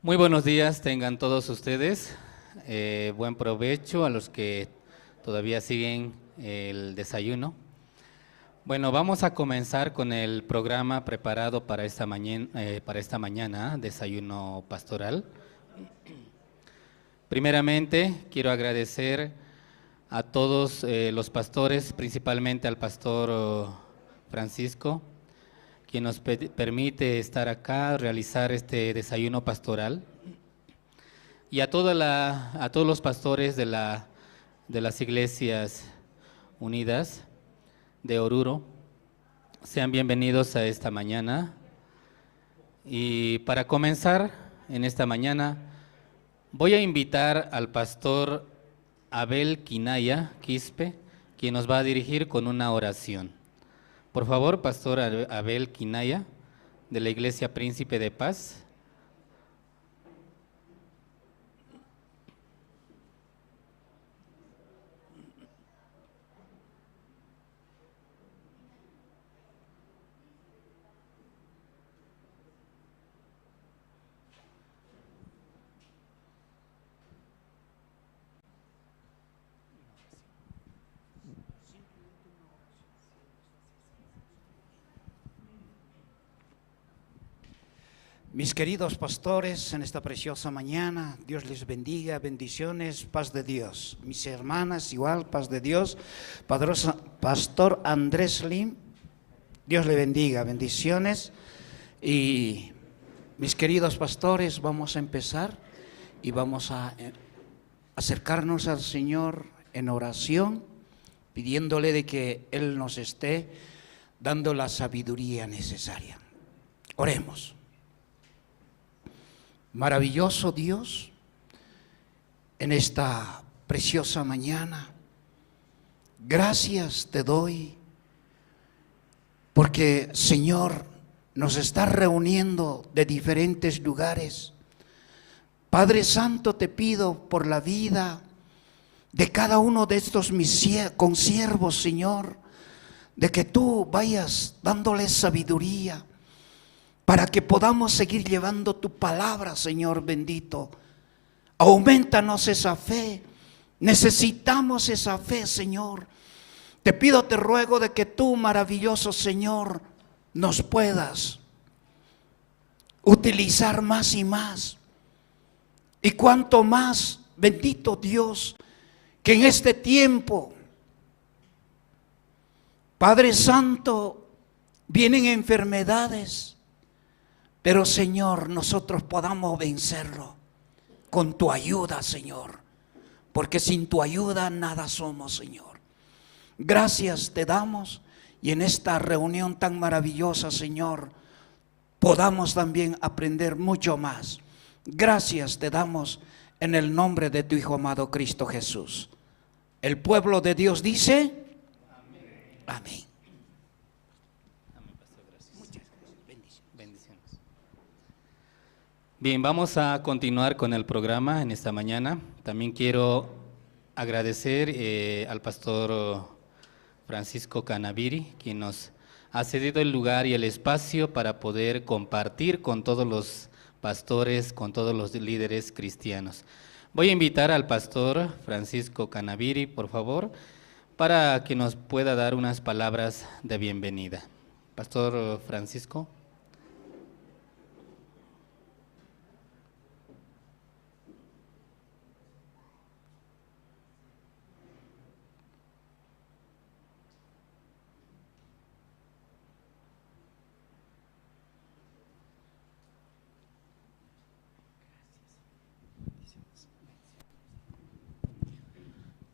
Muy buenos días tengan todos ustedes. Buen provecho a los que todavía siguen el desayuno. Bueno, vamos a comenzar con el programa preparado para esta mañana, desayuno pastoral. Primeramente, quiero agradecer a todos los pastores, principalmente al pastor Francisco, quien nos permite estar acá, realizar este desayuno pastoral, y a todos los pastores de las iglesias unidas de Oruro. Sean bienvenidos a esta mañana. Y para comenzar en esta mañana, voy a invitar al pastor Abel Quinaya Quispe, quien nos va a dirigir con una oración. Por favor, pastor Abel Quinaya, de la Iglesia Príncipe de Paz. Mis queridos pastores, en esta preciosa mañana, Dios les bendiga, bendiciones, paz de Dios. Mis hermanas, igual, paz de Dios. Pastor Andrés Lim, Dios le bendiga, bendiciones. Y mis queridos pastores, vamos a empezar y vamos a acercarnos al Señor en oración, pidiéndole de que Él nos esté dando la sabiduría necesaria. Oremos. Maravilloso Dios, en esta preciosa mañana, gracias te doy porque, Señor, nos estás reuniendo de diferentes lugares. Padre Santo, te pido por la vida de cada uno de estos mis consiervos, Señor, de que tú vayas dándoles sabiduría, para que podamos seguir llevando tu palabra, Señor bendito. Aumentanos esa fe, necesitamos esa fe, Señor. Te pido, te ruego de que tú, maravilloso Señor, nos puedas utilizar más y más. Y cuanto más, bendito Dios, que en este tiempo, Padre Santo, vienen enfermedades, pero Señor, nosotros podamos vencerlo con tu ayuda, Señor, porque sin tu ayuda nada somos, Señor. Gracias te damos, y en esta reunión tan maravillosa, Señor, podamos también aprender mucho más. Gracias te damos en el nombre de tu Hijo amado Cristo Jesús. El pueblo de Dios dice: amén. Amén. Bien, vamos a continuar con el programa en esta mañana. También quiero agradecer al pastor Francisco Canaviri, quien nos ha cedido el lugar y el espacio para poder compartir con todos los pastores, con todos los líderes cristianos. Voy a invitar al pastor Francisco Canaviri, por favor, para que nos pueda dar unas palabras de bienvenida. Pastor Francisco.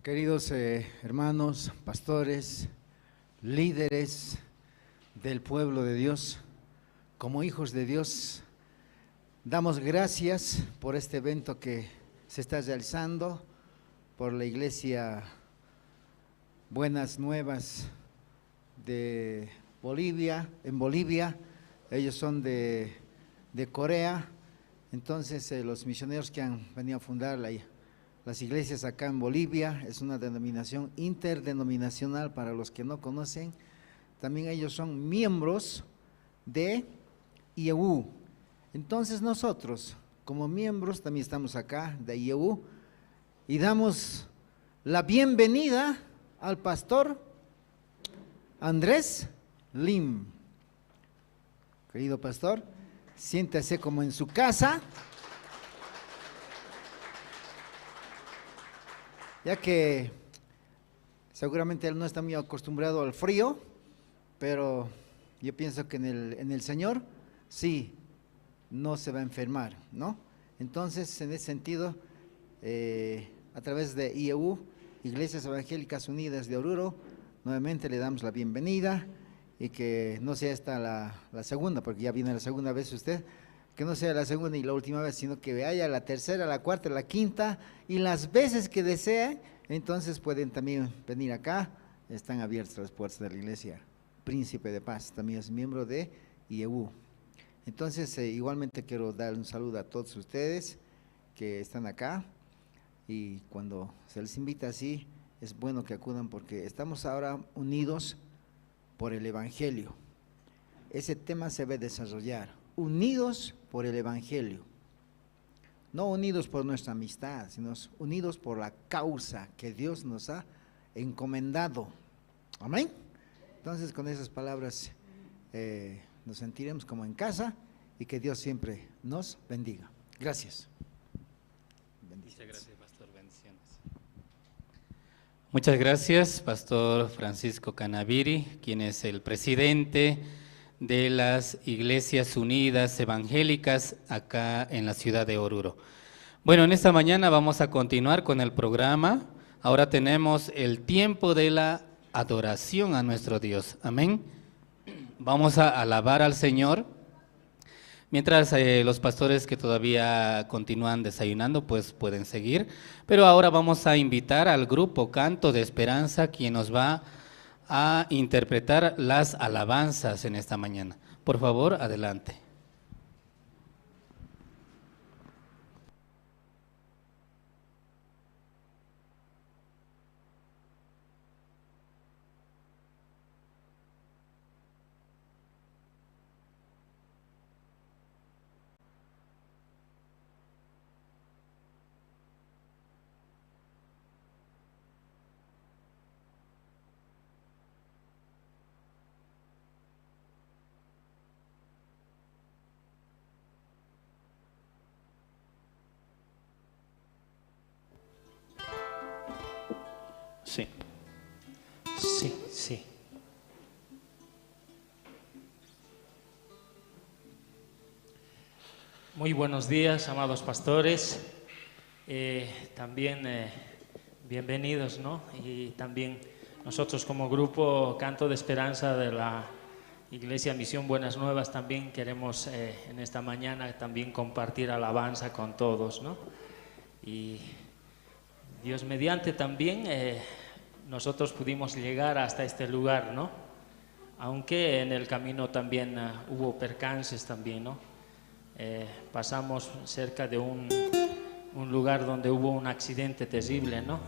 Queridos hermanos, pastores, líderes del pueblo de Dios, como hijos de Dios, damos gracias por este evento que se está realizando por la Iglesia Buenas Nuevas de Bolivia, en Bolivia. Ellos son de Corea. Entonces los misioneros que han venido a fundar las iglesias acá en Bolivia, es una denominación interdenominacional para los que no conocen. También ellos son miembros de IEU. Entonces nosotros, como miembros, también estamos acá de IEU, y damos la bienvenida al pastor Andrés Lim. Querido pastor, siéntase como en su casa, ya que seguramente él no está muy acostumbrado al frío, pero yo pienso que en el Señor sí, no se va a enfermar, ¿no? Entonces, en ese sentido, a través de IEU, Iglesias Evangélicas Unidas de Oruro, nuevamente le damos la bienvenida, y que no sea esta la segunda, porque ya viene la segunda vez usted, que no sea la segunda y la última vez, sino que vaya la tercera, la cuarta, la quinta, y las veces que deseen, entonces pueden también venir acá. Están abiertas las puertas de la Iglesia Príncipe de Paz, también es miembro de IEU. Entonces, igualmente quiero dar un saludo a todos ustedes que están acá, y cuando se les invita así, es bueno que acudan, porque estamos ahora unidos por el Evangelio. Ese tema se debe desarrollar, unidos por el Evangelio, no unidos por nuestra amistad, sino unidos por la causa que Dios nos ha encomendado. Amén. Entonces, con esas palabras nos sentiremos como en casa, y que Dios siempre nos bendiga. Gracias. Muchas gracias, pastor. Bendiciones. Muchas gracias, pastor Francisco Canaviri, quien es el presidente de las Iglesias Unidas Evangélicas acá en la ciudad de Oruro. Bueno, en esta mañana vamos a continuar con el programa. Ahora tenemos el tiempo de la adoración a nuestro Dios. Amén. Vamos a alabar al Señor. Mientras los pastores que todavía continúan desayunando, pues pueden seguir. Pero ahora vamos a invitar al grupo Canto de Esperanza, quien nos va a interpretar las alabanzas en esta mañana. Por favor, adelante. Sí, sí, sí. Muy buenos días, amados pastores. También bienvenidos, ¿no? Y también nosotros como grupo Canto de Esperanza de la Iglesia Misión Buenas Nuevas también queremos en esta mañana también compartir alabanza con todos, ¿no? Y Dios mediante también nosotros pudimos llegar hasta este lugar, ¿no? Aunque en el camino también hubo percances también, ¿no? Pasamos cerca de un lugar donde hubo un accidente terrible, ¿no?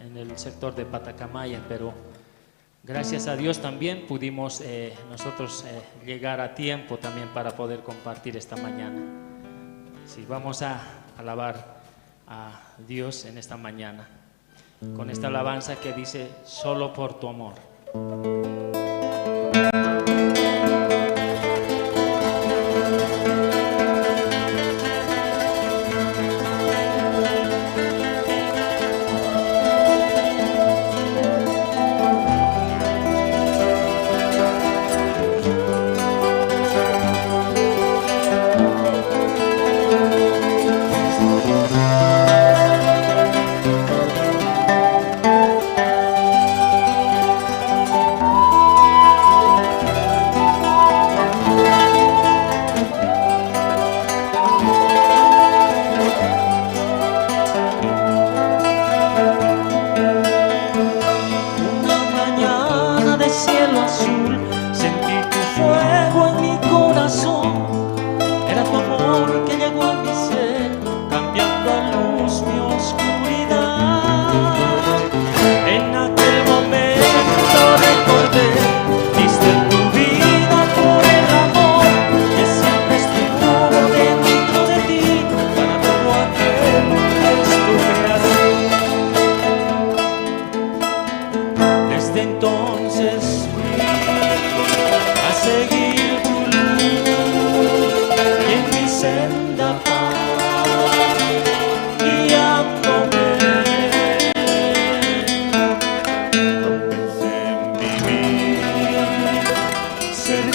En el sector de Patacamaya, pero gracias a Dios también pudimos nosotros llegar a tiempo también para poder compartir esta mañana. Sí, vamos a alabar a Dios en esta mañana con esta alabanza que dice: solo por tu amor.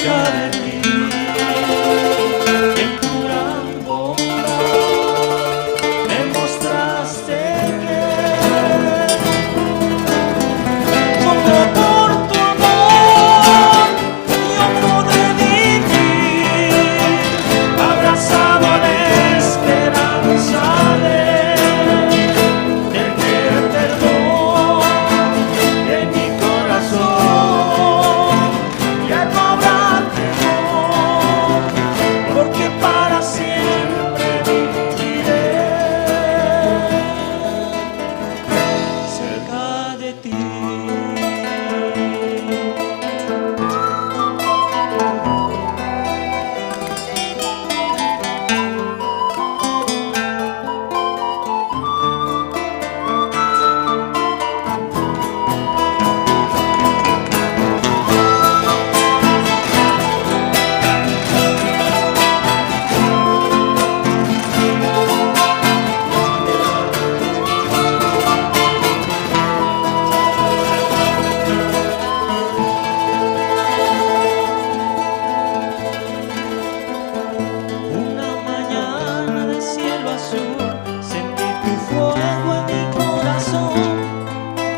cerca de ti. En tu gran bondad me mostraste que solo por tu amor yo podré vivir, abrazado a la esperanza de tener perdón en mi corazón. Ya no habrá temor, porque para siempre viviré cerca de ti. Una mañana de cielo azul sentí tu fuego en mi corazón.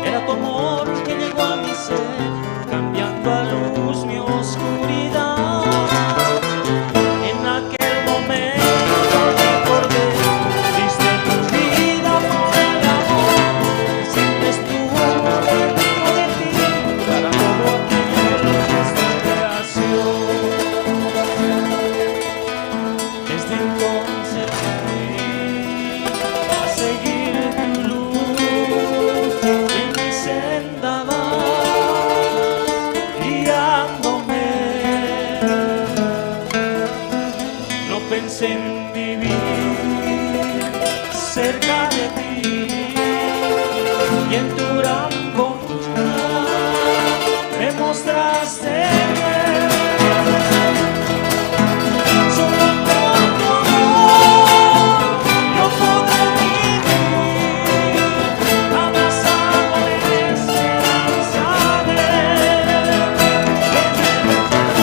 Era tu amor que llegó a mi ser, cambiando a luz mi oscuridad. En aquel momento recordé, diste tu vida por el amor que siempre estuvo dentro de ti, para todo aquel que es tu creación. Desde entonces fui a seguir tu luz, en mi senda vas guiándome. No pensé en vivir cerca de ti, y en tu gran bondad me mostraste que solo por tu amor yo podré vivir, abrazado a la esperanza de tener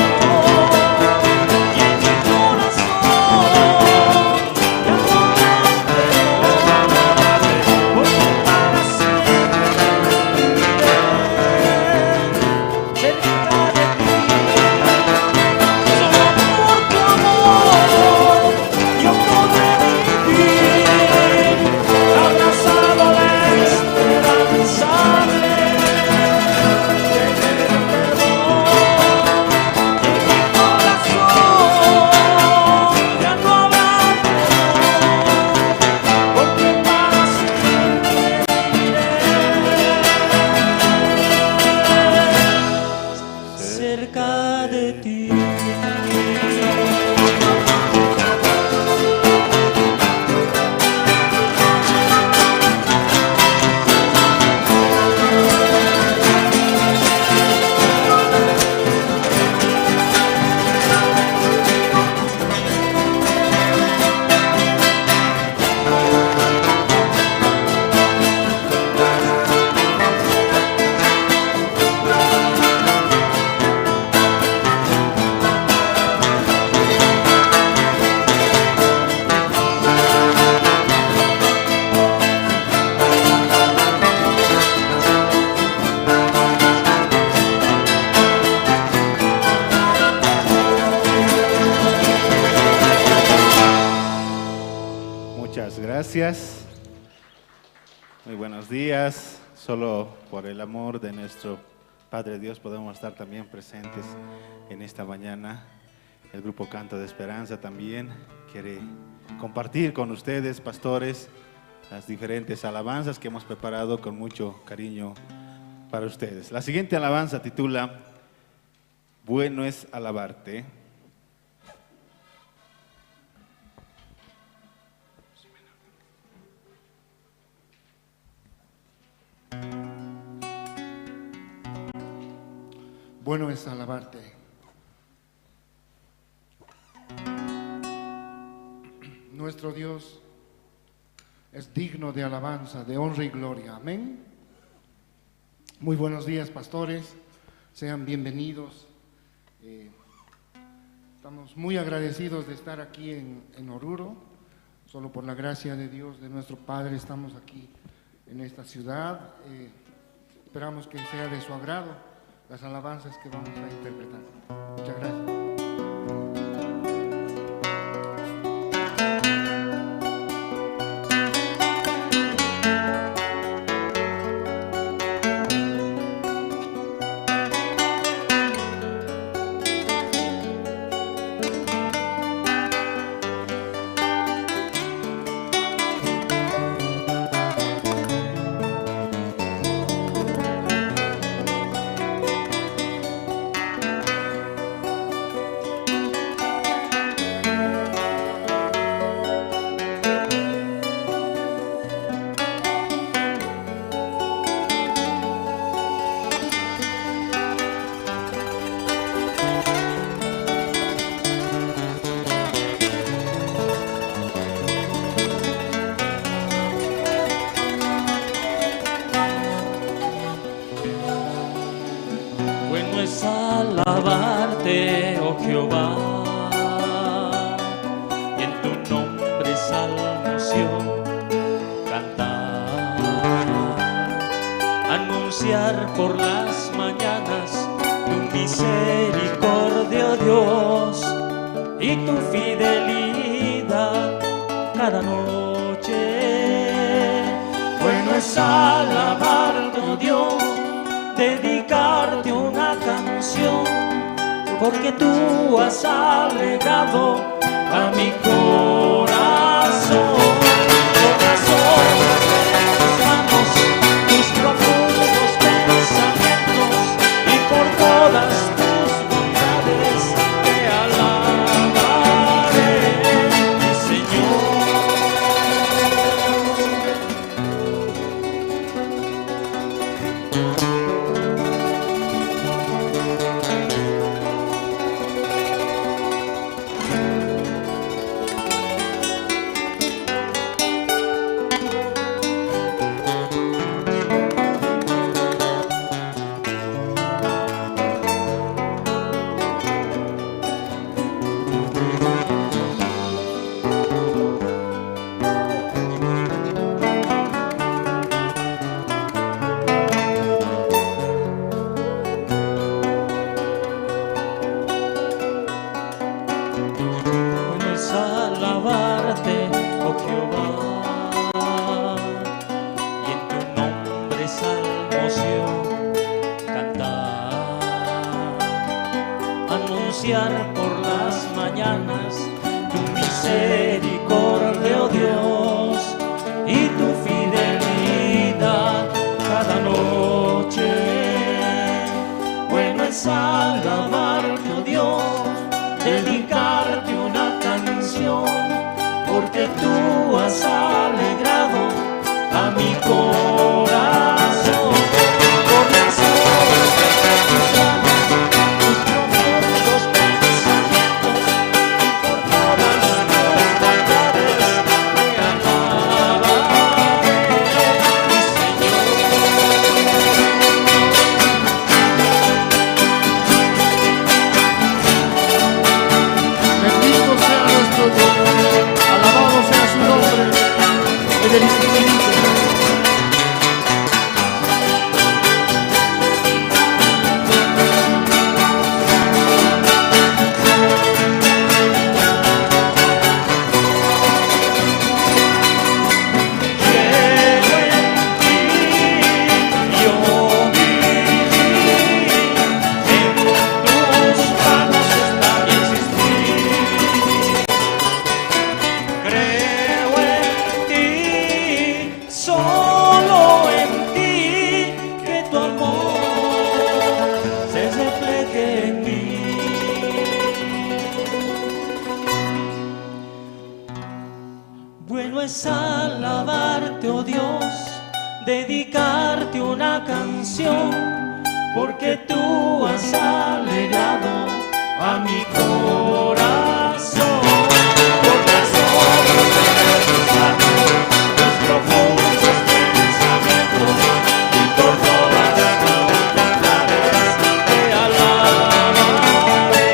perdón. Y en mi corazón ya no habrá temor, porque para siempre viviré cerca de ti. Solo por tu amor yo podré vivir, abrazado a la esperanza de tener perdón. Y en mi corazón ya no habrá temor, porque para siempre viviré cerca de ti. Muchas gracias. Muy buenos días. Solo por el amor de nuestro Padre Dios podemos estar también presentes en esta mañana. El grupo Canto de Esperanza también quiere compartir con ustedes, pastores, las diferentes alabanzas que hemos preparado con mucho cariño para ustedes. La siguiente alabanza titula Bueno es alabarte. Bueno es alabarte. Nuestro Dios es digno de alabanza, de honra y gloria. Amén. Muy buenos días, pastores. Sean bienvenidos Estamos muy agradecidos de estar aquí en Oruro. Solo por la gracia de Dios, de nuestro Padre, estamos aquí en esta ciudad. Esperamos que sea de su agrado las alabanzas que vamos a interpretar. Muchas gracias. Bueno es alabarte, oh Jehová, y en tu nombre salvación cantar, anunciar por las mañanas tu misericordia, oh Dios, y tu fidelidad cada noche. Bueno es alabarte, oh Dios, dedicarte una canción, porque tú has alegrado a mi corazón. Corazón de tus manos, tus profundos pensamientos, y por todas tus bondades te alabaré, mi Señor. Bueno es alabarte, oh Jehová, y en tu nombre salvación cantar, anunciar por las mañanas tu misericordia, oh Dios, y tu fidelidad cada noche. Bueno es alabarte, oh Dios, dedicarte una canción, porque tú has alegrado a mi corazón. Por las obras de tus manos, tus profundos pensamientos, y por todas tus bondades te alabaré, mi Señor. Bendito sea nuestro Dios, alabado sea su nombre en el infinito. Creo en ti, yo viví, en tus manos está mi existir. Creo en ti, solo en ti, que tu amor se refleje en mí. Bueno es alabarte, oh Dios, dedicarte una canción, porque tú has alegrado a mi corazón. Por las obras de tus manos, tus profundos pensamientos, y por todas tus bondades te alabaré,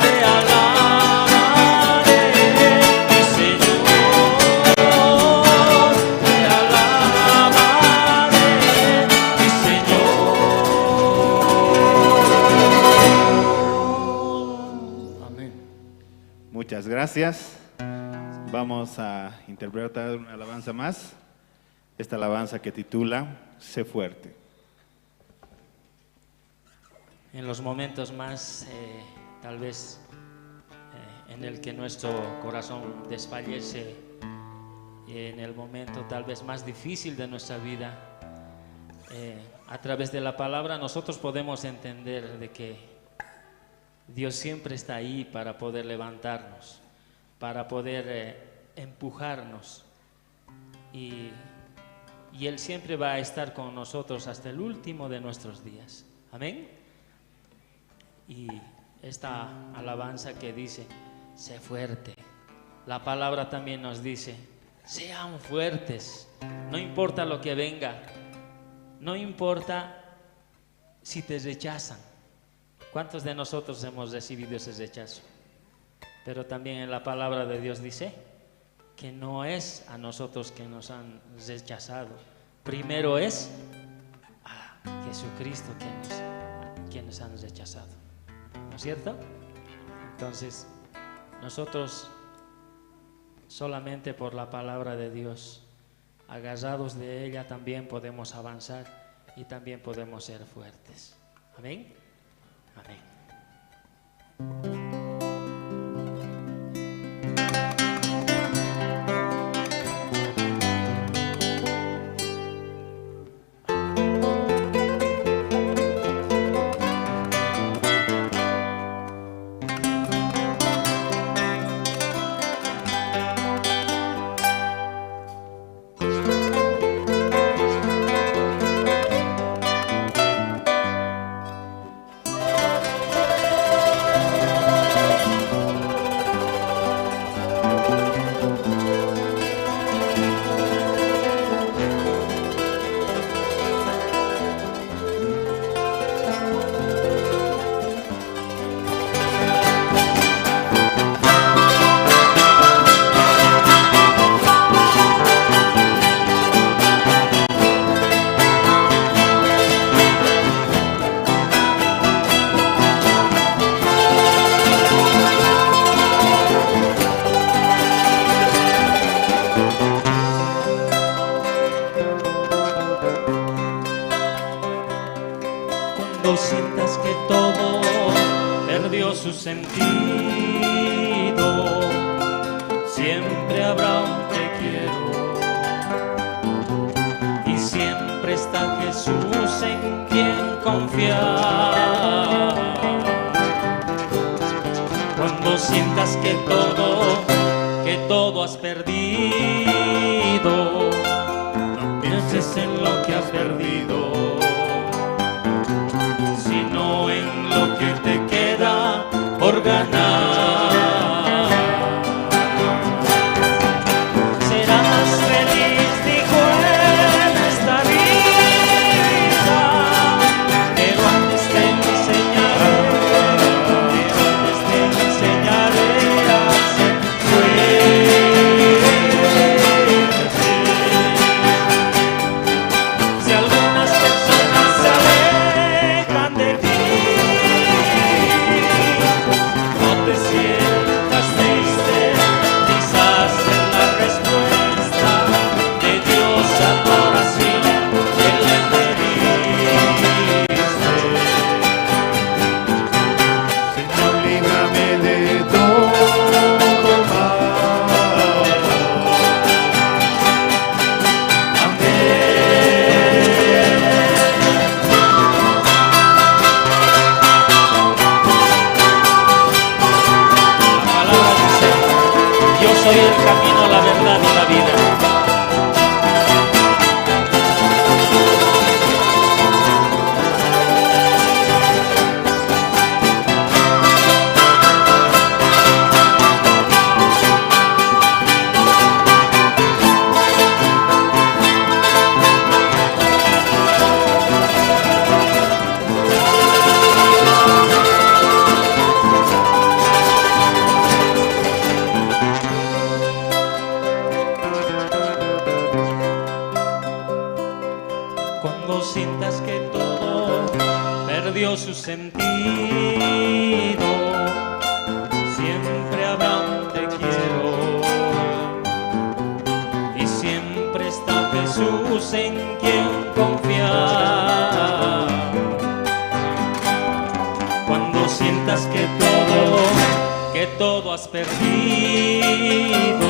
te alabaré. muchas gracias. Vamos a interpretar una alabanza más. Esta alabanza que titula Sé fuerte. En los momentos más, tal vez, en el que nuestro corazón desfallece, en el momento tal vez más difícil de nuestra vida, a través de la palabra nosotros podemos entender de que Dios siempre está ahí para poder levantarnos, para poder empujarnos, y Él siempre va a estar con nosotros hasta el último de nuestros días. Amén. Y esta alabanza que dice, sé fuerte, la palabra también nos dice, sean fuertes, no importa lo que venga, no importa si te rechazan. ¿Cuántos de nosotros hemos recibido ese rechazo? Pero también en la palabra de Dios dice que no es a nosotros que nos han rechazado, primero es a Jesucristo quienes han rechazado, ¿no es cierto? Entonces nosotros solamente por la palabra de Dios, agarrados de ella, también podemos avanzar y también podemos ser fuertes. Amén. Amén. Cuando sientas que todo perdió su sentido, siempre habrá un te quiero, y siempre está Jesús en quien confiar. Cuando sientas que todo has perdido, no pienses en lo que has perdido, por ganar. Serás feliz, dijo en esta vida, pero antes te enseñaré a ser fuerte. Si algunas personas se alejan de ti, sientas triste, quizás es la respuesta de Dios a tu oración que le pediste. Señor, líbrame de todo mal. Yo soy el camino, la verdad y la vida. en quien confiar. Cuando sientas que todo has perdido,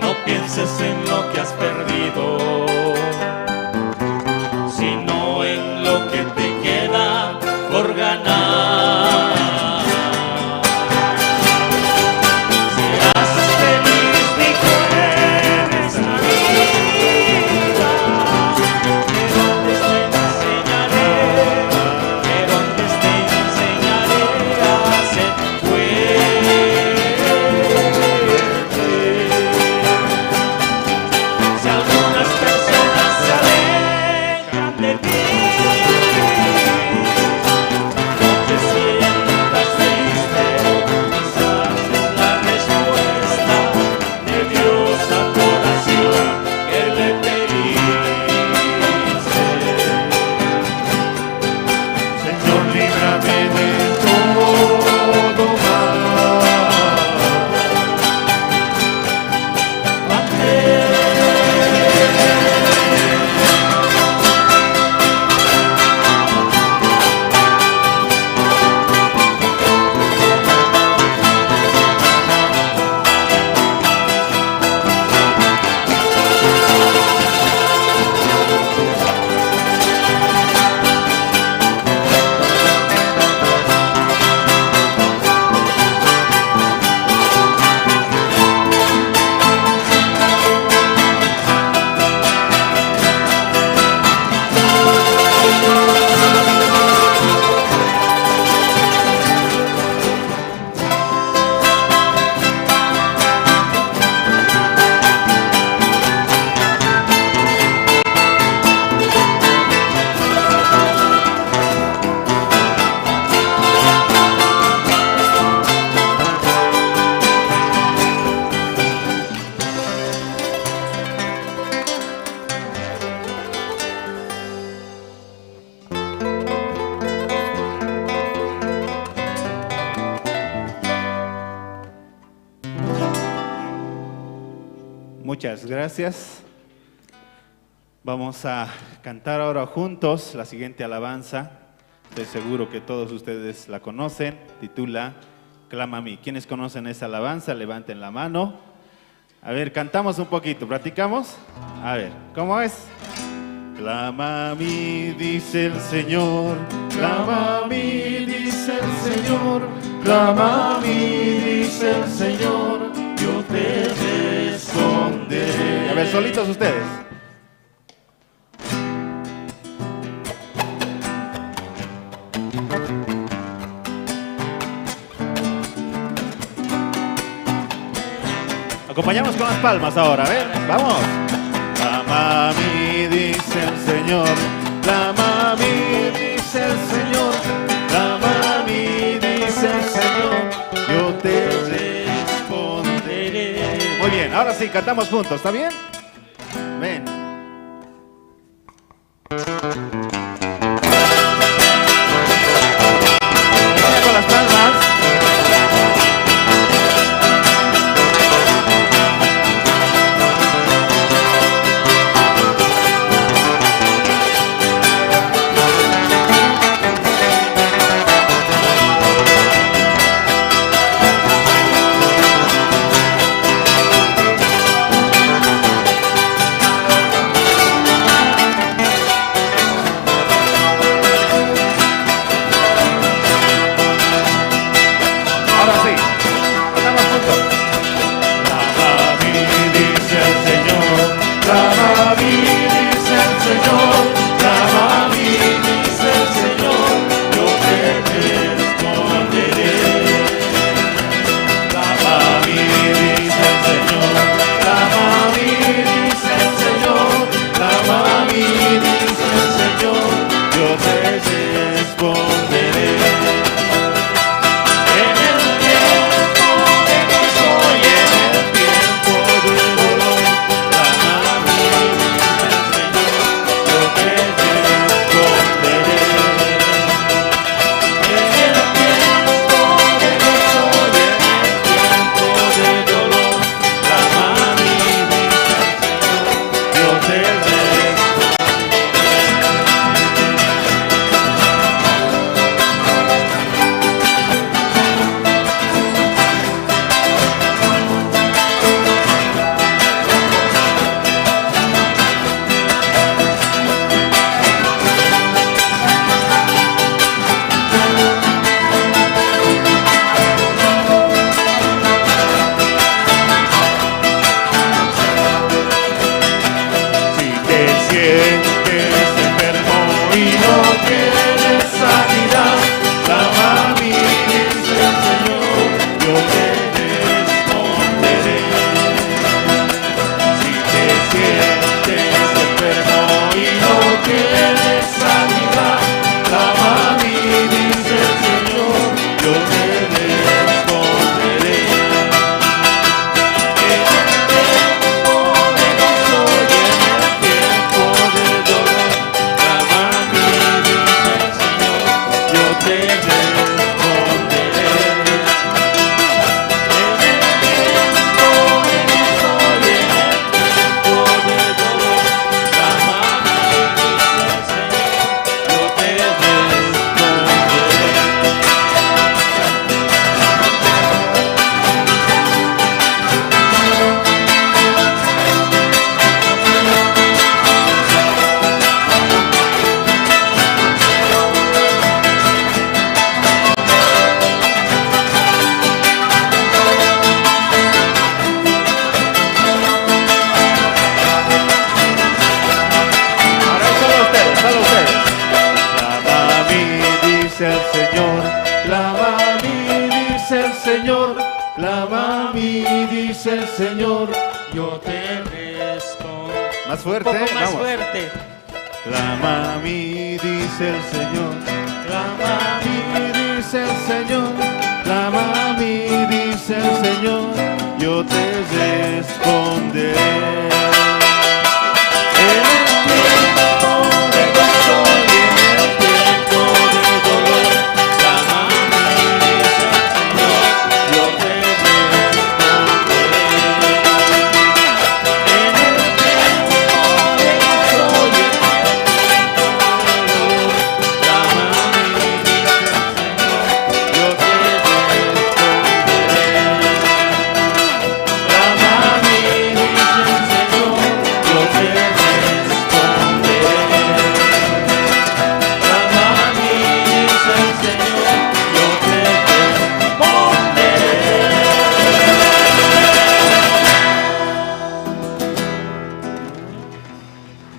no pienses en lo que has perdido, sino en lo que te queda por ganar. Serás feliz, mi joven, en la vida, pero antes te enseñaré a ser fuerte. Si algunas personas se alejan de ti, no te sientas triste, quizás es la respuesta de Dios a tu oración que le pediste. Señor, líbrame de todo mal. Muchas gracias. Vamos a cantar ahora juntos la siguiente alabanza. Estoy seguro que todos ustedes la conocen. Titula Clama a mí. ¿Quiénes conocen esa alabanza? Levanten la mano. A ver, cantamos un poquito. ¿Practicamos? A ver, ¿cómo es? Clama a mí, dice el Señor. Clama a mí, dice el Señor. Clama a mí, dice el Señor. Yo te responderé. A ver, solitos ustedes. Acompañamos con las palmas ahora, a ver, vamos. Clama a mí, dice el Señor. Clama a mí, dice el Señor. Clama a mí, dice el Señor. Yo te responderé. Muy bien, ahora sí, cantamos juntos, ¿está bien? Ven. Con las palmas. Señor, clama a mí, dice el Señor, yo te respondo. Más fuerte, Un poco más vamos. fuerte. Clama a mí, dice el Señor, clama a mí, dice el Señor, clama a mí, dice el Señor, yo te responderé. En el tiempo de gozo y en el tiempo de dolor, clama a mí, dice el Señor, yo te responderé. En el tiempo de gozo y en el tiempo de dolor, clama a mí, dice el Señor, yo te responderé. Clama a mí, dice el Señor, yo te responderé. Clama a mí, dice el Señor, yo te responderé.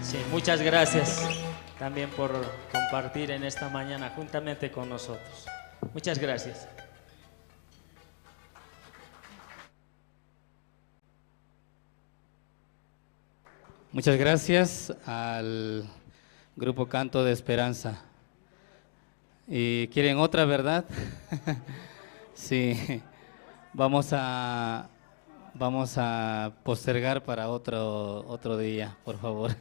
Sí, muchas gracias también por compartir en esta mañana juntamente con nosotros. Muchas gracias. Muchas gracias al Grupo Canto de Esperanza. ¿Y quieren otra, verdad? Sí, vamos a postergar para otro día, por favor.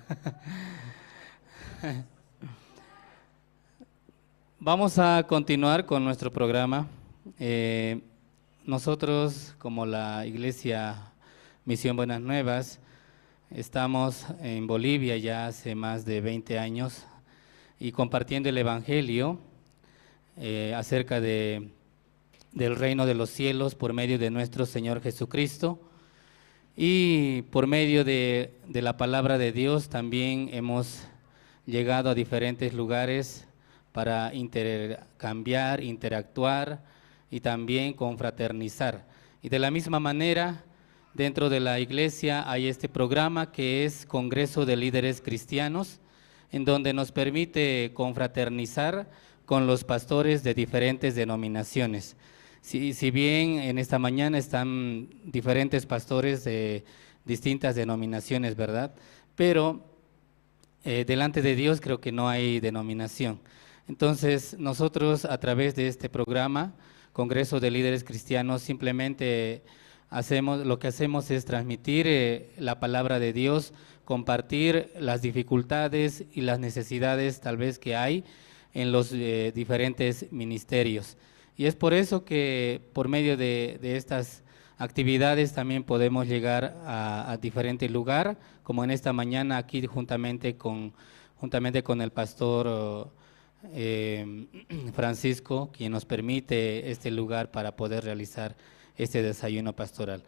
Vamos a continuar con nuestro programa. Nosotros, como la Iglesia Misión Buenas Nuevas, estamos en Bolivia ya hace más de 20 años y compartiendo el Evangelio acerca del reino de los cielos por medio de nuestro Señor Jesucristo, y por medio de la palabra de Dios también hemos llegado a diferentes lugares para intercambiar, interactuar y también confraternizar. Y de la misma manera, dentro de la iglesia hay este programa que es Congreso de Líderes Cristianos, en donde nos permite confraternizar con los pastores de diferentes denominaciones. Si bien en esta mañana están diferentes pastores de distintas denominaciones, ¿verdad? Pero delante de Dios creo que no hay denominación. Entonces nosotros a través de este programa, Congreso de Líderes Cristianos, simplemente lo que hacemos es transmitir la palabra de Dios, compartir las dificultades y las necesidades tal vez que hay en los diferentes ministerios. Y es por eso que por medio de estas actividades también podemos llegar a diferentes lugares, como en esta mañana aquí juntamente con el pastor Francisco, quien nos permite este lugar para poder realizar este desayuno pastoral.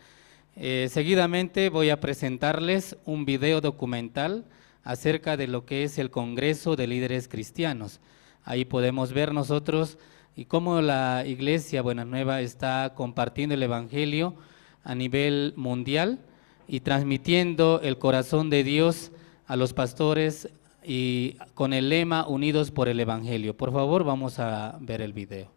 Seguidamente voy a presentarles un video documental acerca de lo que es el Congreso de Líderes Cristianos. Ahí podemos ver nosotros y cómo la Iglesia Buenas Nuevas está compartiendo el Evangelio a nivel mundial y transmitiendo el corazón de Dios a los pastores y con el lema Unidos por el Evangelio. Por favor, vamos a ver el video.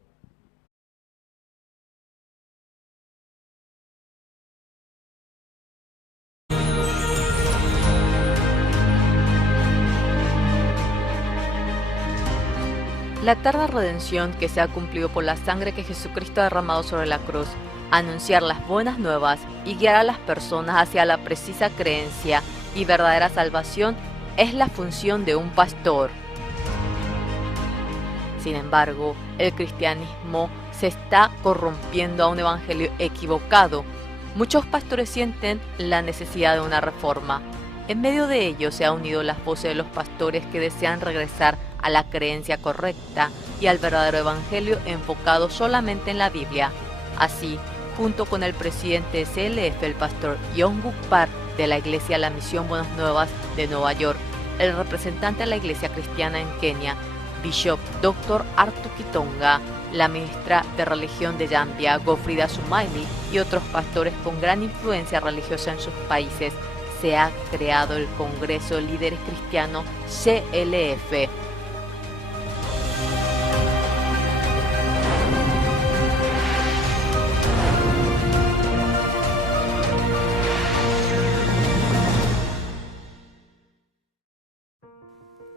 La eterna redención que se ha cumplido por la sangre que Jesucristo ha derramado sobre la cruz, anunciar las buenas nuevas y guiar a las personas hacia la precisa creencia y verdadera salvación es la función de un pastor. Sin embargo, el cristianismo se está corrompiendo a un evangelio equivocado. Muchos pastores sienten la necesidad de una reforma. En medio de ello se ha unido las voces de los pastores que desean regresar a la creencia correcta y al verdadero evangelio enfocado solamente en la Biblia. Así, junto con el presidente de CLF, el pastor Yonguk Park de la Iglesia La Misión Buenas Nuevas de Nueva York, el representante de la Iglesia Cristiana en Kenia, Bishop Dr. Arthur Kitonga, la ministra de religión de Zambia, Gofrida Sumaili, y otros pastores con gran influencia religiosa en sus países, se ha creado el Congreso de Líderes Cristianos CLF.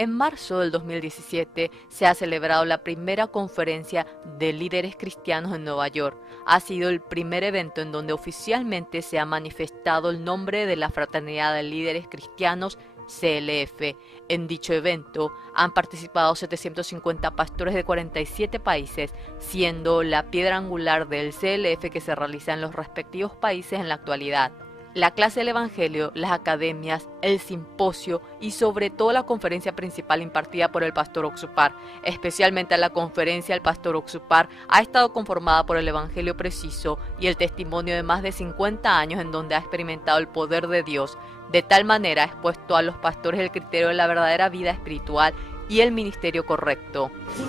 En marzo del 2017 se ha celebrado la primera conferencia de líderes cristianos en Nueva York. Ha sido el primer evento en donde oficialmente se ha manifestado el nombre de la Fraternidad de Líderes Cristianos CLF. En dicho evento han participado 750 pastores de 47 países, siendo la piedra angular del CLF que se realiza en los respectivos países en la actualidad. La clase del Evangelio, las academias, el simposio y sobre todo la conferencia principal impartida por el pastor Oxupar. Especialmente la conferencia del pastor Oxupar ha estado conformada por el Evangelio preciso y el testimonio de más de 50 años en donde ha experimentado el poder de Dios. De tal manera ha expuesto a los pastores el criterio de la verdadera vida espiritual y el ministerio correcto. The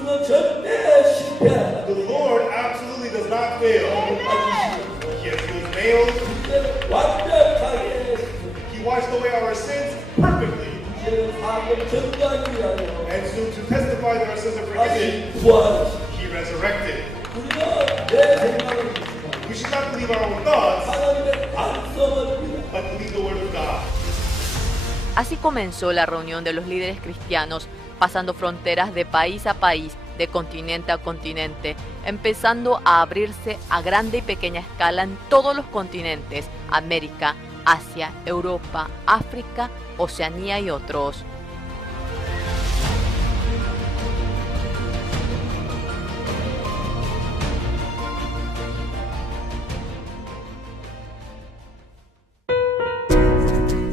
Lord absolutely does not fail. Yes, he was nailed. He washed away our sins perfectly. And so to testify that our sins are forgiven, he resurrected. We should not believe our own thoughts, but believe the word of God. Así comenzó la reunión de los líderes cristianos, pasando fronteras de país a país, de continente a continente, empezando a abrirse a grande y pequeña escala en todos los continentes: América, Asia, Europa, África, Oceanía y otros.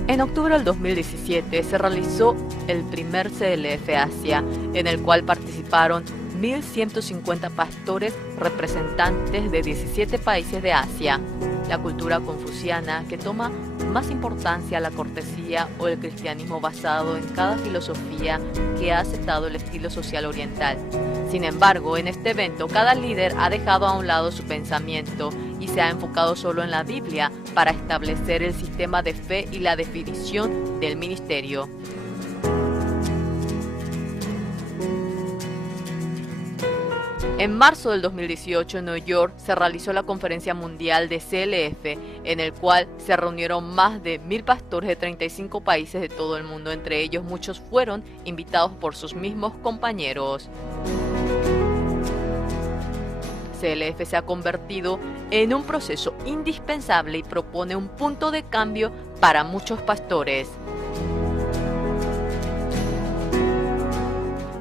En octubre del 2017 se realizó el primer CLF Asia, en el cual participaron 1.150 pastores representantes de 17 países de Asia. La cultura confuciana, que toma más importancia a la cortesía o el cristianismo basado en cada filosofía que ha aceptado el estilo social oriental. Sin embargo, en este evento cada líder ha dejado a un lado su pensamiento y se ha enfocado solo en la Biblia para establecer el sistema de fe y la definición del ministerio. En marzo del 2018 en Nueva York se realizó la Conferencia Mundial de CLF, en el cual se reunieron más de 1.000 pastores de 35 países de todo el mundo. Entre ellos muchos fueron invitados por sus mismos compañeros. CLF se ha convertido en un proceso indispensable y propone un punto de cambio para muchos pastores.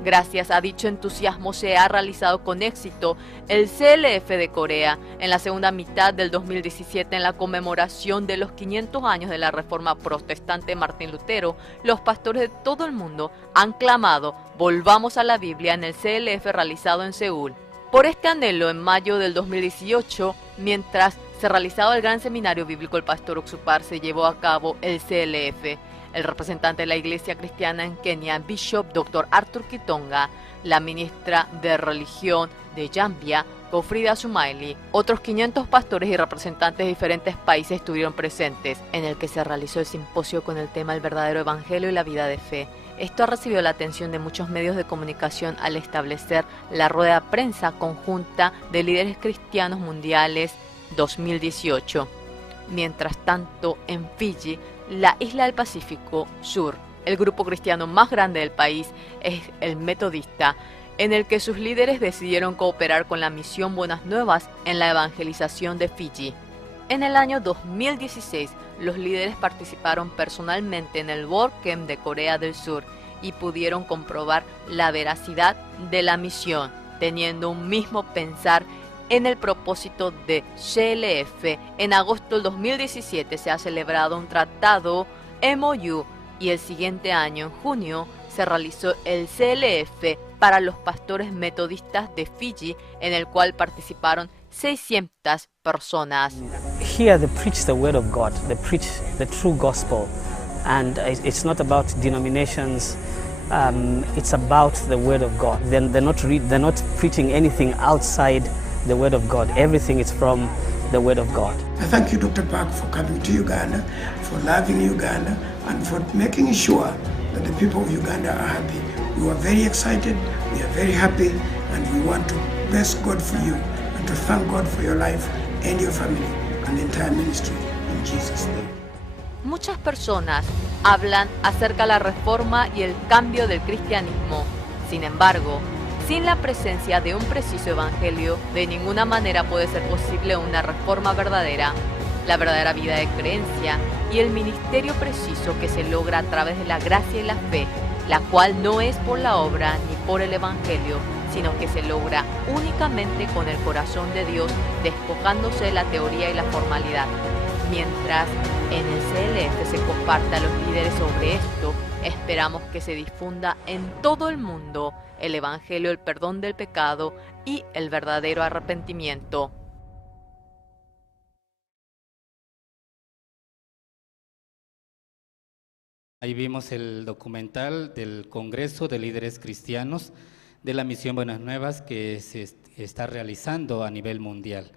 Gracias a dicho entusiasmo se ha realizado con éxito el CLF de Corea en la segunda mitad del 2017 en la conmemoración de los 500 años de la Reforma Protestante de Martín Lutero. Los pastores de todo el mundo han clamado "Volvamos a la Biblia" en el CLF realizado en Seúl. Por este anhelo, en mayo del 2018, mientras se realizaba el gran seminario bíblico El Pastor Oxupar, se llevó a cabo el CLF. El representante de la Iglesia Cristiana en Kenia, Bishop Dr. Arthur Kitonga, la ministra de Religión de Zambia, Gofrida Sumaili, otros 500 pastores y representantes de diferentes países estuvieron presentes, en el que se realizó el simposio con el tema El verdadero evangelio y la vida de fe. Esto ha recibido la atención de muchos medios de comunicación al establecer la rueda de prensa conjunta de líderes cristianos mundiales 2018. Mientras tanto, en Fiji, la isla del Pacífico Sur, el grupo cristiano más grande del país es el Metodista, en el que sus líderes decidieron cooperar con la misión Buenas Nuevas en la evangelización de Fiji. En el año 2016, los líderes participaron personalmente en el WordCamp de Corea del Sur y pudieron comprobar la veracidad de la misión, teniendo un mismo pensar en el propósito de CLF. En agosto del 2017 se ha celebrado un tratado MOU y el siguiente año, en junio, se realizó el CLF para los pastores metodistas de Fiji, en el cual participaron 600 personas. Here they preach the word of God, they preach the true gospel, and it's not about denominations, it's about the word of God. They're not preaching anything outside the word of God. Everything is from the word of God. I thank you, Dr. Park, for coming to Uganda, for loving Uganda, and for making sure that the people of Uganda are happy. We are very excited, we are very happy, and we want to bless God for you and to thank God for your life and your family and the entire ministry in Jesus' name. Muchas personas hablan acerca de la reforma y el cambio del cristianismo. Sin embargo, sin la presencia de un preciso evangelio, de ninguna manera puede ser posible una reforma verdadera. La verdadera vida de creencia y el ministerio preciso que se logra a través de la gracia y la fe, la cual no es por la obra ni por el evangelio, sino que se logra únicamente con el corazón de Dios, despojándose de la teoría y la formalidad. Mientras en el CLF se comparte a los líderes sobre esto, esperamos que se difunda en todo el mundo el evangelio, el perdón del pecado y el verdadero arrepentimiento. Ahí vimos el documental del Congreso de Líderes Cristianos de la Misión Buenas Nuevas que se está realizando a nivel mundial.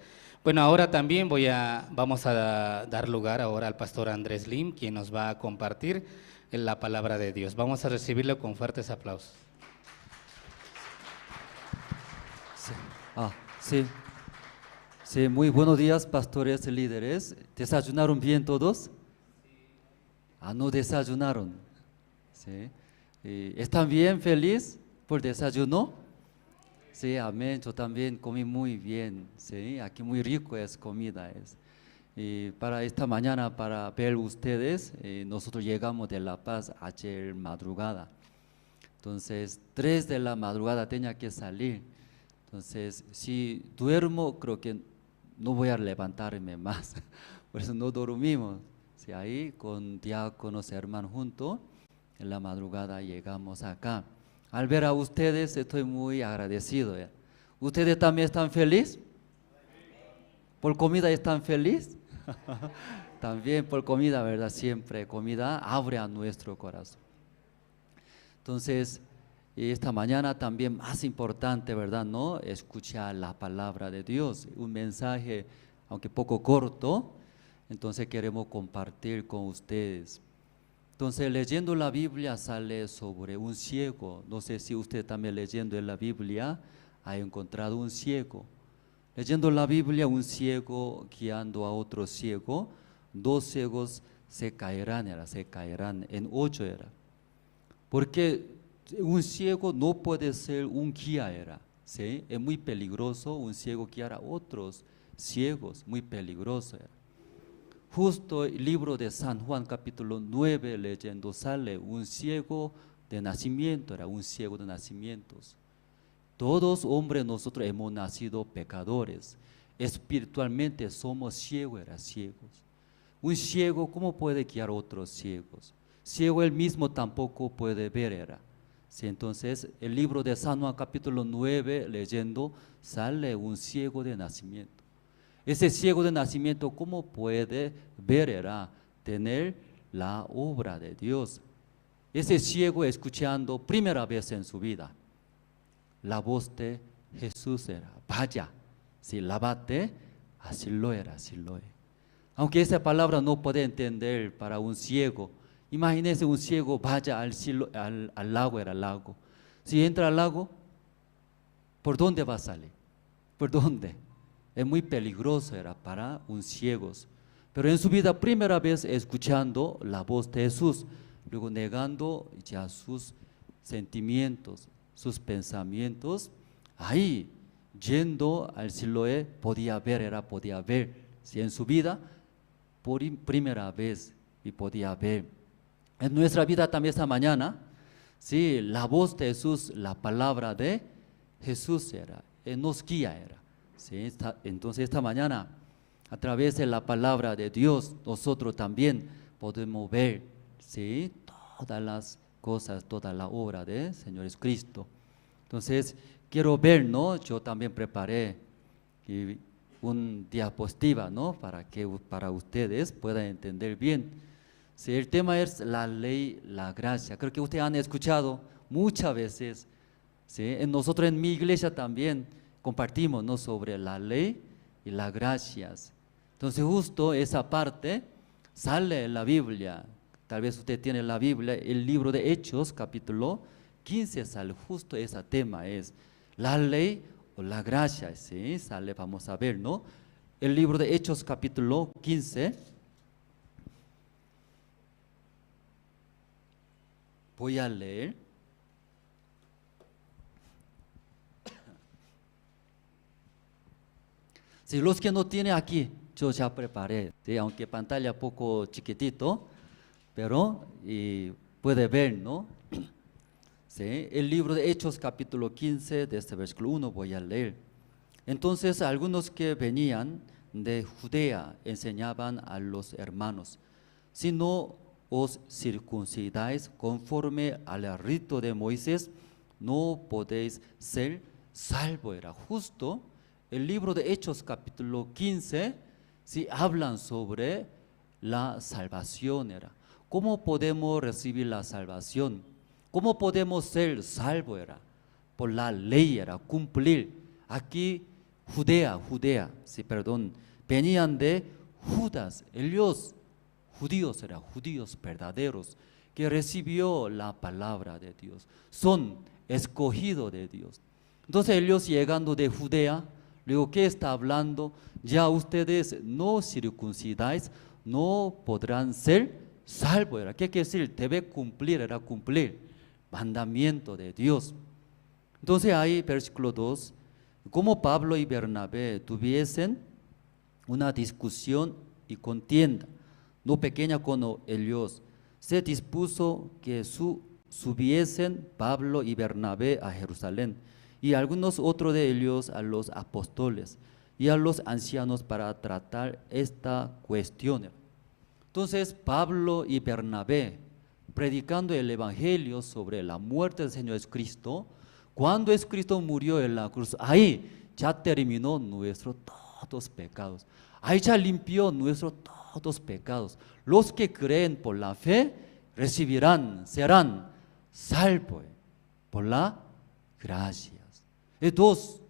Bueno, ahora también vamos a dar lugar ahora al pastor Andrés Lim, quien nos va a compartir la palabra de Dios. Vamos a recibirlo con fuertes aplausos. Sí, muy buenos días, pastores y líderes. ¿Desayunaron bien todos? No desayunaron. ¿Sí? ¿Están bien, feliz por desayuno? Sí, amén. Yo también comí muy bien. Sí, aquí muy rico es comida. Para esta mañana, para ver ustedes, nosotros llegamos de La Paz ayer madrugada. Entonces, 3 de la madrugada tenía que salir. Entonces, si duermo, creo que no voy a levantarme más. Por eso no dormimos. Sí, ahí con diáconos, hermanos juntos, en la madrugada llegamos acá. Al ver a ustedes estoy muy agradecido. ¿Ustedes también están felices? ¿Por comida están felices? También por comida, ¿verdad? Siempre comida abre a nuestro corazón. Entonces, esta mañana también más importante, ¿verdad? ¿No? Escuchar la palabra de Dios, un mensaje, aunque poco corto, entonces queremos compartir con ustedes. Entonces, leyendo la Biblia sale sobre un ciego. No sé si usted también leyendo en la Biblia ha encontrado un ciego. Leyendo la Biblia, un ciego guiando a otro ciego, 2 ciegos se caerán en 8 era. Porque un ciego no puede ser un guía, ¿sí? Es muy peligroso un ciego guiar a otros ciegos, muy peligroso. Justo el libro de San Juan capítulo 9 leyendo sale un ciego de nacimiento, era un ciego de nacimientos. Todos hombres nosotros hemos nacido pecadores, espiritualmente somos ciegos, ciegos. Un ciego, ¿cómo puede guiar a otros ciegos? Ciego él mismo tampoco puede ver, Sí, entonces, el libro de San Juan capítulo 9 leyendo sale un ciego de nacimiento. Ese ciego de nacimiento, ¿cómo puede ver, tener la obra de Dios? Ese ciego escuchando primera vez en su vida la voz de Jesús vaya, si lávate, así lo era, así lo es. Aunque esa palabra no puede entender para un ciego, imagínese un ciego vaya al lago, Si entra al lago, ¿por dónde va a salir? ¿Por dónde? Es muy peligroso para un ciego. Pero en su vida primera vez escuchando la voz de Jesús, luego negando ya sus sentimientos, sus pensamientos, ahí yendo al Siloé podía ver, si en su vida por primera vez y podía ver. En nuestra vida también esta mañana, sí, la voz de Jesús, la palabra de Jesús nos guía. Sí, entonces esta mañana, a través de la palabra de Dios, nosotros también podemos ver, ¿sí?, todas las cosas, toda la obra de Señor Jesucristo. Entonces, quiero ver, ¿no? Yo también preparé un diapositiva, ¿no? Para ustedes puedan entender bien. Sí, el tema es la ley, la gracia. Creo que ustedes han escuchado muchas veces, ¿sí? Nosotros en mi iglesia también compartimos, ¿no?, sobre la ley y las gracias. Entonces justo esa parte sale en la Biblia. Tal vez usted tiene la Biblia, el libro de Hechos capítulo 15 sale justo ese tema, es la ley o la gracia, ¿sí? Sale, vamos a ver, ¿no? El libro de Hechos capítulo 15. voy a leer. Si los que no tienen aquí, yo ya preparé, ¿sí? Aunque pantalla poco chiquitito, pero puede ver, ¿no? ¿Sí? El libro de Hechos capítulo 15, de este versículo 1 voy a leer. Entonces algunos que venían de Judea enseñaban a los hermanos: si no os circuncidáis conforme al rito de Moisés, no podéis ser salvos. Era justo el libro de Hechos capítulo 15, si hablan sobre la salvación. Era ¿cómo podemos recibir la salvación? ¿Cómo podemos ser salvos? Era por la ley, era cumplir. Aquí Judea, sí, perdón, venían de Judas, ellos judíos, eran judíos verdaderos que recibió la palabra de Dios, son escogidos de Dios. Entonces ellos llegando de Judea, luego ¿qué está hablando? Ya ustedes no circuncidáis, no podrán ser salvos. ¿Qué quiere decir? Debe cumplir, era cumplir mandamiento de Dios. Entonces ahí versículo 2, como Pablo y Bernabé tuviesen una discusión y contienda no pequeña con ellos, se dispuso que subiesen Pablo y Bernabé a Jerusalén, y algunos otros de ellos a los apóstoles y a los ancianos para tratar esta cuestión. Entonces Pablo y Bernabé, predicando el evangelio sobre la muerte del Señor Jesucristo, cuando Jesucristo murió en la cruz, ahí ya terminó nuestros todos pecados, ahí ya limpió nuestros todos pecados. Los que creen por la fe recibirán, serán salvos por la gracia. Dos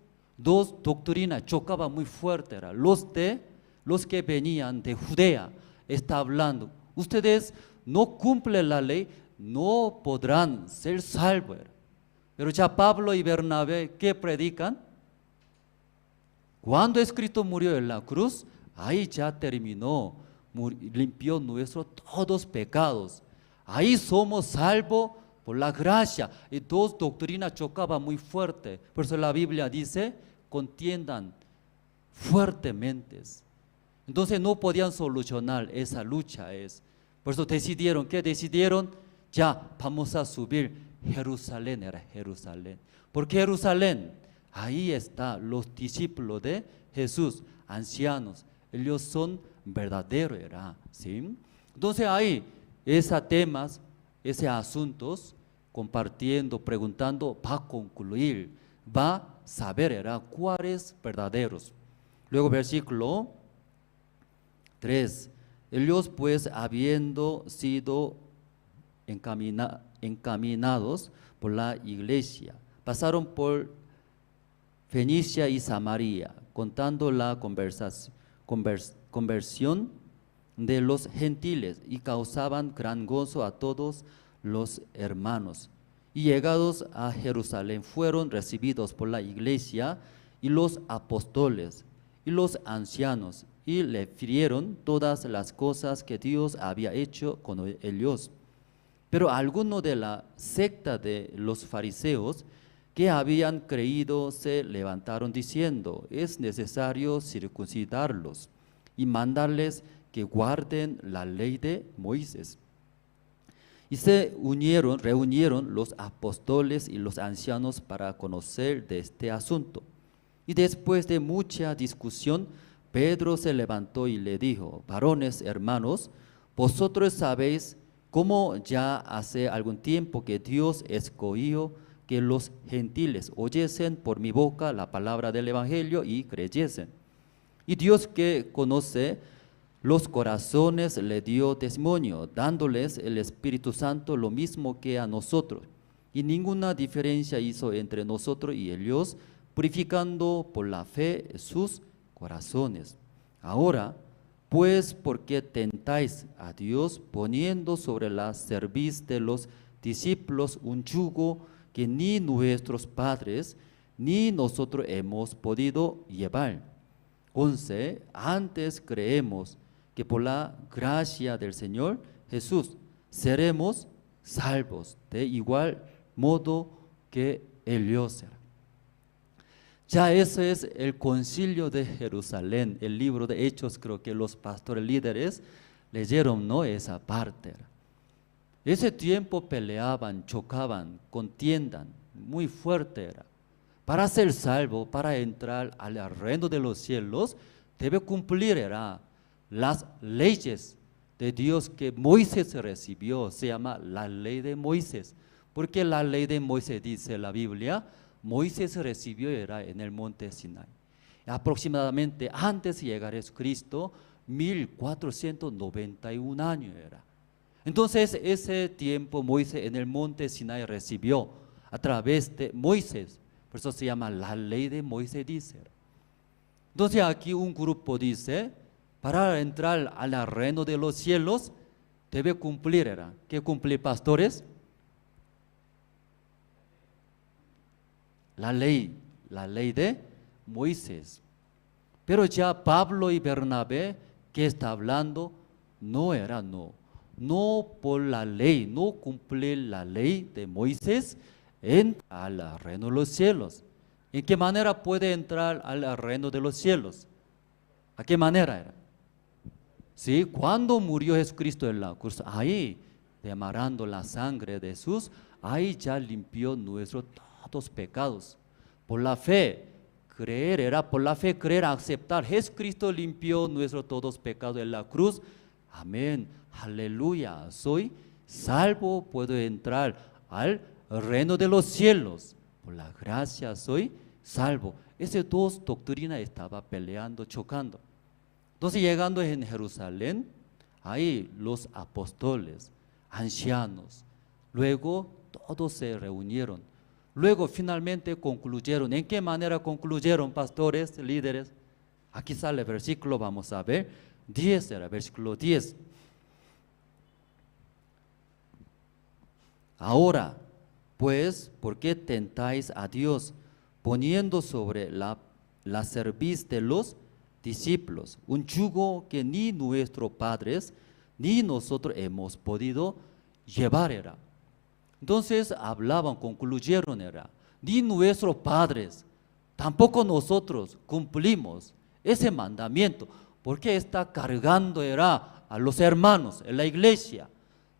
doctrinas chocaban muy fuerte. Los que venían de Judea está hablando: ustedes no cumplen la ley, no podrán ser salvos. Pero ya Pablo y Bernabé, ¿qué predican? Cuando Cristo murió en la cruz, ahí ya terminó, limpió nuestros todos pecados. Ahí somos salvos por la gracia. Y dos doctrinas chocaban muy fuerte. Por eso la Biblia dice: contiendan fuertemente. Entonces no podían solucionar esa lucha. Por eso decidieron, ¿qué decidieron? Ya vamos a subir Jerusalén, era Jerusalén. ¿Por qué Jerusalén? Ahí están los discípulos de Jesús, ancianos. Ellos son verdaderos, ¿sí? Entonces ahí, esos temas, esos asuntos, compartiendo, preguntando, va a concluir, va a saber, cuáles verdaderos. Luego versículo 3, ellos pues habiendo sido encaminados por la iglesia, pasaron por Fenicia y Samaria, contando la conversión de los gentiles, y causaban gran gozo a todos los hermanos. Y llegados a Jerusalén fueron recibidos por la iglesia y los apóstoles y los ancianos, y le refirieron todas las cosas que Dios había hecho con ellos. Pero algunos de la secta de los fariseos que habían creído se levantaron diciendo: es necesario circuncidarlos y mandarles que guarden la ley de Moisés. Y se reunieron los apóstoles y los ancianos para conocer de este asunto. Y después de mucha discusión, Pedro se levantó y le dijo: varones hermanos, vosotros sabéis cómo ya hace algún tiempo que Dios escogió que los gentiles oyesen por mi boca la palabra del evangelio y creyesen. Y Dios, que conoce los corazones, le dio testimonio, dándoles el Espíritu Santo lo mismo que a nosotros. Y ninguna diferencia hizo entre nosotros y ellos, purificando por la fe sus corazones. Ahora, pues, ¿por qué tentáis a Dios poniendo sobre la cerviz de los discípulos un yugo que ni nuestros padres ni nosotros hemos podido llevar? 11. Antes creemos que por la gracia del Señor Jesús seremos salvos, de igual modo que ellos eran. Ya ese es el concilio de Jerusalén, el libro de Hechos, creo que los pastores líderes leyeron, ¿no? Esa parte. Ese tiempo peleaban, chocaban, contiendan, muy fuerte era. Para ser salvo, para entrar al reino de los cielos, debe cumplir era las leyes de Dios que Moisés recibió, se llama la ley de Moisés. Porque la ley de Moisés dice la Biblia, Moisés recibió era en el monte Sinai. Aproximadamente antes de llegar a Jesucristo, 1491 años era. Entonces ese tiempo Moisés en el monte Sinai recibió a través de Moisés. Por eso se llama la ley de Moisés, dice. Entonces aquí un grupo dice, para entrar al reino de los cielos, debe cumplir era. ¿Qué cumplir, pastores? La ley de Moisés. Pero ya Pablo y Bernabé, que está hablando, no por la ley, no cumplir la ley de Moisés, entra al reino de los cielos. ¿En qué manera puede entrar al reino de los cielos? ¿A qué manera era? Sí, cuando murió Jesucristo en la cruz, ahí, derramando la sangre de Jesús, ahí ya limpió nuestros todos pecados. Por la fe, creer, aceptar. Jesucristo limpió nuestros todos pecados en la cruz. Amén, aleluya. Soy salvo, puedo entrar al reino de los cielos. Por la gracia soy salvo. Esas dos doctrinas estaban peleando, chocando. Entonces llegando en Jerusalén, ahí los apóstoles, ancianos, luego todos se reunieron. Luego finalmente concluyeron. ¿En qué manera concluyeron, pastores, líderes? Aquí sale el versículo, vamos a ver. 10 era, versículo 10. Ahora, pues, ¿por qué tentáis a Dios poniendo sobre la cerviz de los discípulos un yugo que ni nuestros padres ni nosotros hemos podido llevar? Era. Entonces hablaban, concluyeron era, ni nuestros padres, tampoco nosotros cumplimos ese mandamiento, porque está cargando era a los hermanos en la iglesia.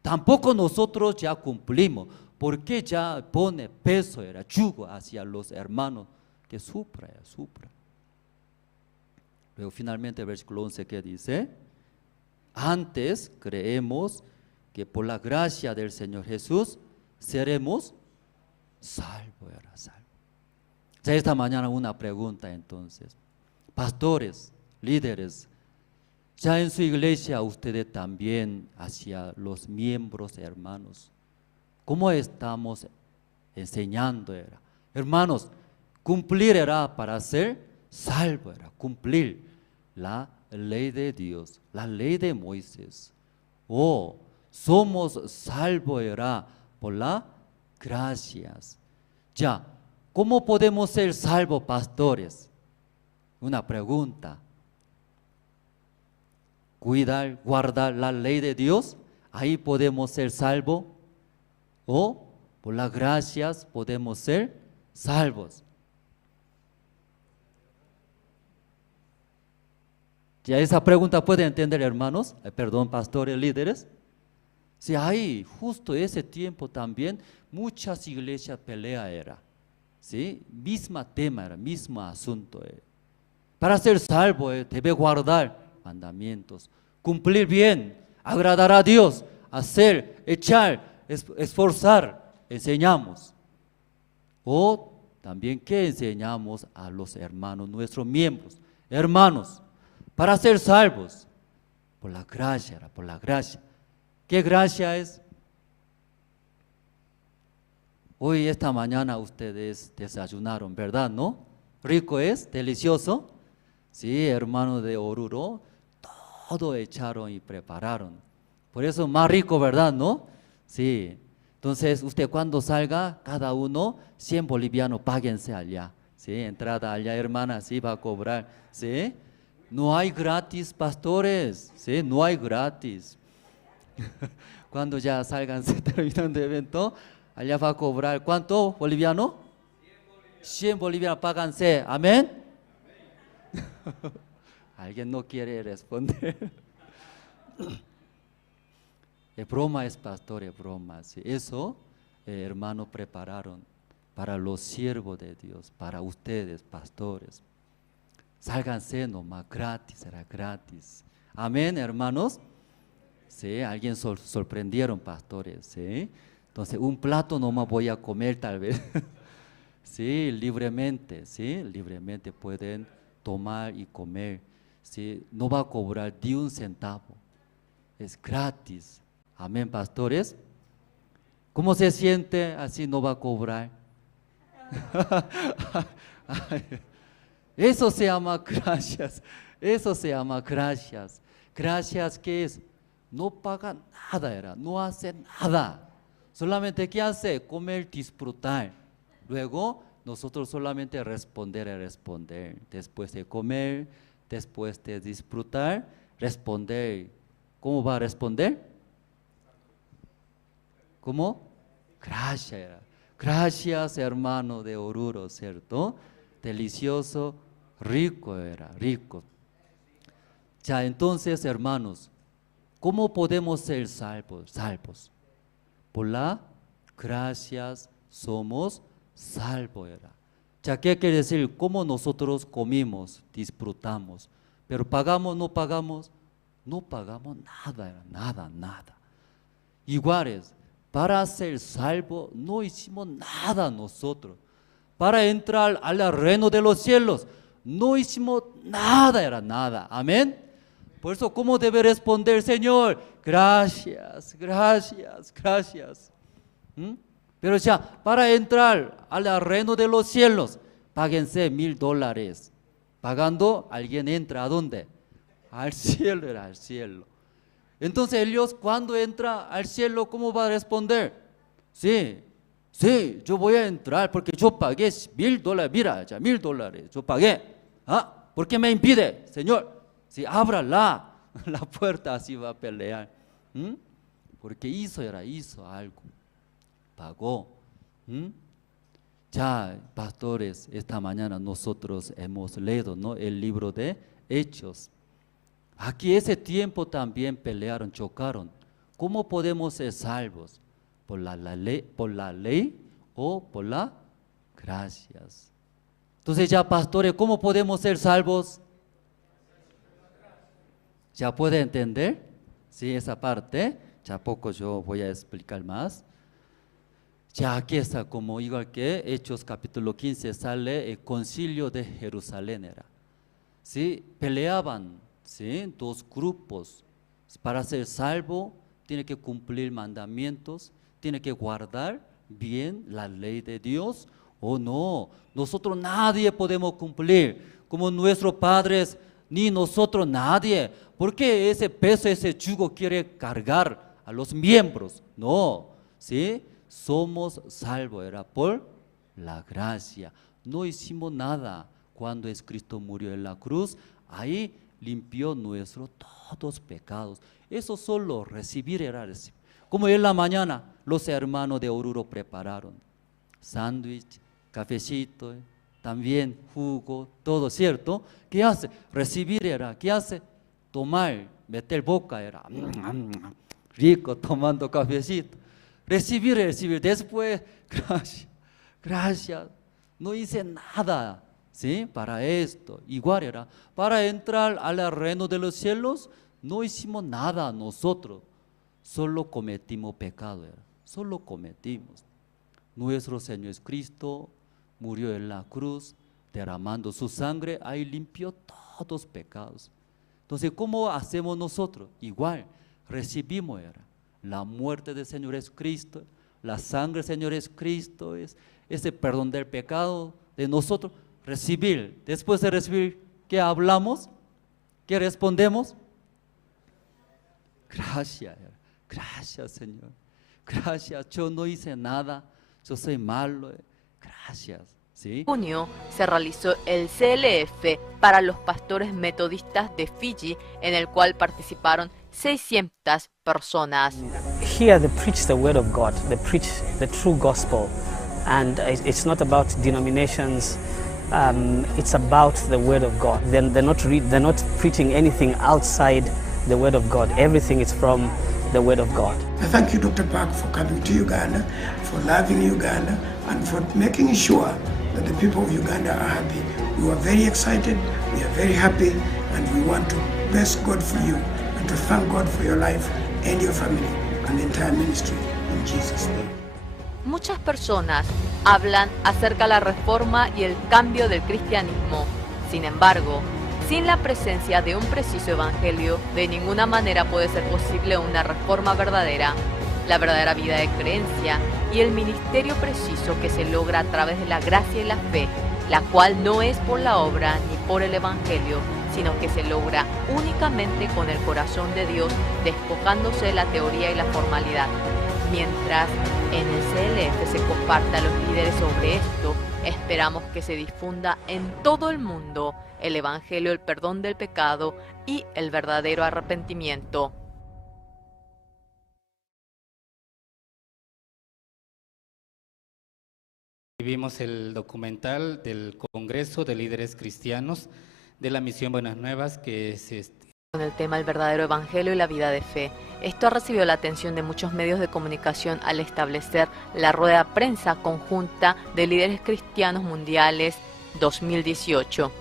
Tampoco nosotros ya cumplimos, porque ya pone peso, era yugo hacia los hermanos que sufra. Luego finalmente el versículo 11 que dice, antes creemos que por la gracia del Señor Jesús seremos salvos. Ya esta mañana una pregunta entonces, pastores, líderes, ya en su iglesia ustedes también hacia los miembros hermanos, ¿cómo estamos enseñando? Era? Hermanos, cumplir era para ser salvo, era cumplir la ley de Dios, la ley de Moisés. Somos salvos era por la gracias. Ya, ¿cómo podemos ser salvos, pastores? Una pregunta. Cuidar, guardar la ley de Dios, ahí podemos ser salvos. O por las gracias podemos ser salvos. Ya esa pregunta pueden entender, hermanos, perdón, pastores, líderes. Si hay justo ese tiempo también, muchas iglesias pelea era, ¿sí? Misma tema era, mismo asunto era. Para ser salvo debe guardar mandamientos, cumplir bien, agradar a Dios, hacer, echar, esforzar, enseñamos. O también, ¿qué enseñamos a los hermanos, nuestros miembros? Hermanos, para ser salvos, por la gracia, por la gracia. ¿Qué gracia es? Hoy, esta mañana, ustedes desayunaron, ¿verdad? ¿No? ¿Rico es? ¿Delicioso? Sí, hermanos de Oruro, todo echaron y prepararon. Por eso más rico, ¿verdad? ¿No? Sí. Entonces, usted cuando salga, cada uno 100 bolivianos, páguense allá. Sí, entrada allá, hermana, sí va a cobrar. Sí. No hay gratis, pastores. Sí, no hay gratis. Cuando ya salgan, se terminan de evento, allá va a cobrar, ¿cuánto boliviano? 100 bolivianos, páganse, amén. Alguien no quiere responder. Es broma, es pastor, es broma. ¿Sí? Eso, hermanos, prepararon para los siervos de Dios, para ustedes, pastores. Sálganse nomás, gratis, era gratis. Amén, hermanos. Sí, alguien sorprendieron, pastores. ¿Sí? Entonces, un plato nomás voy a comer tal vez. Sí, libremente, pueden tomar y comer. ¿Sí? No va a cobrar ni un centavo. Es gratis. Amén, pastores. ¿Cómo se siente? Así no va a cobrar. Eso se llama gracias. Eso se llama gracias. Gracias, ¿qué es? No paga nada, no hace nada. Solamente, ¿qué hace? Comer, disfrutar. Luego, nosotros solamente responder. Después de comer, después de disfrutar, responder. ¿Cómo va a responder? ¿Cómo? Gracias. Gracias, hermano de Oruro, ¿cierto? Delicioso, rico era, rico. Ya, entonces, hermanos, ¿cómo podemos ser salvos? Por la gracias somos salvos. Ya, ¿qué quiere decir? ¿Cómo nosotros comimos, disfrutamos? Pero pagamos, no pagamos nada. Iguales, para ser salvo no hicimos nada nosotros. Para entrar al reino de los cielos no hicimos nada. Amén. Por eso, ¿cómo debe responder, Señor? Gracias. Pero ya, para entrar al reino de los cielos, páguense $1000. Pagando, alguien entra, ¿a dónde? Al cielo. Entonces ellos, cuando entra al cielo, ¿cómo va a responder? Sí, yo voy a entrar porque yo pagué $1000. Mira, ya $1000, yo pagué. ¿Por qué me impide, Señor? Sí, ábrala la puerta, así va a pelear. Porque hizo algo, pagó. Ya, pastores, esta mañana nosotros hemos leído, ¿no?, el libro de Hechos. Aquí ese tiempo también pelearon, chocaron. ¿Cómo podemos ser salvos? ¿Por la ley o por la gracias? Entonces ya, pastores, ¿cómo podemos ser salvos? ¿Ya puede entender? Sí, esa parte. Ya poco yo voy a explicar más. Ya aquí está, como igual que Hechos capítulo 15 sale el concilio de Jerusalén era. Sí, peleaban, sí, dos grupos. Para ser salvo tiene que cumplir mandamientos, tiene que guardar bien la ley de Dios o no. Nosotros nadie podemos cumplir, como nuestros padres, ni nosotros nadie. ¿Por qué ese peso, ese yugo quiere cargar a los miembros? No, ¿sí? Somos salvos, era por la gracia. No hicimos nada. Cuando Cristo murió en la cruz, ahí limpió nuestros todos pecados. Eso solo recibir era recibir. Como en la mañana los hermanos de Oruro prepararon sándwich, cafecito, también jugo, todo, ¿cierto? ¿Qué hace? Recibir era. ¿Qué hace? Tomar, meter boca era. Rico, tomando cafecito. Recibir. Después, gracias. No hice nada, ¿sí? Para esto. Igual era. Para entrar al reino de los cielos, no hicimos nada nosotros. Solo cometimos pecado. Solo cometimos. Nuestro Señor Jesucristo murió en la cruz, derramando su sangre, ahí limpió todos los pecados. Entonces, ¿cómo hacemos nosotros? Igual, recibimos la muerte del Señor Jesucristo, la sangre del Señor Jesucristo, es ese perdón del pecado de nosotros, recibir. Después de recibir, ¿qué hablamos? ¿Qué respondemos? Gracias, Señor. Gracias, yo no hice nada, yo soy malo. Gracias. ¿Sí? En junio se realizó el CLF para los pastores metodistas de Fiji, en el cual participaron 600 personas. Here they preach the word of God, they preach the true gospel, and it's not about denominations, it's about the word of God. They're not preaching anything outside the word of God. Everything is from the word of God. I thank you, Dr. Park, for coming to Uganda, for loving Uganda, and for making sure that the people of Uganda are happy. We are very excited, we are very happy, and we want to bless God for you and to thank God for your life and your family and the entire ministry in Jesus' name. Muchas personas hablan acerca de la reforma y el cambio del cristianismo. Sin embargo, sin la presencia de un preciso evangelio, de ninguna manera puede ser posible una reforma verdadera. La verdadera vida de creencia y el ministerio preciso que se logra a través de la gracia y la fe, la cual no es por la obra ni por el evangelio, sino que se logra únicamente con el corazón de Dios, despojándose de la teoría y la formalidad. Mientras en el CLF se comparta a los líderes sobre esto, esperamos que se difunda en todo el mundo el evangelio, el perdón del pecado y el verdadero arrepentimiento. Vimos el documental del Congreso de Líderes Cristianos de la Misión Buenas Nuevas que se con el tema El verdadero evangelio y la vida de fe. Esto ha recibido la atención de muchos medios de comunicación al establecer la rueda de prensa conjunta de líderes cristianos mundiales 2018.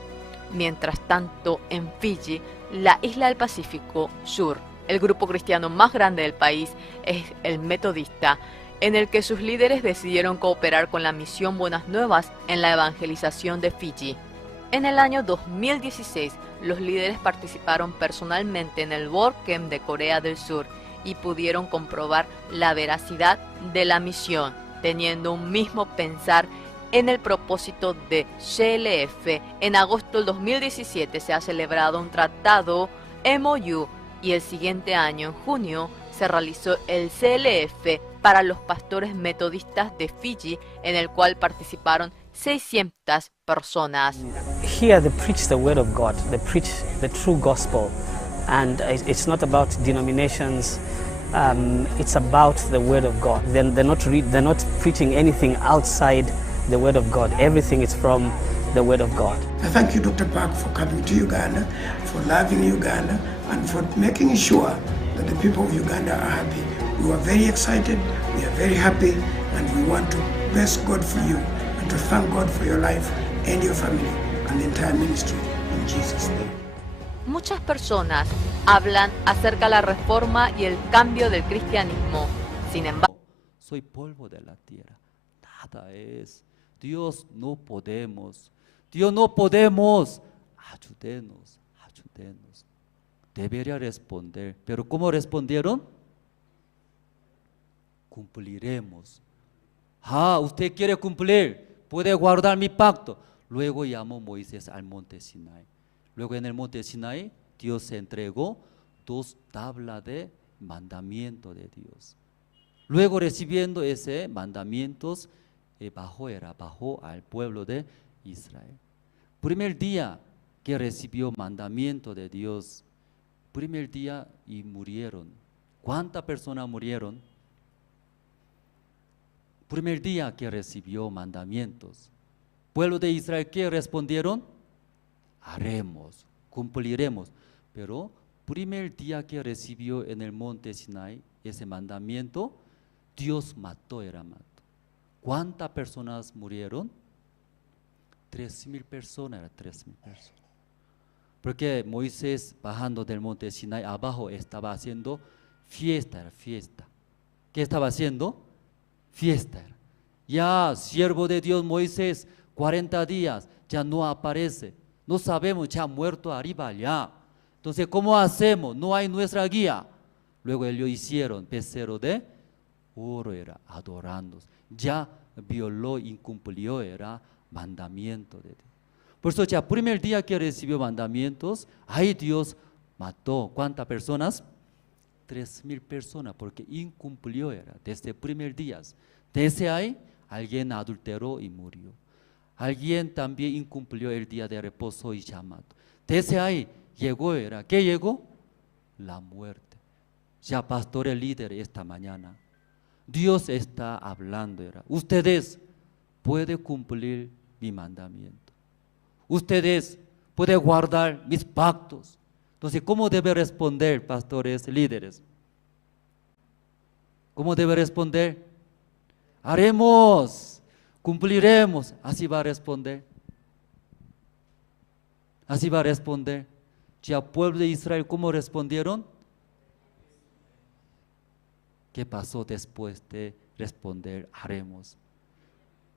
Mientras tanto, en Fiji, la isla del Pacífico Sur, el grupo cristiano más grande del país es el Metodista, en el que sus líderes decidieron cooperar con la Misión Buenas Nuevas en la evangelización de Fiji. En el año 2016, los líderes participaron personalmente en el World Camp de Corea del Sur y pudieron comprobar la veracidad de la misión, teniendo un mismo pensar en el propósito de CLF. En agosto del 2017 se ha celebrado un tratado MOU y el siguiente año, en junio, se realizó el CLF para los pastores metodistas de Fiji, en el cual participaron 600 personas. Here they preach the word of God, they preach the true gospel, and it's not about denominations, it's about the word of God. They're not preaching anything outside the word of God. Everything is from the word of God. I thank you, Dr. Park, for coming to Uganda, for loving Uganda, and for making sure that the people of Uganda are happy. We are very excited, we are very happy, and we want to bless God for you and to thank God for your life and your family and the entire ministry in Jesus' name. Muchas personas hablan acerca de la reforma y el cambio del cristianismo. Sin embargo, soy polvo de la tierra. Nada es. Dios no podemos. Dios no podemos. Ayúdenos, ayúdenos. Debería responder. Pero ¿cómo respondieron? Cumpliremos. Usted quiere cumplir, puede guardar mi pacto. Luego llamó Moisés al monte Sinai. Luego en el monte Sinai, Dios se entregó 2 tablas de mandamiento de Dios. Luego recibiendo ese mandamientos, bajó al pueblo de Israel. Primer día que recibió mandamiento de Dios, primer día y murieron. ¿Cuántas personas murieron? Primer día que recibió mandamientos. Pueblo de Israel, ¿qué respondieron? Haremos, cumpliremos. Pero primer día que recibió en el monte Sinai ese mandamiento, Dios mató. ¿Cuántas personas murieron? 3,000 personas, 3,000 personas. Porque Moisés bajando del monte Sinai abajo estaba haciendo fiesta. ¿Qué estaba haciendo? Fiesta. Ya siervo de Dios Moisés, 40 días, ya no aparece. No sabemos, ya ha muerto arriba ya. Entonces, ¿cómo hacemos? No hay nuestra guía. Luego ellos hicieron becerro de oro, adorando. Ya violó, incumplió, mandamiento de Dios. Por eso ya primer día que recibió mandamientos, ahí Dios mató. ¿Cuántas personas? 3,000 personas, porque incumplió desde primer día. Desde ahí, alguien adulteró y murió. Alguien también incumplió el día de reposo y llamado. Desde ahí llegó, ¿qué llegó? La muerte. ya pastores líderes esta mañana, Dios está hablando, ustedes pueden cumplir mi mandamiento, ustedes pueden guardar mis pactos. Entonces, ¿cómo debe responder, pastores líderes? ¿Cómo debe responder? Haremos, cumpliremos, así va a responder. Así va a responder. Ya pueblo de Israel, ¿cómo respondieron? ¿Qué pasó después de responder? Haremos.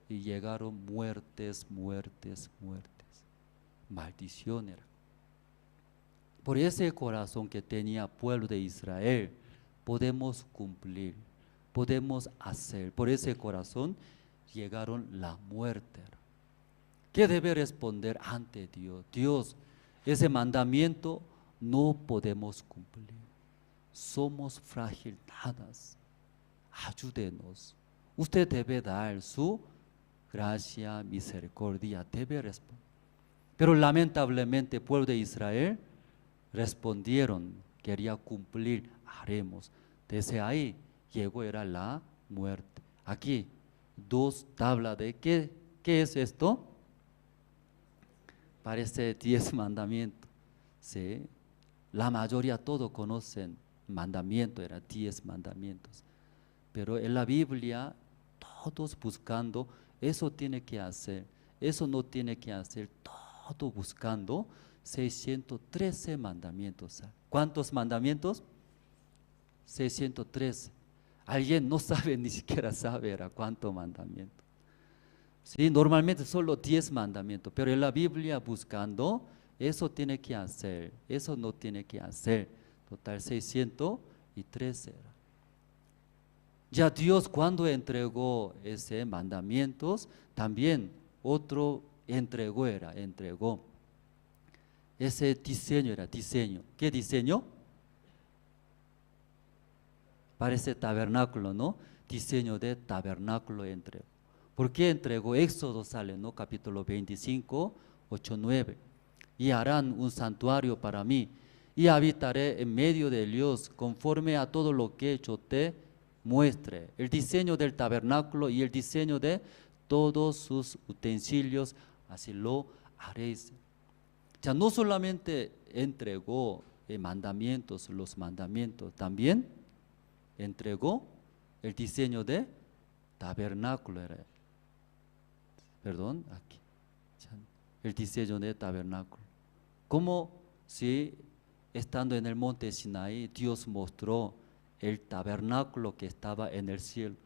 Y llegaron muertes, muertes, muertes. Maldición era. Por ese corazón que tenía pueblo de Israel, podemos cumplir, podemos hacer. Por ese corazón llegaron la muerte. ¿Qué debe responder ante Dios? Dios, ese mandamiento no podemos cumplir. Somos fragilidades. Ayúdenos. Usted debe dar su gracia, misericordia, debe responder. Pero lamentablemente el pueblo de Israel respondieron, quería cumplir, haremos. Desde ahí llegó era la muerte. Aquí, dos tablas de ¿qué es esto? Parece 10 mandamientos. ¿Sí? La mayoría todos conocen mandamiento, era 10 mandamientos. Pero en la Biblia, todos buscando, eso tiene que hacer, eso no tiene que hacer, todo buscando 613 mandamientos. ¿Cuántos mandamientos? 613. Alguien no sabe, ni siquiera sabe cuántos mandamientos. Sí, normalmente solo 10 mandamientos, pero en la Biblia buscando, eso tiene que hacer, eso no tiene que hacer. Total 613 era. Ya Dios cuando entregó ese mandamientos, también otro entregó. Ese diseño era diseño. ¿Qué diseño? Parece tabernáculo, ¿no? Diseño de tabernáculo entregó. ¿Por qué entregó? Éxodo sale, ¿no? Capítulo 25, 8, 9. Y harán un santuario para mí, y habitaré en medio de ellos, conforme a todo lo que yo te muestre. El diseño del tabernáculo y el diseño de todos sus utensilios, así lo haréis. Ya no solamente entregó mandamientos, los mandamientos, también entregó el diseño de tabernáculo. Perdón, aquí. El diseño de tabernáculo. Como si estando en el monte Sinaí, Dios mostró el tabernáculo que estaba en el cielo.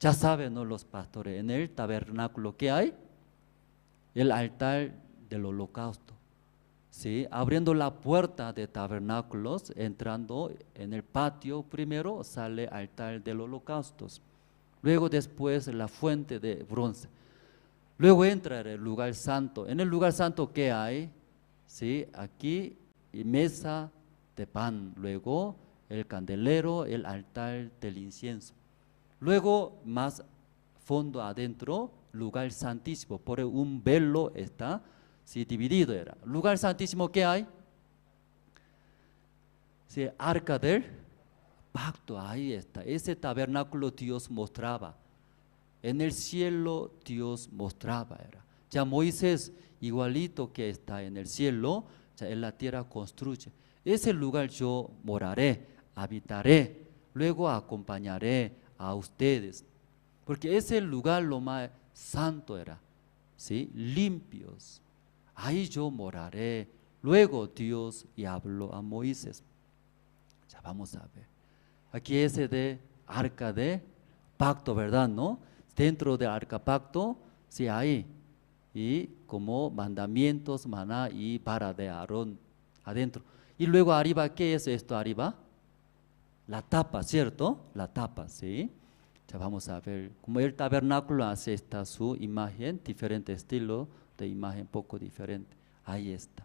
Ya saben, ¿no? Los pastores, en el tabernáculo, ¿qué hay? El altar del holocausto. ¿Sí? Abriendo la puerta de tabernáculos, entrando en el patio, primero sale el altar del holocausto. Luego después la fuente de bronce. Luego entra el lugar santo. En el lugar santo, ¿qué hay? ¿Sí? Aquí, y mesa de pan. Luego el candelero, el altar del incienso. Luego, más fondo adentro, lugar santísimo. Por un velo está, sí, dividido era. Lugar santísimo, ¿qué hay? Sí, arca del pacto, ahí está. Ese tabernáculo Dios mostraba. En el cielo Dios mostraba. Ya Moisés, igualito que está en el cielo, ya en la tierra construye. Ese lugar yo moraré, habitaré, luego acompañaré a ustedes. Porque ese lugar lo más santo era, ¿sí? Limpios. Ahí yo moraré. Luego Dios y habló a Moisés. Ya vamos a ver. Aquí ese de arca de pacto, ¿verdad? ¿No? Dentro del arca pacto, sí hay. Y como mandamientos, maná y vara de Aarón adentro. Y luego arriba, ¿qué es esto arriba? La tapa, ¿cierto? La tapa, ¿sí? Ya vamos a ver. Como el tabernáculo hace esta su imagen, diferente estilo de imagen, poco diferente. Ahí está.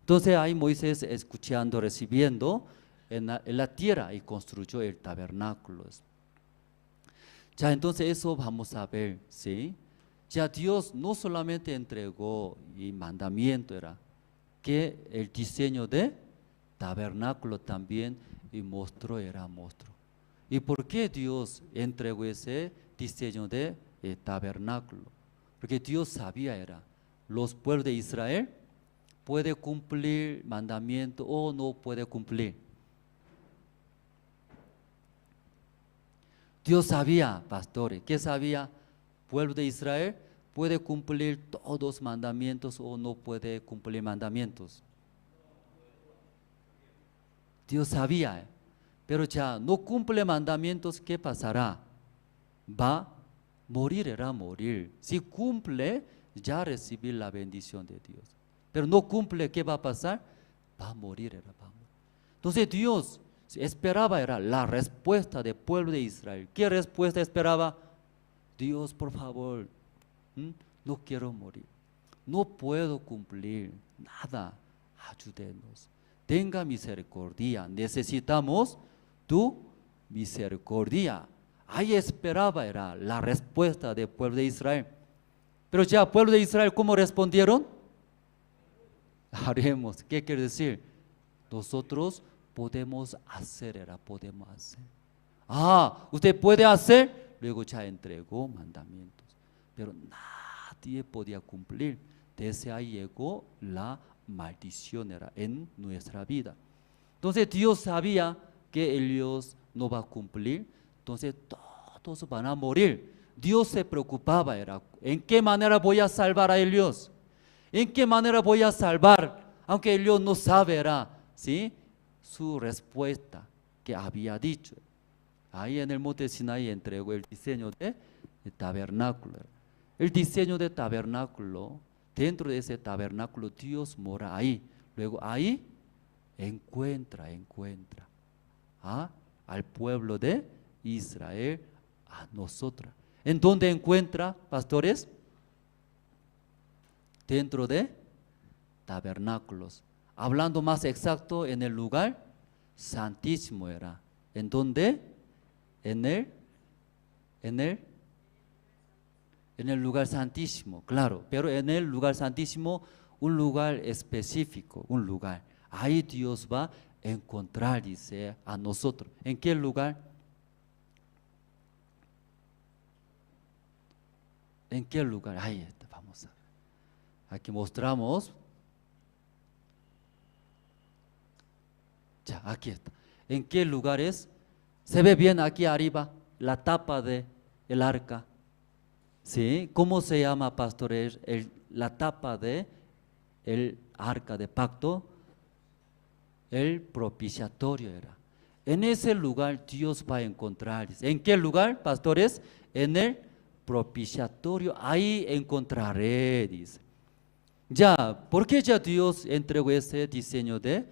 Entonces ahí Moisés escuchando, recibiendo en la tierra y construyó el tabernáculo. Ya entonces eso vamos a ver, ¿sí? Ya Dios no solamente entregó y mandamiento era, que el diseño de tabernáculo también y monstruo era monstruo. ¿Y por qué Dios entregó ese diseño de tabernáculo? Porque Dios sabía era, los pueblos de Israel puede cumplir mandamiento o no puede cumplir. Dios sabía, pastores, ¿qué sabía? Pueblo de Israel puede cumplir todos los mandamientos o no puede cumplir mandamientos. Dios sabía, pero ya no cumple mandamientos, ¿qué pasará? Va a morir, era morir. Si cumple, ya recibir la bendición de Dios. Pero no cumple, ¿qué va a pasar? Va a morir, era, va a morir. Entonces Dios esperaba era la respuesta del pueblo de Israel. ¿Qué respuesta esperaba? Dios, por favor, no quiero morir, no puedo cumplir nada, ayúdenos, tenga misericordia, necesitamos tu misericordia. Ahí esperaba era la respuesta del pueblo de Israel. Pero ya el pueblo de Israel, ¿cómo respondieron? Haremos. ¿Qué quiere decir? Nosotros podemos hacer, era podemos hacer. Usted puede hacer, luego ya entregó mandamientos, pero nadie podía cumplir. Desde ahí llegó la maldición era en nuestra vida. Entonces Dios sabía que ellos no van a cumplir, entonces todos van a morir. Dios se preocupaba era, ¿en qué manera voy a salvar a ellos? ¿En qué manera voy a salvar? Aunque ellos no saben, ¿sí? Su respuesta que había dicho. Ahí en el monte Sinaí entregó el diseño de tabernáculo. El diseño de tabernáculo, dentro de ese tabernáculo Dios mora ahí. Luego ahí encuentra al pueblo de Israel, a nosotros. ¿En dónde encuentra, pastores? Dentro de tabernáculos. Hablando más exacto, en el lugar santísimo era. ¿En dónde? En el lugar santísimo, claro, pero en el lugar santísimo, un lugar específico, un lugar. Ahí Dios va a encontrar, dice, a nosotros. ¿En qué lugar? ¿En qué lugar? Ahí está, vamos a ver. Aquí mostramos. Ya, aquí está. ¿En qué lugares? Se ve bien aquí arriba la tapa del arca. ¿Sí? ¿Cómo se llama, pastores? La tapa del arca de pacto. El propiciatorio era. En ese lugar Dios va a encontrar. ¿En qué lugar, pastores? En el propiciatorio. Ahí encontraré, dice. Ya, ¿por qué ya Dios entregó ese diseño de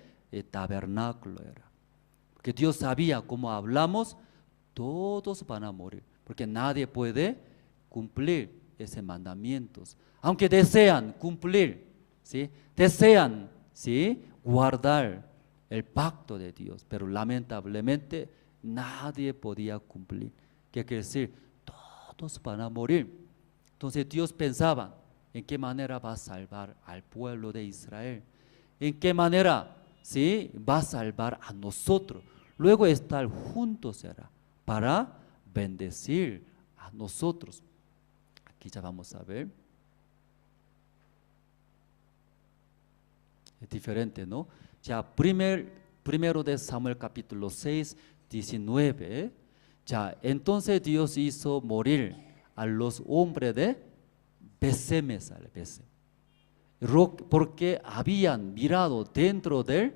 tabernáculo? Era. Porque Dios sabía, como hablamos, todos van a morir. Porque nadie puede cumplir esos mandamientos. Aunque desean cumplir, ¿sí? Desean, ¿sí? Guardar el pacto de Dios, pero lamentablemente nadie podía cumplir. ¿Qué quiere decir? Todos van a morir. Entonces Dios pensaba, ¿en qué manera va a salvar al pueblo de Israel? ¿En qué manera, sí, va a salvar a nosotros? Luego estar juntos será para bendecir a nosotros. Aquí ya vamos a ver. Es diferente, ¿no? Ya primero de Samuel capítulo 6, 19. Ya, entonces Dios hizo morir a los hombres de Besemes, porque habían mirado dentro del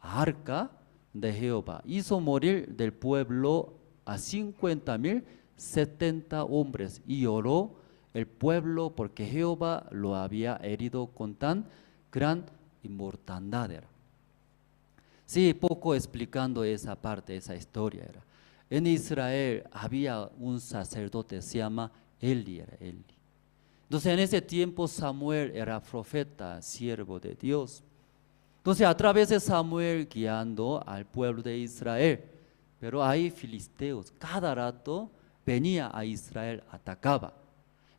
arca de Jehová. Hizo morir del pueblo a 50,000, 70 hombres, y lloró el pueblo porque Jehová lo había herido con tan gran mortandad. Sí, poco explicando esa parte, esa historia era. En Israel había un sacerdote, se llama Eli. Entonces en ese tiempo Samuel era profeta, siervo de Dios. Entonces a través de Samuel guiando al pueblo de Israel, pero hay filisteos, cada rato venía a Israel, atacaba.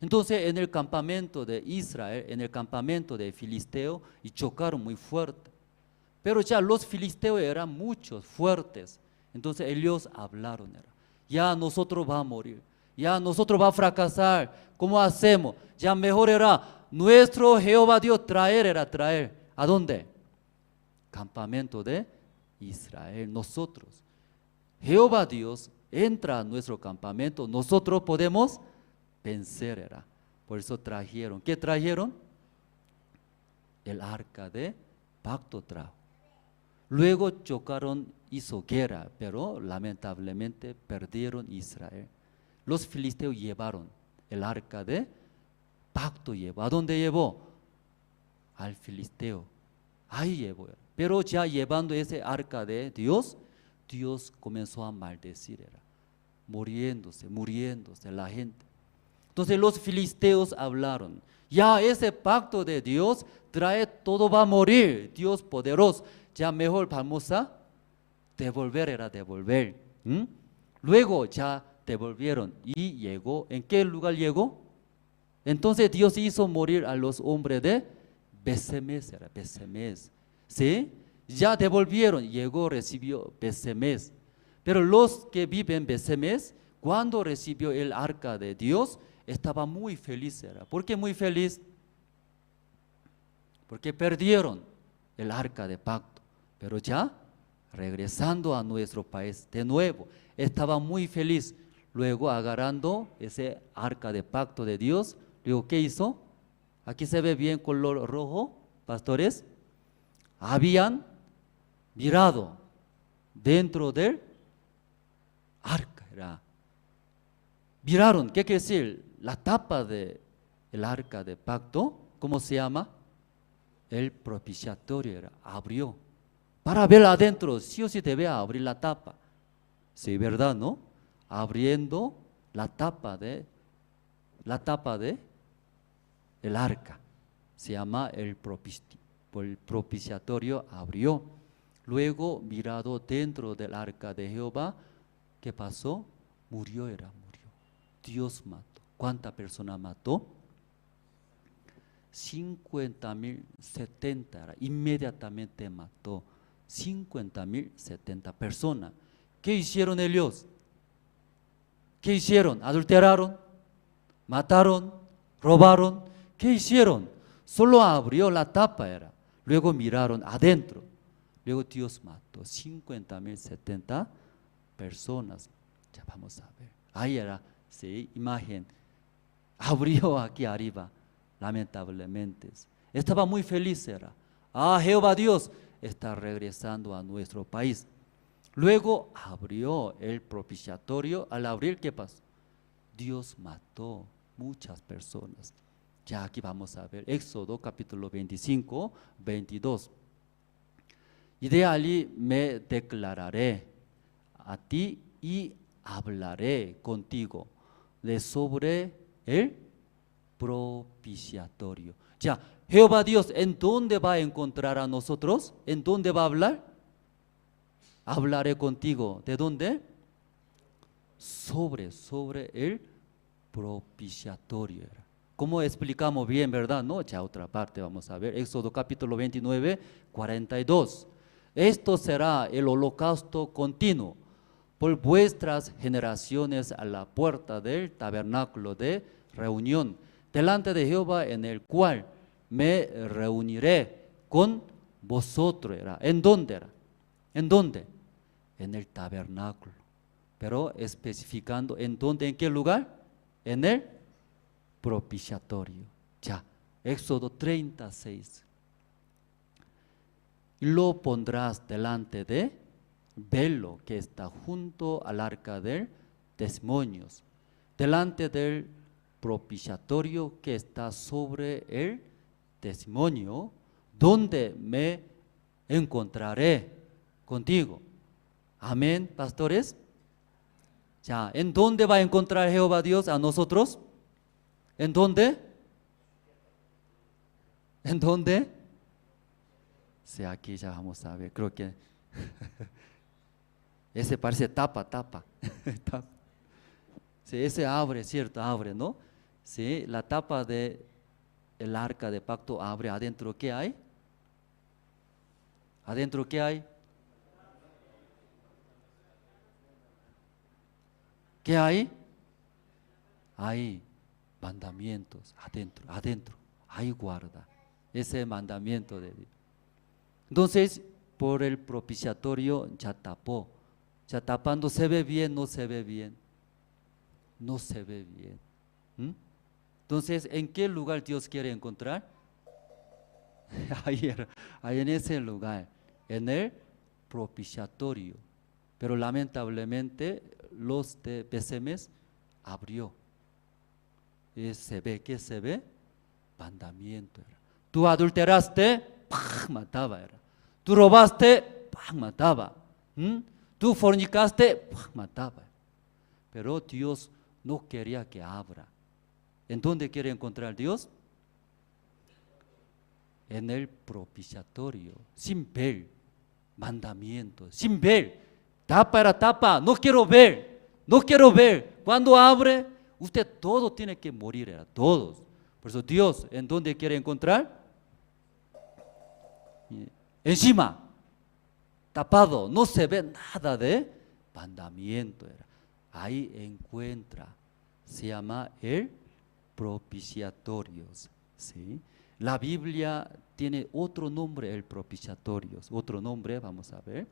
Entonces en el campamento de Israel, en el campamento de filisteo, y chocaron muy fuerte. Pero ya los filisteos eran muchos, fuertes. Entonces ellos hablaron, ya nosotros vamos a morir, ya nosotros vamos a fracasar. ¿Cómo hacemos? Ya mejor era nuestro Jehová Dios traer. ¿A dónde? Campamento de Israel. Nosotros, Jehová Dios entra a nuestro campamento, nosotros podemos vencer. Por eso trajeron. ¿Qué trajeron? El arca de pacto trajo. Luego chocaron, hizo guerra, pero lamentablemente perdieron Israel. Los filisteos llevaron el arca de pacto. ¿A dónde llevó? Al filisteo. Ahí llevó. Pero ya llevando ese arca de Dios, Dios comenzó a maldecir. Muriéndose la gente. Entonces los filisteos hablaron. Ya ese pacto de Dios trae, todo va a morir. Dios poderoso. Ya mejor vamos a devolver. Luego ya devolvieron y llegó. ¿En qué lugar llegó? Entonces Dios hizo morir a los hombres de Besemes. ¿Sí? Ya devolvieron, recibió Besemes. Pero los que viven en Besemes, cuando recibió el arca de Dios, estaba muy feliz. ¿Por qué muy feliz? Porque perdieron el arca de pacto. Pero ya regresando a nuestro país de nuevo, estaba muy feliz. Luego agarrando ese arca de pacto de Dios, luego ¿qué hizo? Aquí se ve bien color rojo, pastores. Habían mirado dentro del arca. Miraron, ¿qué quiere decir? La tapa del arca de pacto, ¿cómo se llama? El propiciatorio abrió. Para ver adentro, sí o sí debe abrir la tapa. Sí, ¿verdad, no? Abriendo la tapa de el arca. Se llama el propiciatorio abrió. Luego mirado dentro del arca de Jehová, ¿qué pasó? Murió. Dios mató. ¿Cuánta persona mató? 50,070. Inmediatamente mató 50,070 personas. ¿Qué hicieron ellos? ¿Qué hicieron? ¿Adulteraron? ¿Mataron? ¿Robaron? ¿Qué hicieron? Solo abrió la tapa. Luego miraron adentro. Luego Dios mató 50,070 personas. Ya vamos a ver. Ahí sí, imagen. Abrió aquí arriba. Lamentablemente. Estaba muy feliz. Jehová Dios está regresando a nuestro país. Luego abrió el propiciatorio. Al abrir, ¿qué pasó? Dios mató muchas personas. Ya aquí vamos a ver Éxodo capítulo 25, 22. Y de allí me declararé a ti y hablaré contigo de sobre el propiciatorio. Ya, Jehová Dios, ¿en dónde va a encontrar a nosotros? ¿En dónde va a hablar? Hablaré contigo. ¿De dónde? Sobre el propiciatorio. ¿Cómo explicamos bien, verdad? No, ya otra parte vamos a ver. Éxodo capítulo 29, 42. Esto será el holocausto continuo por vuestras generaciones a la puerta del tabernáculo de reunión, delante de Jehová, en el cual me reuniré con vosotros. ¿En dónde? ¿En dónde? En el tabernáculo. Pero especificando en dónde, en qué lugar, en el propiciatorio. Ya, Éxodo 36. Lo pondrás delante de velo que está junto al arca del testimonio, delante del propiciatorio que está sobre el testimonio, donde me encontraré contigo. Amén, pastores. Ya, ¿en dónde va a encontrar Jehová Dios a nosotros? ¿En dónde? ¿En dónde? Sí, aquí ya vamos a ver, creo que ese parece tapa. Sí, ese abre, cierto, abre, ¿no? Sí, la tapa de el arca de pacto abre adentro. ¿Qué hay? ¿Adentro qué hay? ¿Qué hay? Hay mandamientos adentro, ahí guarda ese mandamiento de Dios. Entonces, por el propiciatorio ya tapó, ya tapando, ¿se ve bien? No se ve bien, no se ve bien. Entonces, ¿en qué lugar Dios quiere encontrar? Ahí en ese lugar, en el propiciatorio. Pero lamentablemente los de Besemes abrió. Y se ve, ¿qué se ve? Mandamiento era. Tú adulteraste, ¡pah! Mataba era. Tú robaste, ¡pah! Mataba. Tú fornicaste, ¡pah! Mataba. Pero Dios no quería que abra. ¿En dónde quiere encontrar Dios? En el propiciatorio, sin ver mandamientos, sin ver. Tapa era tapa, no quiero ver, no quiero ver. Cuando abre, usted todo tiene que morir, era todos. Por eso Dios, ¿en dónde quiere encontrar? Encima, tapado, no se ve nada de mandamiento. Era. Ahí encuentra, se llama el propiciatorios, ¿sí? La Biblia tiene otro nombre, el propiciatorios, otro nombre, vamos a ver.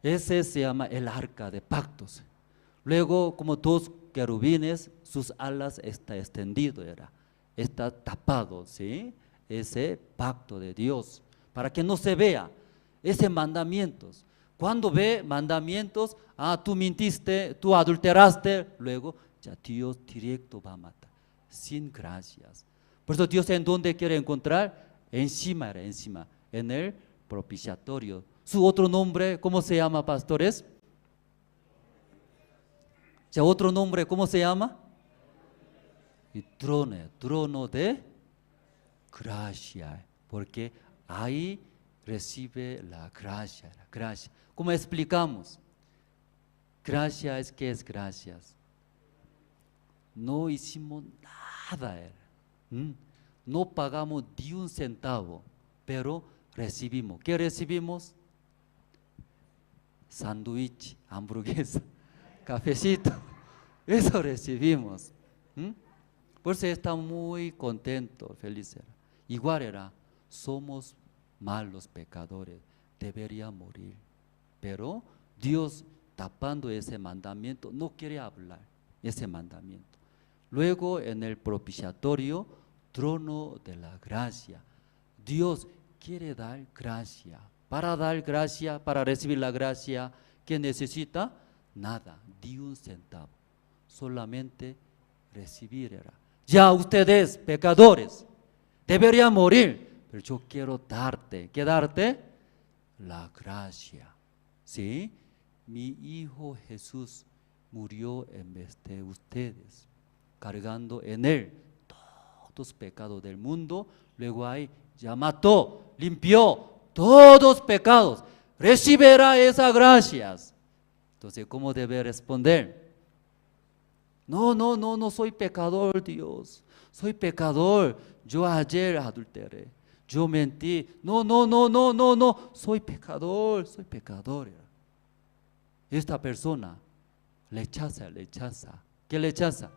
Ese se llama el arca de pactos. Luego, como dos querubines, sus alas está extendido, está tapado, ¿sí? Ese pacto de Dios, para que no se vea ese mandamientos. Cuando ve mandamientos, tú mintiste, tú adulteraste, luego ya Dios directo va a matar, sin gracias. Por eso Dios, ¿en dónde quiere encontrar? Encima, en el propiciatorio. Su otro nombre, ¿cómo se llama, pastores? Ya otro nombre, ¿cómo se llama? Y trono de gracia, porque ahí recibe la gracia. ¿Cómo explicamos? Gracia es, ¿qué es gracias? No hicimos nada, no pagamos ni un centavo, pero recibimos. ¿Qué recibimos? Sándwich, hamburguesa, cafecito, eso recibimos. Por eso está muy contento, feliz era. Igual era, somos malos pecadores, debería morir. Pero Dios, tapando ese mandamiento, no quiere hablar ese mandamiento. Luego en el propiciatorio, trono de la gracia. Dios quiere dar gracia. Para dar gracia, para recibir la gracia, ¿qué necesita? Nada, ni un centavo. Solamente recibir era. Ya ustedes, pecadores, deberían morir, pero yo quiero darte. ¿Qué darte? La gracia. ¿Sí? Mi Hijo Jesús murió en vez de ustedes, cargando en él todos los pecados del mundo. Luego ahí ya mató, limpió todos pecados, recibirá esas gracias. Entonces, ¿cómo debe responder? No soy pecador, Dios, soy pecador, yo ayer adulteré, yo mentí, no, soy pecador. Esta persona rechaza, ¿qué rechaza?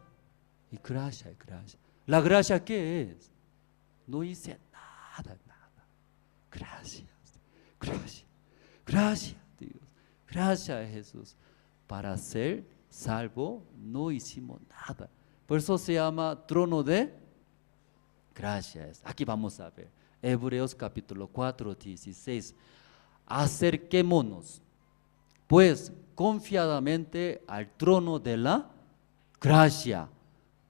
Y gracia. ¿La gracia qué es? No hice nada. Gracias Dios, gracias Jesús. Para ser salvo no hicimos nada. Por eso se llama trono de gracias. Aquí vamos a ver, Hebreos capítulo 4, 16. Acerquémonos pues confiadamente al trono de la gracia,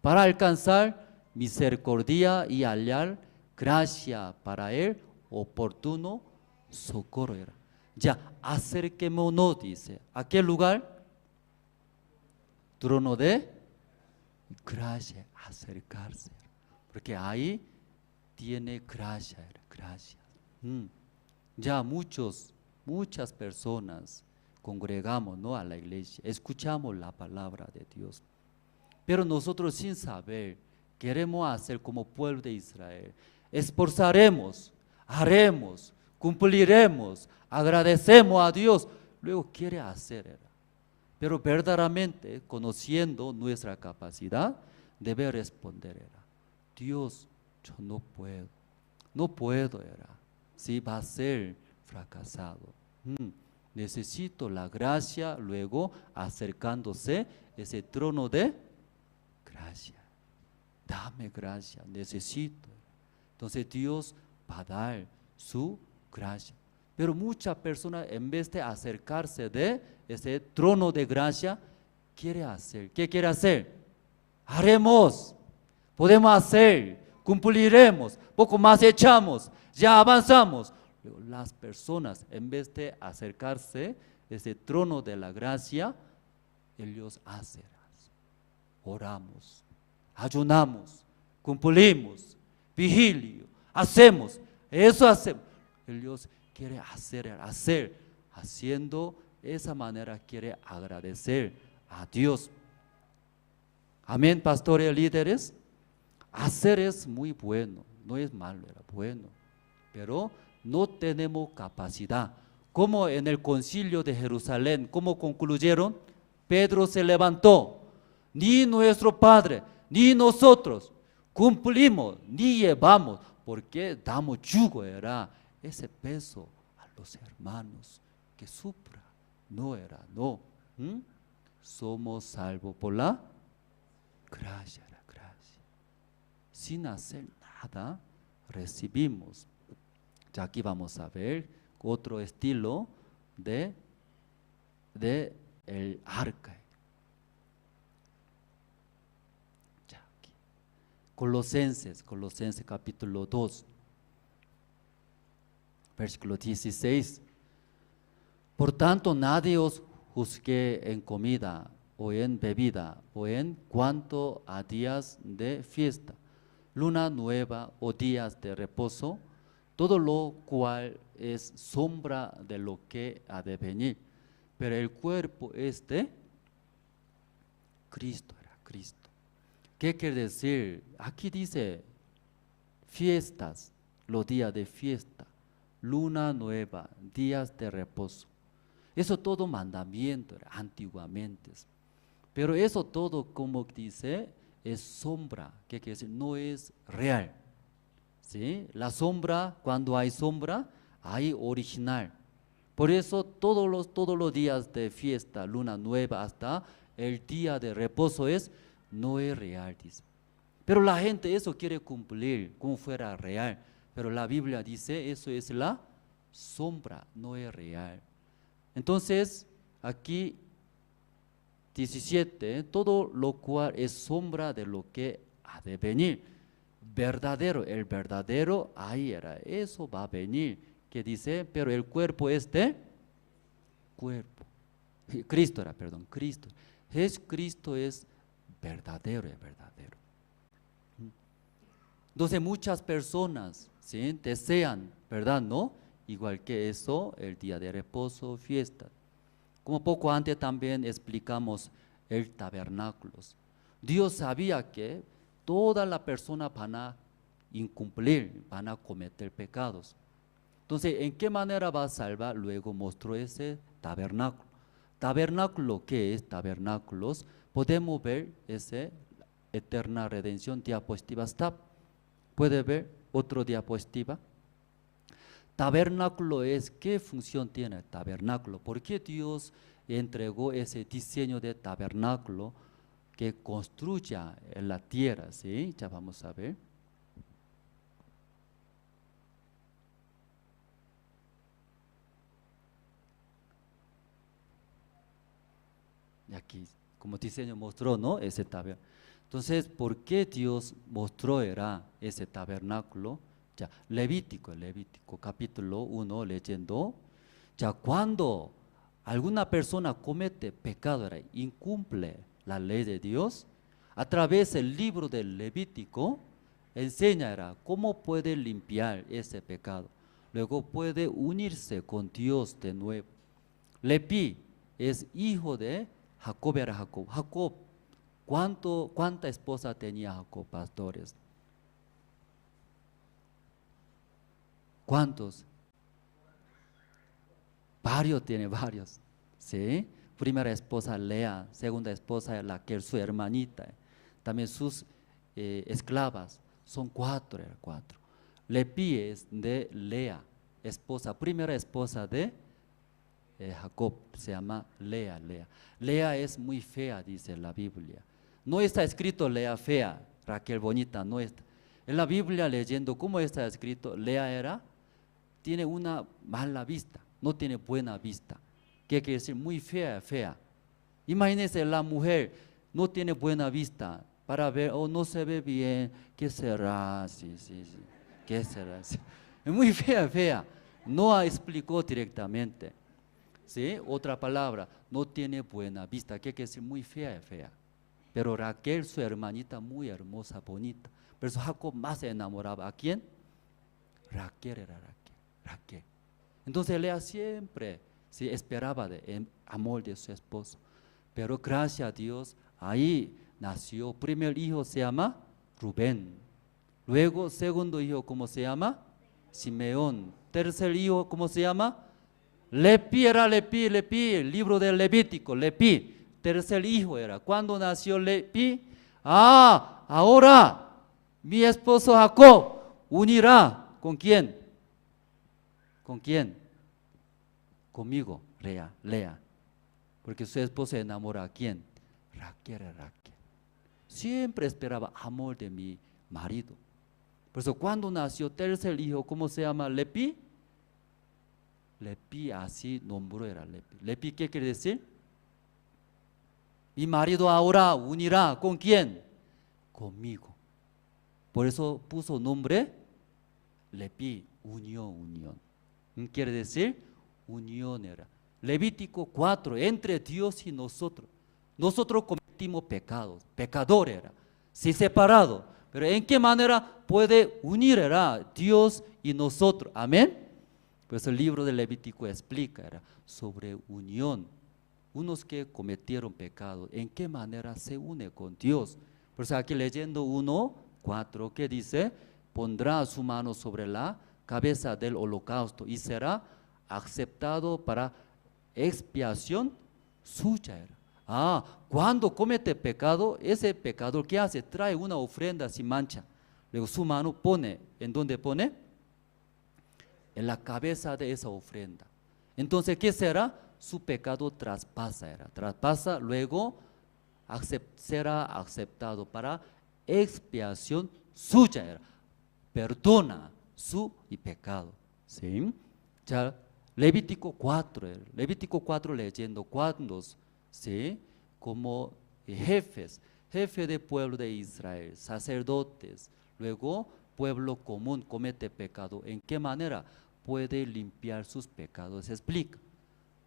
para alcanzar misericordia y hallar gracia para el oportuno socorro. Ya, acerquémonos, dice. ¿A qué lugar? Trono de gracia, acercarse. Porque ahí tiene gracia. Ya muchas personas congregamos, ¿no?, a la iglesia, escuchamos la palabra de Dios, pero nosotros sin saber queremos hacer como pueblo de Israel, esforzaremos, haremos, cumpliremos, agradecemos a Dios, luego quiere hacer. Pero verdaderamente, conociendo nuestra capacidad, debe responder. Dios, yo no puedo, si va a ser fracasado. Necesito la gracia, luego acercándose ese trono de gracia. Dame gracia, necesito. Entonces Dios va a dar su gracia. Pero muchas personas, en vez de acercarse de ese trono de gracia, quiere hacer. ¿Qué quiere hacer? Haremos, podemos hacer, cumpliremos, poco más echamos, ya avanzamos. Pero las personas, en vez de acercarse a ese trono de la gracia, ellos hacen. Oramos, ayunamos, cumplimos, vigilio, hacemos, eso hacemos. Ellos quieren hacer, haciendo esa manera quiere agradecer a Dios. Amén, pastores, líderes. Hacer es muy bueno, no es malo, era bueno, pero no tenemos capacidad. Como en el concilio de Jerusalén, ¿cómo concluyeron? Pedro se levantó, ni nuestro Padre, ni nosotros cumplimos, ni llevamos, porque damos yugo, era ese peso a los hermanos que sufra, no. Somos salvos por la gracia, sin hacer nada, recibimos. Ya aquí vamos a ver otro estilo de el arca. Ya aquí. Colosenses capítulo 2, versículo 16. Por tanto, nadie os juzgue en comida o en bebida o en cuanto a días de fiesta, luna nueva o días de reposo, todo lo cual es sombra de lo que ha de venir. Pero el cuerpo es de Cristo. ¿Qué quiere decir? Aquí dice fiestas, los días de fiesta, luna nueva, días de reposo. Eso todo mandamiento era antiguamente. Pero eso todo, como dice, es sombra. ¿Qué quiere decir? No es real. ¿Sí? La sombra, cuando hay sombra, hay original. Por eso todos los días de fiesta, luna nueva, hasta el día de reposo no es real, dice. Pero la gente eso quiere cumplir como fuera real. Pero la Biblia dice eso es la sombra, no es real. Entonces, aquí 17, todo lo cual es sombra de lo que ha de venir. Verdadero, el verdadero ahí era, eso va a venir. Que dice, pero el cuerpo es de cuerpo. Cristo. Cristo es verdadero. Entonces muchas personas, ¿sí?, desean, ¿verdad? ¿No? Igual que eso, el día de reposo, fiesta. Como poco antes también explicamos el tabernáculo. Dios sabía que toda la persona van a incumplir, van a cometer pecados. Entonces, ¿en qué manera va a salvar? Luego mostró ese tabernáculo. Tabernáculo, ¿qué es? Tabernáculos, podemos ver ese eterna redención, diapositiva está. ¿Puede ver otro diapositiva? Tabernáculo es, ¿qué función tiene el tabernáculo? ¿Por qué Dios entregó ese diseño de tabernáculo que construya en la tierra? ¿Sí? Ya vamos a ver. Y aquí, como diseño mostró, ¿no? Ese tabernáculo. Entonces, ¿por qué Dios mostró era ese tabernáculo? Ya, Levítico capítulo 1, leyendo. Ya, cuando alguna persona comete pecado, incumple la ley de Dios, a través del libro del Levítico, enseña cómo puede limpiar ese pecado. Luego puede unirse con Dios de nuevo. Leví es hijo de Jacob, era Jacob. Jacob, ¿cuánta esposa tenía Jacob, pastores? ¿Cuántos? varios, tiene varios. ¿Sí? Primera esposa Lea, segunda esposa Raquel, su hermanita. También sus esclavas, son cuatro. Leví es de Lea, esposa, primera esposa de Jacob, se llama Lea. Lea es muy fea, dice la Biblia. No está escrito Lea fea, Raquel bonita, no está. En la Biblia leyendo cómo está escrito, Lea tiene una mala vista, no tiene buena vista. ¿Qué quiere decir? Muy fea. Imagínense, la mujer no tiene buena vista para ver, no se ve bien, ¿qué será? Sí. ¿Qué será? Sí. Es muy fea. No explicó directamente. ¿Sí? Otra palabra, no tiene buena vista. ¿Qué quiere decir? Muy fea. Pero Raquel, su hermanita, muy hermosa, bonita. Pero Jacob más se enamoraba. ¿A quién? Raquel era Raquel. Entonces Lea siempre esperaba el amor de su esposo. Pero gracias a Dios, ahí nació. Primer hijo se llama Rubén. Luego, segundo hijo, ¿cómo se llama? Simeón. Tercer hijo, ¿cómo se llama? Leví, el libro del Levítico, Leví. Tercer hijo era. ¿Cuándo nació Leví? Ahora mi esposo Jacob unirá. ¿Con quién? Conmigo, Lea. Porque su esposo se enamora a quién? Raquel. Siempre esperaba amor de mi marido. Por eso cuando nació tercer hijo, ¿cómo se llama? Leví, así nombró era Leví. Leví, ¿qué quiere decir? Mi marido ahora unirá. ¿Con quién? Conmigo. Por eso puso nombre Leví, unión. Quiere decir unión era. Levítico 4, entre Dios y nosotros. Nosotros cometimos pecados, pecador era, sí separado. Pero ¿en qué manera puede unir era Dios y nosotros? Amén. Pues el libro de Levítico explica era sobre unión. Unos que cometieron pecado, ¿en qué manera se une con Dios? Por eso aquí leyendo 1:4, ¿qué dice? Pondrá su mano sobre la cabeza del holocausto y será aceptado para expiación suya. Cuando comete pecado, ese pecador, ¿qué hace? Trae una ofrenda sin mancha. Luego su mano pone, ¿en dónde pone? En la cabeza de esa ofrenda. Entonces, ¿qué será? Su pecado traspasa, luego será aceptado para expiación suya. Perdona su pecado. ¿Sí? Ya, Levítico 4 leyendo cuando, ¿sí? Como jefe del pueblo de Israel, sacerdotes, luego pueblo común comete pecado, ¿en qué manera puede limpiar sus pecados? Se explica.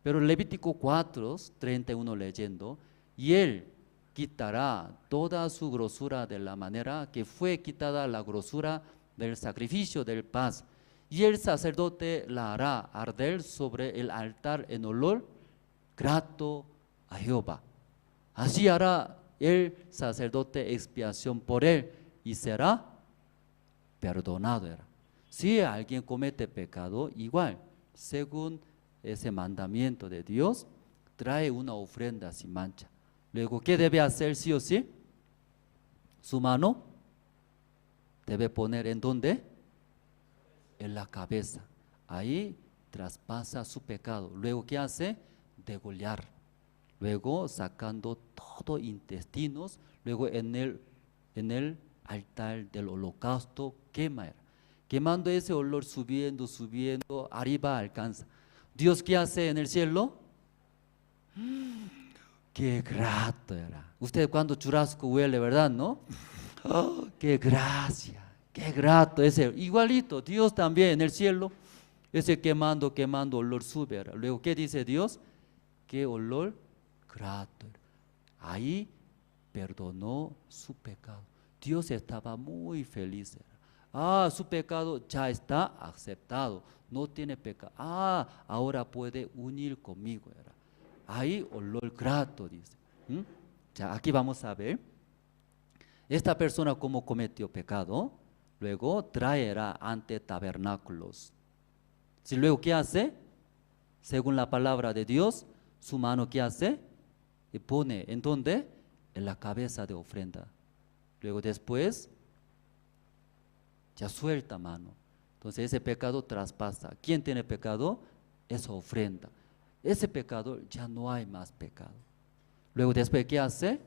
Pero Levítico 4:31 leyendo, y él quitará toda su grosura de la manera que fue quitada la grosura del sacrificio del paz, y el sacerdote la hará arder sobre el altar en olor grato a Jehová. Así hará el sacerdote expiación por él y será perdonado. Si alguien comete pecado, igual, según ese mandamiento de Dios, trae una ofrenda sin mancha. Luego, ¿qué debe hacer sí o sí? Su mano debe poner ¿en dónde? En la cabeza. Ahí traspasa su pecado. Luego, ¿qué hace? Degollar. Luego, sacando todo intestinos. Luego, en el altar del holocausto, quema. Quemando ese olor, subiendo, arriba alcanza. Dios, ¿qué hace en el cielo? Qué grato era. Usted cuando churrasco huele, ¿verdad? ¿No? Qué gracia, qué grato. Ese igualito, Dios también en el cielo, ese quemando, olor sube. Luego, ¿qué dice Dios? Qué olor grato. Ahí perdonó su pecado. Dios estaba muy feliz. Su pecado ya está aceptado. No tiene pecado. Ahora puede unir conmigo. Ahí olor grato, dice. Ya, aquí vamos a ver. Esta persona como cometió pecado, luego traerá ante tabernáculos. Si luego, ¿qué hace? según la palabra de Dios, su mano ¿qué hace? Y pone, ¿en dónde? En la cabeza de ofrenda. Luego después, ya suelta mano. Entonces ese pecado traspasa. ¿Quién tiene pecado? Esa ofrenda. Ese pecado ya no hay más pecado. Luego después, ¿qué hace?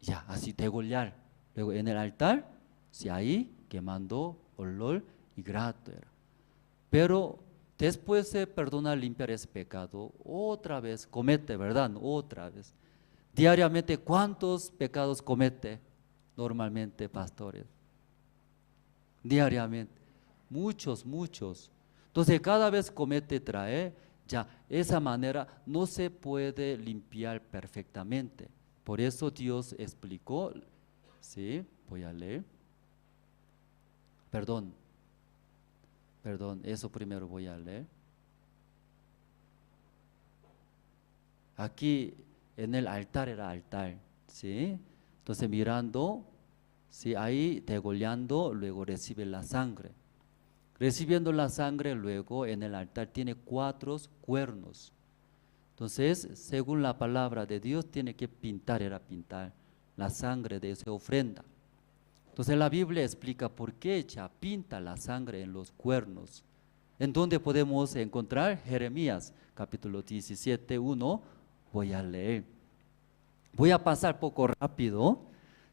Ya, así degollar. Luego en el altar, sí, ahí quemando olor y grato era. Pero después se perdona limpiar ese pecado, otra vez comete, ¿verdad? Otra vez. Diariamente, ¿cuántos pecados comete normalmente, pastores? Diariamente. Muchos, muchos. Entonces, cada vez comete, trae, ya, esa manera no se puede limpiar perfectamente. Por eso Dios explicó, ¿sí? Voy a leer. Perdón, eso primero voy a leer. Aquí en el altar era altar, ¿sí? Entonces mirando, ¿sí? Ahí degollando, luego recibe la sangre. Recibiendo la sangre, luego en el altar tiene 4 cuernos. Entonces, según la palabra de Dios, tiene que pintar la sangre de esa ofrenda. Entonces la Biblia explica por qué ya pinta la sangre en los cuernos. ¿En dónde podemos encontrar? Jeremías, capítulo 17, 1, voy a leer. Voy a pasar poco rápido,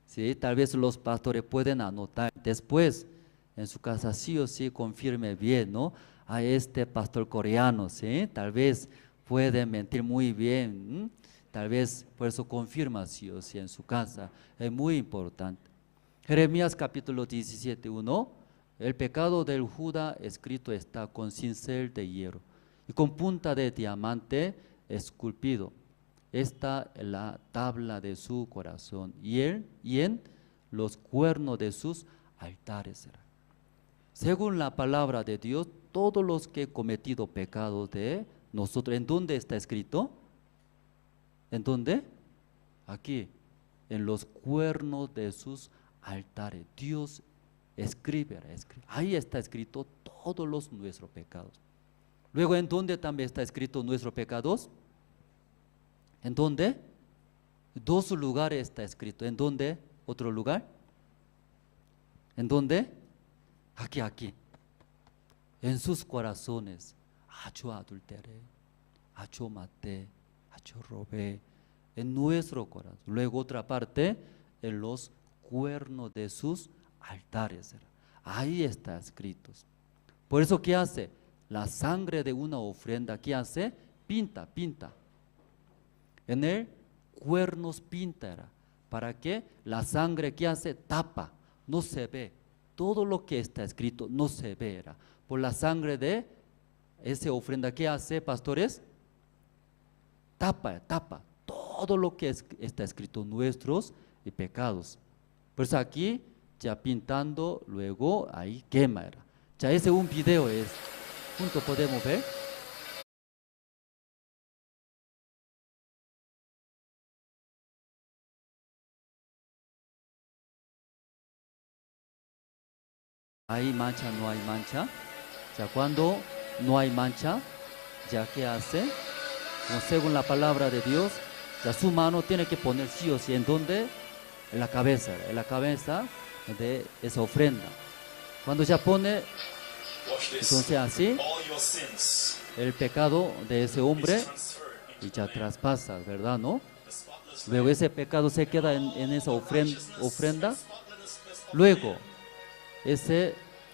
¿sí? Tal vez los pastores pueden anotar después, en su casa sí o sí confirme bien, ¿no? A este pastor coreano, ¿sí? Tal vez puede mentir muy bien, tal vez por eso confirma sí o sí en su casa, es muy importante. Jeremías capítulo 17, 1, el pecado del Judá escrito está con cincel de hierro y con punta de diamante esculpido. Esta es la tabla de su corazón y en los cuernos de sus altares será. Según la palabra de Dios, todos los que han cometido pecados de nosotros, ¿en dónde está escrito? ¿En dónde? Aquí, en los cuernos de sus altares. Dios escribe. Ahí está escrito todos nuestros pecados. Luego, ¿en dónde también está escrito nuestros pecados? ¿En dónde? 2 lugares está escrito. ¿En dónde? ¿Otro lugar? ¿En dónde? Aquí. En sus corazones. Yo adulteré, yo maté, yo robé. En nuestro corazón. Luego otra parte, en los cuernos de sus altares. Ahí está escrito. Por eso, ¿qué hace? La sangre de una ofrenda, ¿qué hace? Pinta. En el cuernos pinta. ¿Para qué? La sangre, ¿qué hace? Tapa, no se ve. Todo lo que está escrito no se ve. Por la sangre de esa ofrenda, ¿qué hace, pastores? Tapa todo lo que está escrito, nuestros pecados. Por eso aquí, ya pintando, luego ahí quema. Ya ese un video es, juntos podemos ver. ¿Hay mancha? ¿No hay mancha? Ya cuando no hay mancha, ya ¿qué hace? Como según la palabra de Dios, ya su mano tiene que poner sí o sí. ¿En dónde? En la cabeza de esa ofrenda. Cuando ya pone, entonces así, el pecado de ese hombre y ya traspasa, ¿verdad? ¿No? Luego ese pecado se queda en esa ofrenda. Luego,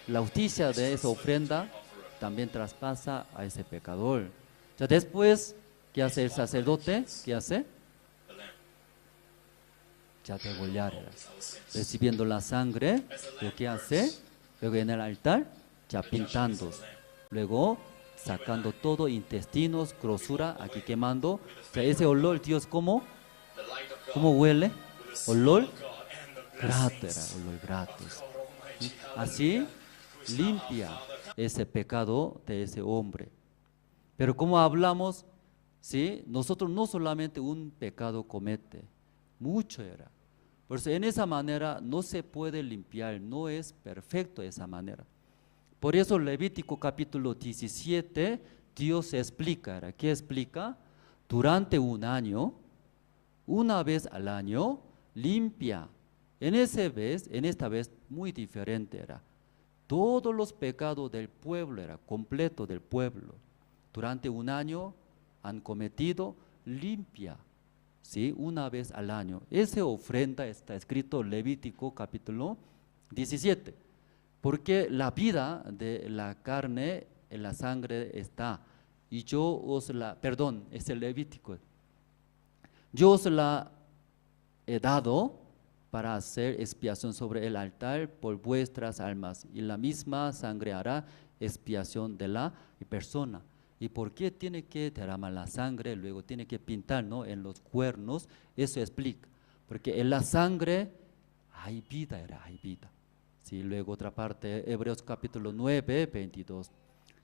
la justicia de esa ofrenda también traspasa a ese pecador. Ya después, ¿qué hace el sacerdote? ¿Qué hace? Ya degollar, recibiendo la sangre, lo que hace, luego en el altar, ya pintando, luego sacando todo, intestinos, grosura, aquí quemando. O sea, ese olor, Dios, ¿cómo huele? Olor grato, olor grato. Así limpia ese pecado de ese hombre. Pero como hablamos, ¿sí? Nosotros no solamente un pecado comete, mucho era. Por eso en esa manera no se puede limpiar, no es perfecto esa manera. Por eso Levítico capítulo 17, Dios explica, ¿qué explica? Durante un año, una vez al año, limpia. En esta vez muy diferente era. Todos los pecados del pueblo era completo del pueblo. Durante un año han cometido limpia, ¿sí? Una vez al año. Esa ofrenda está escrito en Levítico capítulo 17. Porque la vida de la carne en la sangre está. Y yo os la, perdón, es el Levítico. Yo os la he dado para hacer expiación sobre el altar por vuestras almas, y la misma sangre hará expiación de la persona. ¿Y por qué tiene que derramar la sangre? Luego tiene que pintar, ¿no?, en los cuernos. Eso explica. Porque en la sangre hay vida, hay vida. Sí, luego otra parte, Hebreos capítulo 9, 22.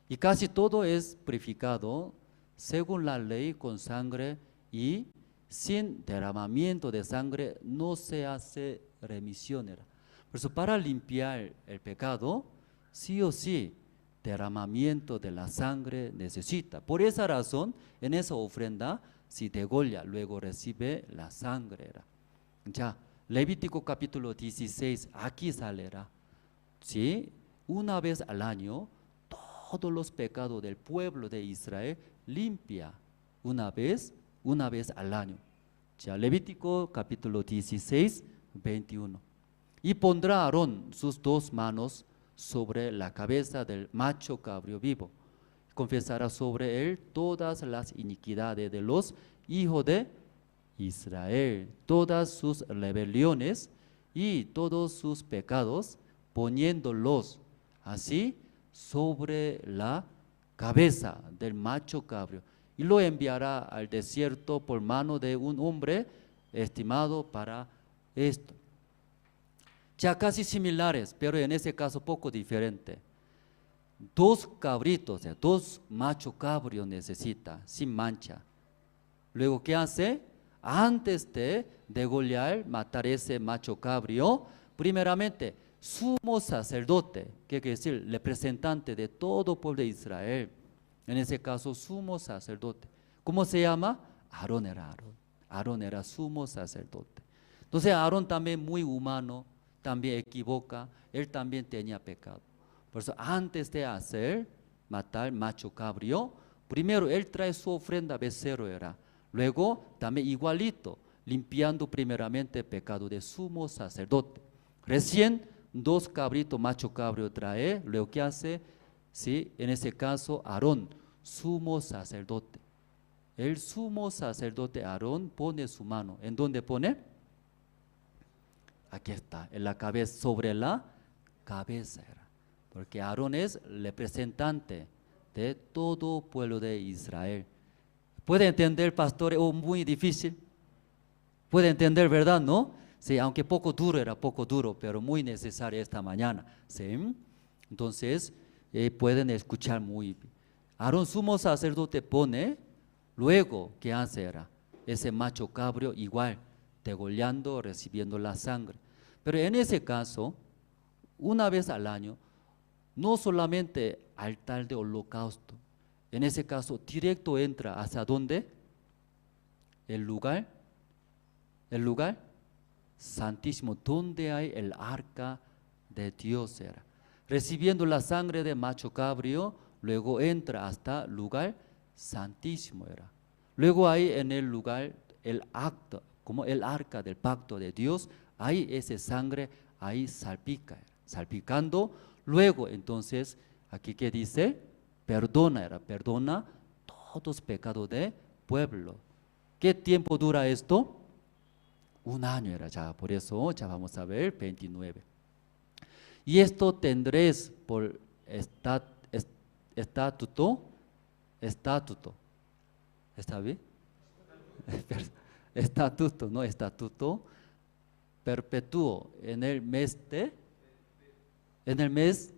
Y casi todo es purificado según la ley con sangre, y sin derramamiento de sangre no se hace remisión. Por eso, para limpiar el pecado, sí o sí, derramamiento de la sangre necesita. Por esa razón, en esa ofrenda, si degolla, luego recibe la sangre. Ya, Levítico capítulo 16, aquí saldrá. ¿Sí? Una vez al año, todos los pecados del pueblo de Israel limpia. Una vez al año. Ya, Levítico capítulo 16, 21. Y pondrá Aarón sus dos manos sobre la cabeza del macho cabrío vivo. Confesará sobre él todas las iniquidades de los hijos de Israel, todas sus rebeliones y todos sus pecados, poniéndolos así sobre la cabeza del macho cabrío, y lo enviará al desierto por mano de un hombre estimado para esto. Ya casi similares, pero en ese caso poco diferente. Dos cabritos, dos macho cabrio necesita, sin mancha. Luego, ¿qué hace? Antes de degollar, matar ese macho cabrio, primeramente, sumo sacerdote, que quiere decir representante de todo el pueblo de Israel, en ese caso sumo sacerdote. ¿Cómo se llama? Aarón era sumo sacerdote. Entonces Aarón también muy humano, también equivoca, él también tenía pecado. Por eso antes de matar macho cabrio, primero él trae su ofrenda becerro era. Luego también igualito, limpiando primeramente el pecado de sumo sacerdote. Recién dos cabritos macho cabrio trae, luego ¿qué hace? Sí, en ese caso Aarón, sumo sacerdote. El sumo sacerdote Aarón pone su mano. ¿En dónde pone? Aquí está, en la cabeza, sobre la cabeza. Porque Aarón es representante de todo pueblo de Israel. ¿Puede entender, pastor? ¿O muy difícil? ¿Puede entender, verdad, no? Sí, aunque poco duro, pero muy necesario esta mañana. ¿Sí? Entonces, pueden escuchar muy bien. Aarón sumo sacerdote pone, luego, ¿qué hace? Ese macho cabrio igual, degollando, recibiendo la sangre. Pero en ese caso, una vez al año, no solamente altar de holocausto, en ese caso directo entra ¿hacia dónde? El lugar santísimo, donde hay el arca de Dios recibiendo la sangre de macho cabrio, luego entra hasta lugar santísimo Luego hay en el lugar el acto, como el arca del pacto de Dios, ahí esa sangre, ahí salpicando. Luego entonces, aquí que dice, perdona todos los pecados del pueblo. ¿Qué tiempo dura esto? Un año ya, por eso ya vamos a ver 29. Y esto tendréis por estatuto, ¿está bien? Estatuto perpetuo en el mes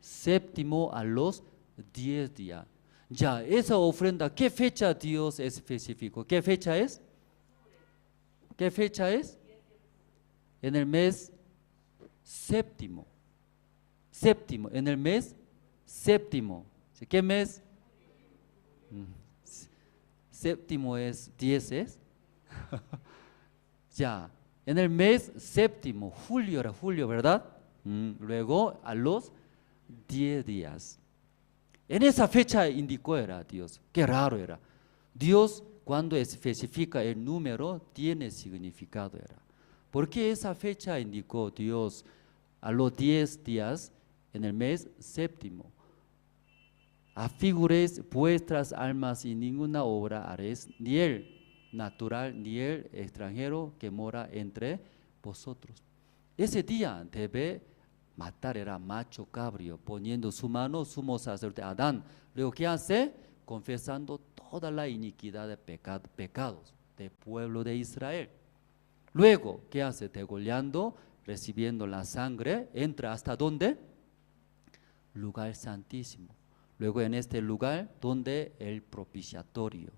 séptimo a los 10 días. Ya, esa ofrenda, ¿qué fecha Dios especificó? ¿Qué fecha es? ¿Qué fecha es? En el mes séptimo. En el mes séptimo. ¿Qué mes? séptimo es 10. Ya, en el mes séptimo, julio era julio, ¿verdad? Luego a los 10 días. En esa fecha indicó era Dios. Qué raro era. Dios cuando especifica el número tiene significado era. ¿Por qué esa fecha indicó Dios a los 10 días en el mes séptimo? Afiguréis vuestras almas y ninguna obra haréis, ni el natural ni el extranjero que mora entre vosotros. Ese día debe matar era macho cabrío, poniendo su mano sumo sacerdote Adán. Luego, ¿qué hace? Confesando toda la iniquidad de pecados del pueblo de Israel. Luego, ¿qué hace? Degollando, recibiendo la sangre, entra hasta ¿dónde? Lugar santísimo. Luego en este lugar donde el propiciatorio,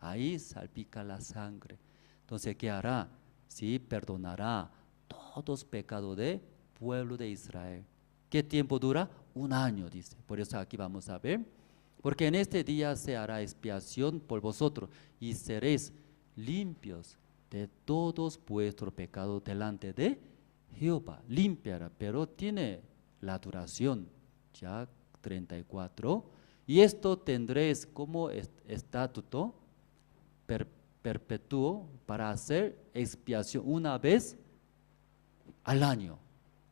ahí salpica la sangre. Entonces, ¿qué hará? Sí, perdonará todos los pecados del pueblo de Israel. ¿Qué tiempo dura? 1 año, dice. Por eso aquí vamos a ver. Porque en este día se hará expiación por vosotros y seréis limpios de todos vuestros pecados delante de Jehová. Limpiará, pero tiene la duración ya 34. Y esto tendréis como estatuto perpetuo para hacer expiación una vez al año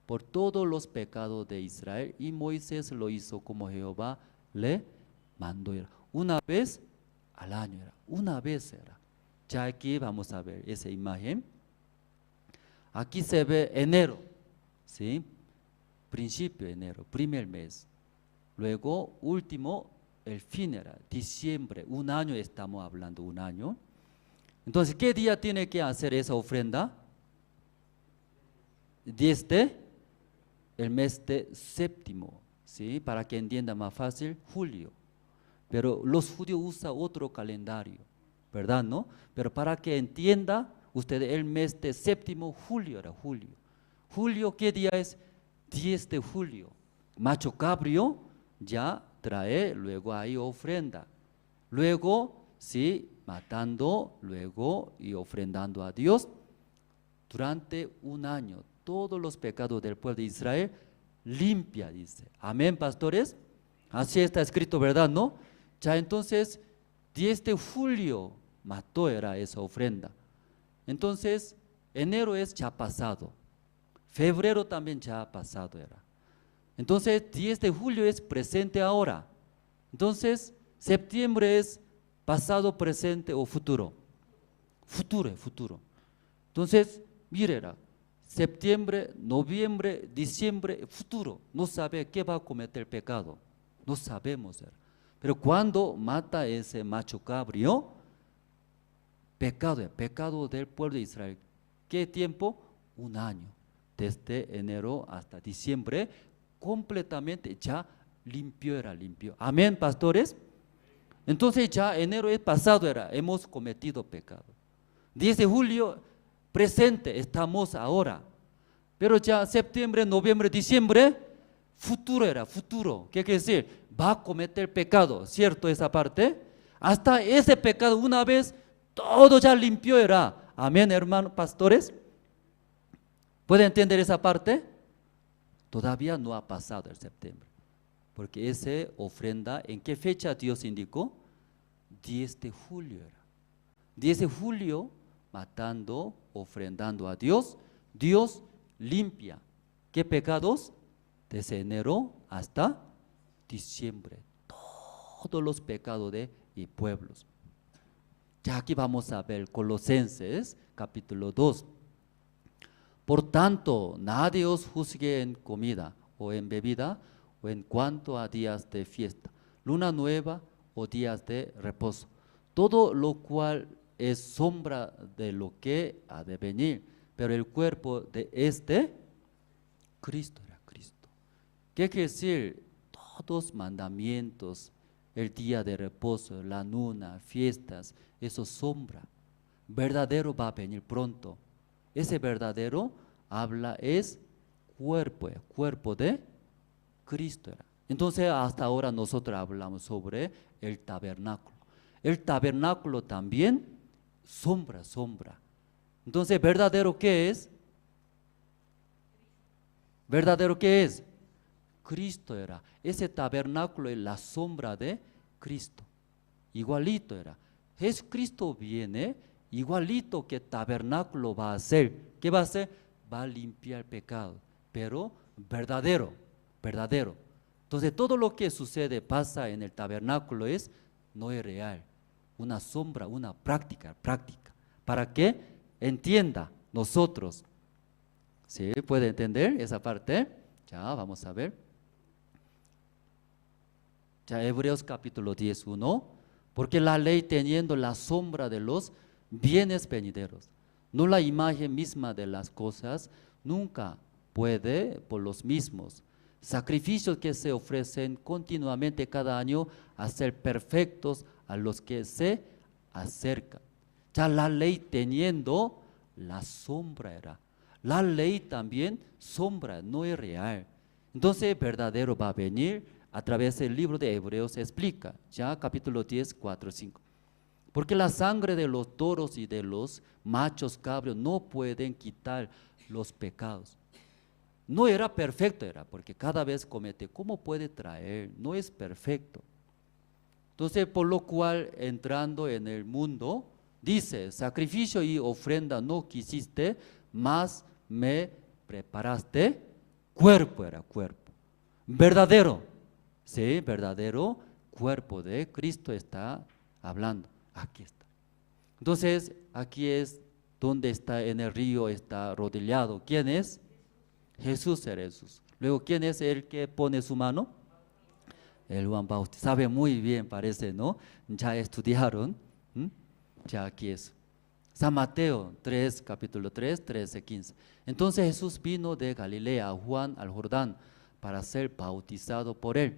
por todos los pecados de Israel. Y Moisés lo hizo como Jehová le mandó. Una vez al año era, una vez era. Ya aquí vamos a ver esa imagen. Aquí se ve enero, ¿sí? Principio de enero, primer mes. Luego, último, el fin era diciembre, 1 año estamos hablando, 1 año. Entonces, ¿qué día tiene que hacer esa ofrenda? Desde el mes de séptimo, ¿sí? Para que entienda más fácil, julio. Pero los judíos usan otro calendario, ¿verdad? ¿No? Pero para que entienda usted el mes de séptimo, julio era julio. Julio, ¿qué día es? 10 de julio. Macho cabrío ya trae, luego hay ofrenda. Luego, sí, matando, luego y ofrendando a Dios. Durante 1 año, todos los pecados del pueblo de Israel limpia, dice. Amén, pastores. Así está escrito, ¿verdad? ¿No? Ya entonces, 10 de julio mató era esa ofrenda. Entonces, enero es ya pasado. Febrero también ya pasado era. Entonces, 10 de julio es presente ahora. Entonces, septiembre es pasado, presente o futuro. Futuro. Entonces, mire, septiembre, noviembre, diciembre, futuro. No sabe qué va a cometer pecado. No sabemos. Pero cuando mata ese macho cabrío, pecado del pueblo de Israel. ¿Qué tiempo? 1 año. Desde enero hasta diciembre, completamente ya limpio. Amén, pastores. Entonces ya enero es pasado hemos cometido pecado. 10 de julio, presente, estamos ahora. Pero ya septiembre, noviembre, diciembre, futuro. ¿Qué quiere decir? Va a cometer pecado, ¿cierto esa parte? Hasta ese pecado una vez, todo ya limpio era. Amén, hermanos pastores. ¿Pueden entender esa parte? Todavía no ha pasado el septiembre. Porque esa ofrenda, ¿en qué fecha Dios indicó? 10 de julio era. 10 de julio, matando, ofrendando a Dios, Dios limpia. ¿Qué pecados? Desde enero hasta diciembre. Todos los pecados de y pueblos. Ya aquí vamos a ver Colosenses capítulo 2. Por tanto, nadie os juzgue en comida o en bebida o en cuanto a días de fiesta, luna nueva o días de reposo, todo lo cual es sombra de lo que ha de venir, pero el cuerpo de Cristo era Cristo. ¿Qué quiere decir? Todos mandamientos, el día de reposo, la luna, fiestas, eso sombra. Verdadero va a venir pronto. Ese verdadero habla es cuerpo de Cristo era. Entonces hasta ahora nosotros hablamos sobre el tabernáculo. El tabernáculo también, sombra, sombra. Entonces, ¿verdadero qué es? ¿Verdadero qué es? Cristo era. Ese tabernáculo es la sombra de Cristo. Igualito era. Jesucristo viene, igualito que tabernáculo va a hacer. ¿Qué va a hacer? Va a limpiar el pecado, pero verdadero, verdadero. Entonces todo lo que sucede, pasa en el tabernáculo no es real. Una sombra, una práctica, para que entienda nosotros. ¿Sí? ¿Puede entender esa parte? Ya, vamos a ver. Ya, Hebreos capítulo 10, 1. Porque la ley teniendo la sombra de los bienes venideros, no la imagen misma de las cosas, nunca puede por los mismos sacrificios que se ofrecen continuamente cada año hacer perfectos a los que se acercan. Ya la ley teniendo la sombra era. La ley también sombra, no es real. Entonces verdadero va a venir a través del libro de Hebreos, explica, ya capítulo 10, 4, 5. Porque la sangre de los toros y de los machos cabros no pueden quitar los pecados. No era perfecto, era porque cada vez comete. ¿Cómo puede traer? No es perfecto. Entonces, por lo cual, entrando en el mundo, dice, sacrificio y ofrenda no quisiste, mas me preparaste cuerpo, era cuerpo. Verdadero, sí, verdadero cuerpo de Cristo está hablando. Aquí está. Entonces, aquí es donde está en el río, está arrodillado. ¿Quién es? Jesús era Jesús. Luego, ¿quién es el que pone su mano? El Juan Bautista. Sabe muy bien, parece, ¿no? Ya estudiaron. Ya aquí es. San Mateo 3, capítulo 3, 13, 15. Entonces Jesús vino de Galilea a Juan al Jordán para ser bautizado por él.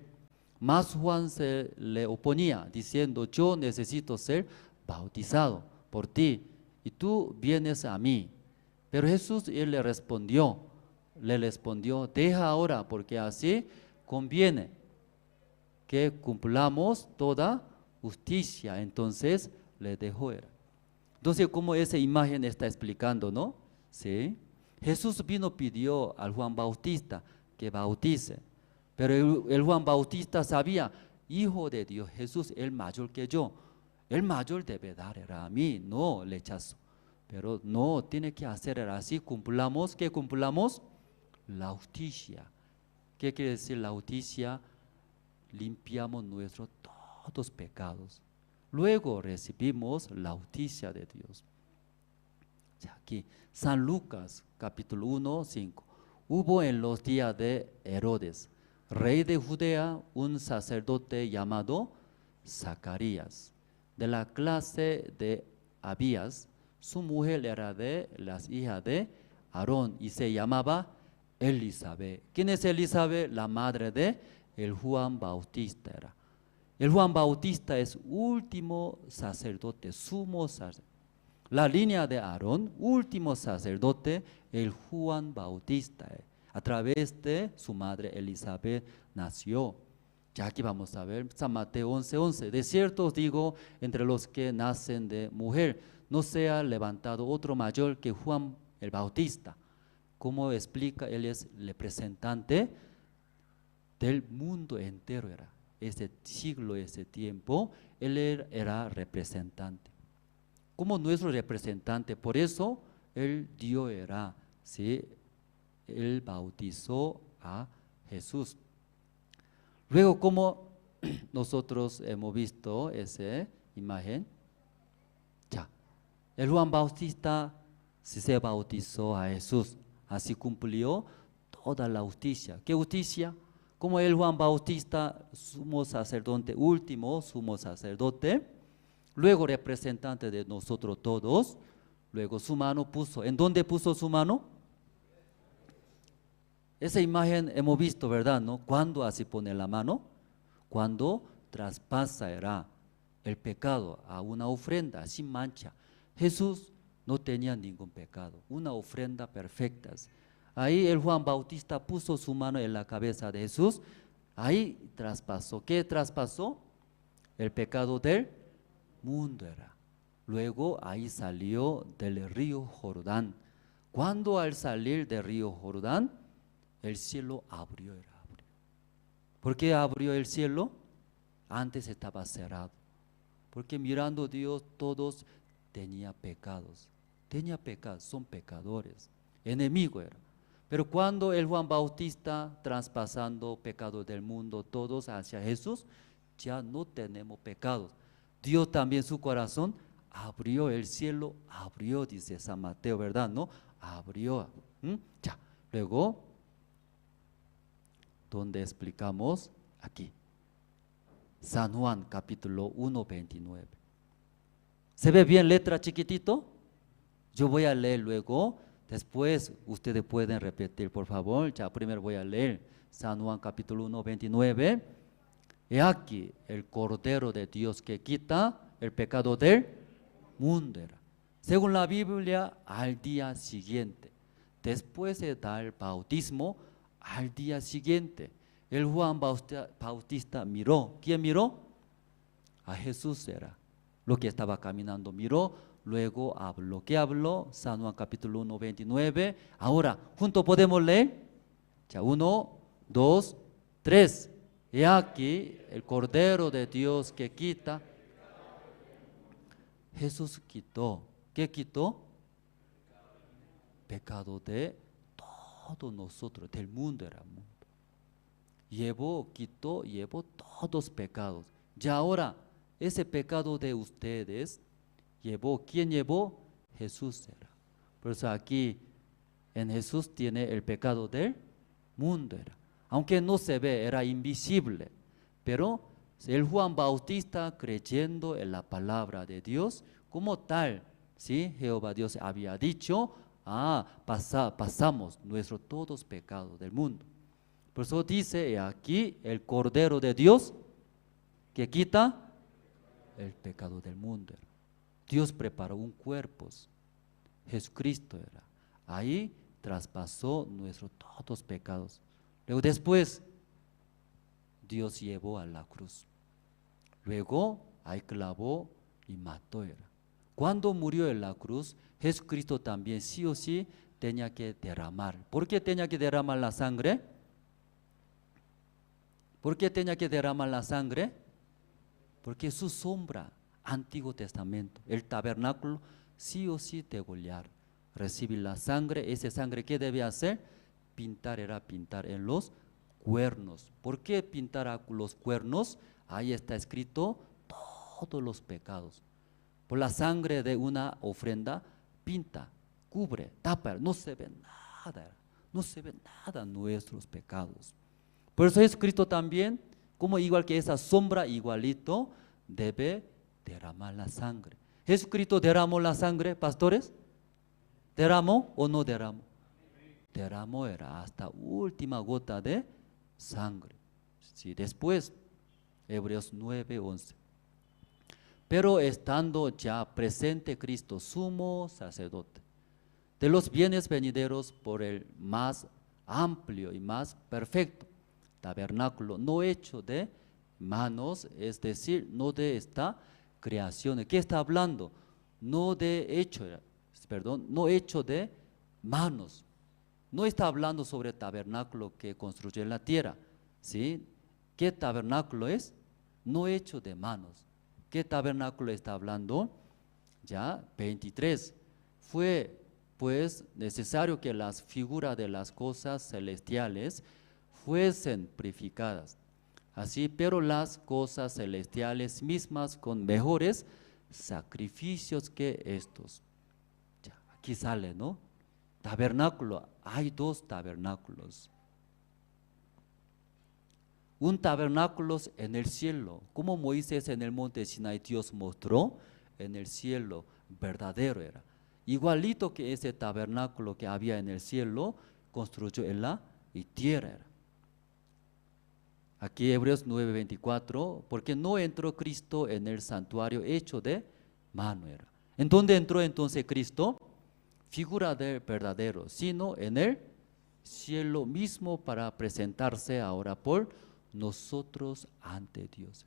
Mas Juan se le oponía, diciendo, yo necesito ser bautizado por ti, y tú vienes a mí. Pero Jesús él le respondió, deja ahora, porque así conviene que cumplamos toda justicia. Entonces le dejó era. Entonces, como esa imagen está explicando, ¿no? Sí. Jesús pidió al Juan Bautista que bautice, pero el Juan Bautista sabía, hijo de Dios, Jesús es mayor que yo, el mayor debe dar era a mí, no rechazo. Pero no, tiene que hacer era así, cumplamos, ¿qué cumplamos? La justicia. ¿Qué quiere decir la justicia? Limpiamos nuestros todos pecados. Luego recibimos la justicia de Dios. Aquí, San Lucas, capítulo 1, 5. Hubo en los días de Herodes, rey de Judea, un sacerdote llamado Zacarías, de la clase de Abías. Su mujer era de las hijas de Aarón y se llamaba Elizabeth. ¿Quién es Elizabeth? La madre de el Juan Bautista era. El Juan Bautista es último sacerdote, sumo sacerdote. La línea de Aarón, último sacerdote, el Juan Bautista. A través de su madre Elizabeth nació. Ya aquí vamos a ver San Mateo 11, 11. De cierto os digo, entre los que nacen de mujer, no sea levantado otro mayor que Juan el Bautista. Como explica, él es representante del mundo entero era. Ese siglo, ese tiempo, él era representante. Como nuestro representante, por eso él dio era, ¿sí? Él bautizó a Jesús. Luego, como nosotros hemos visto esa imagen, ya, el Juan Bautista se bautizó a Jesús, así cumplió toda la justicia. ¿Qué justicia? Como el Juan Bautista, sumo sacerdote, último sumo sacerdote, luego representante de nosotros todos, luego su mano puso, ¿en dónde puso su mano? Esa imagen hemos visto, ¿verdad? ¿No? ¿Cuándo así pone la mano? Cuando traspasa era el pecado a una ofrenda sin mancha. Jesús no tenía ningún pecado, una ofrenda perfecta. Ahí el Juan Bautista puso su mano en la cabeza de Jesús, ahí traspasó. ¿Qué traspasó? El pecado del mundo era. Luego ahí salió del río Jordán. Cuando al salir del río Jordán, el cielo abrió. ¿Por qué abrió el cielo? Antes estaba cerrado. Porque mirando a Dios todos tenían pecados. Son pecadores. Enemigo era. Pero cuando el Juan Bautista traspasando pecados del mundo todos hacia Jesús, ya no tenemos pecados. Dios también su corazón abrió el cielo, abrió, dice San Mateo, ¿verdad? ¿No? Abrió. Ya. Luego, donde explicamos aquí. San Juan capítulo 1, 29. ¿Se ve bien letra chiquitito? Yo voy a leer luego, después ustedes pueden repetir, por favor. Ya primero voy a leer San Juan capítulo 1, 29. He aquí el Cordero de Dios que quita el pecado del mundo. Según la Biblia, al día siguiente, después de dar el bautismo, al día siguiente, el Juan Bautista miró. ¿Quién miró? A Jesús era. Lo que estaba caminando miró, luego habló. ¿Qué habló? San Juan capítulo 1, 29. Ahora, juntos podemos leer. Ya, 1, 2, 3. He aquí el Cordero de Dios que quita. Jesús quitó. ¿Qué quitó? Pecado de todos nosotros, del mundo era mundo. Quitó todos pecados. Ya ahora, ese pecado de ustedes, ¿quién llevó? Jesús era. Por eso aquí, en Jesús tiene el pecado del mundo era. Aunque no se ve, era invisible. Pero el Juan Bautista creyendo en la palabra de Dios, como tal, ¿sí? Jehová Dios había dicho, pasamos nuestros todos pecados del mundo. Por eso dice aquí el Cordero de Dios que quita el pecado del mundo. Dios preparó un cuerpo, Jesucristo era. Ahí traspasó nuestros todos pecados. Luego después Dios llevó a la cruz. Luego ahí clavó y mató era. Cuando murió en la cruz, Jesucristo también sí o sí tenía que derramar. ¿Por qué tenía que derramar la sangre? ¿Por qué tenía que derramar la sangre? Porque su sombra, Antiguo Testamento, el tabernáculo, sí o sí degollar, recibir la sangre. Esa sangre, ¿qué debe hacer? Pintar en los cuernos. ¿Por qué pintar a los cuernos? Ahí está escrito todos los pecados. Por la sangre de una ofrenda, pinta, cubre, tapa, no se ve nada nuestros pecados. Por eso Jesucristo también, como igual que esa sombra, igualito, debe derramar la sangre. Jesucristo derramó la sangre, pastores. ¿Derramó o no derramó? Derramó era hasta última gota de sangre. Sí, después, Hebreos 9, 11. Pero estando ya presente Cristo, sumo sacerdote, de los bienes venideros por el más amplio y más perfecto tabernáculo, no hecho de manos, es decir, no de esta creación. ¿Qué está hablando? No hecho de manos. No está hablando sobre el tabernáculo que construyó en la tierra, ¿sí? ¿Qué tabernáculo es? No hecho de manos. ¿Qué tabernáculo está hablando? Ya, 23. Fue pues necesario que las figuras de las cosas celestiales fuesen purificadas. Así, pero las cosas celestiales mismas con mejores sacrificios que estos. Ya, aquí sale, ¿no? Tabernáculo, hay dos tabernáculos. Un tabernáculo en el cielo, como Moisés en el monte Sinai Dios mostró, en el cielo verdadero era. Igualito que ese tabernáculo que había en el cielo, construyó en la tierra era. Aquí Hebreos 9:24, porque no entró Cristo en el santuario hecho de mano era. ¿En dónde entró entonces Cristo? Figura del verdadero, sino en el cielo mismo para presentarse ahora por nosotros ante Dios.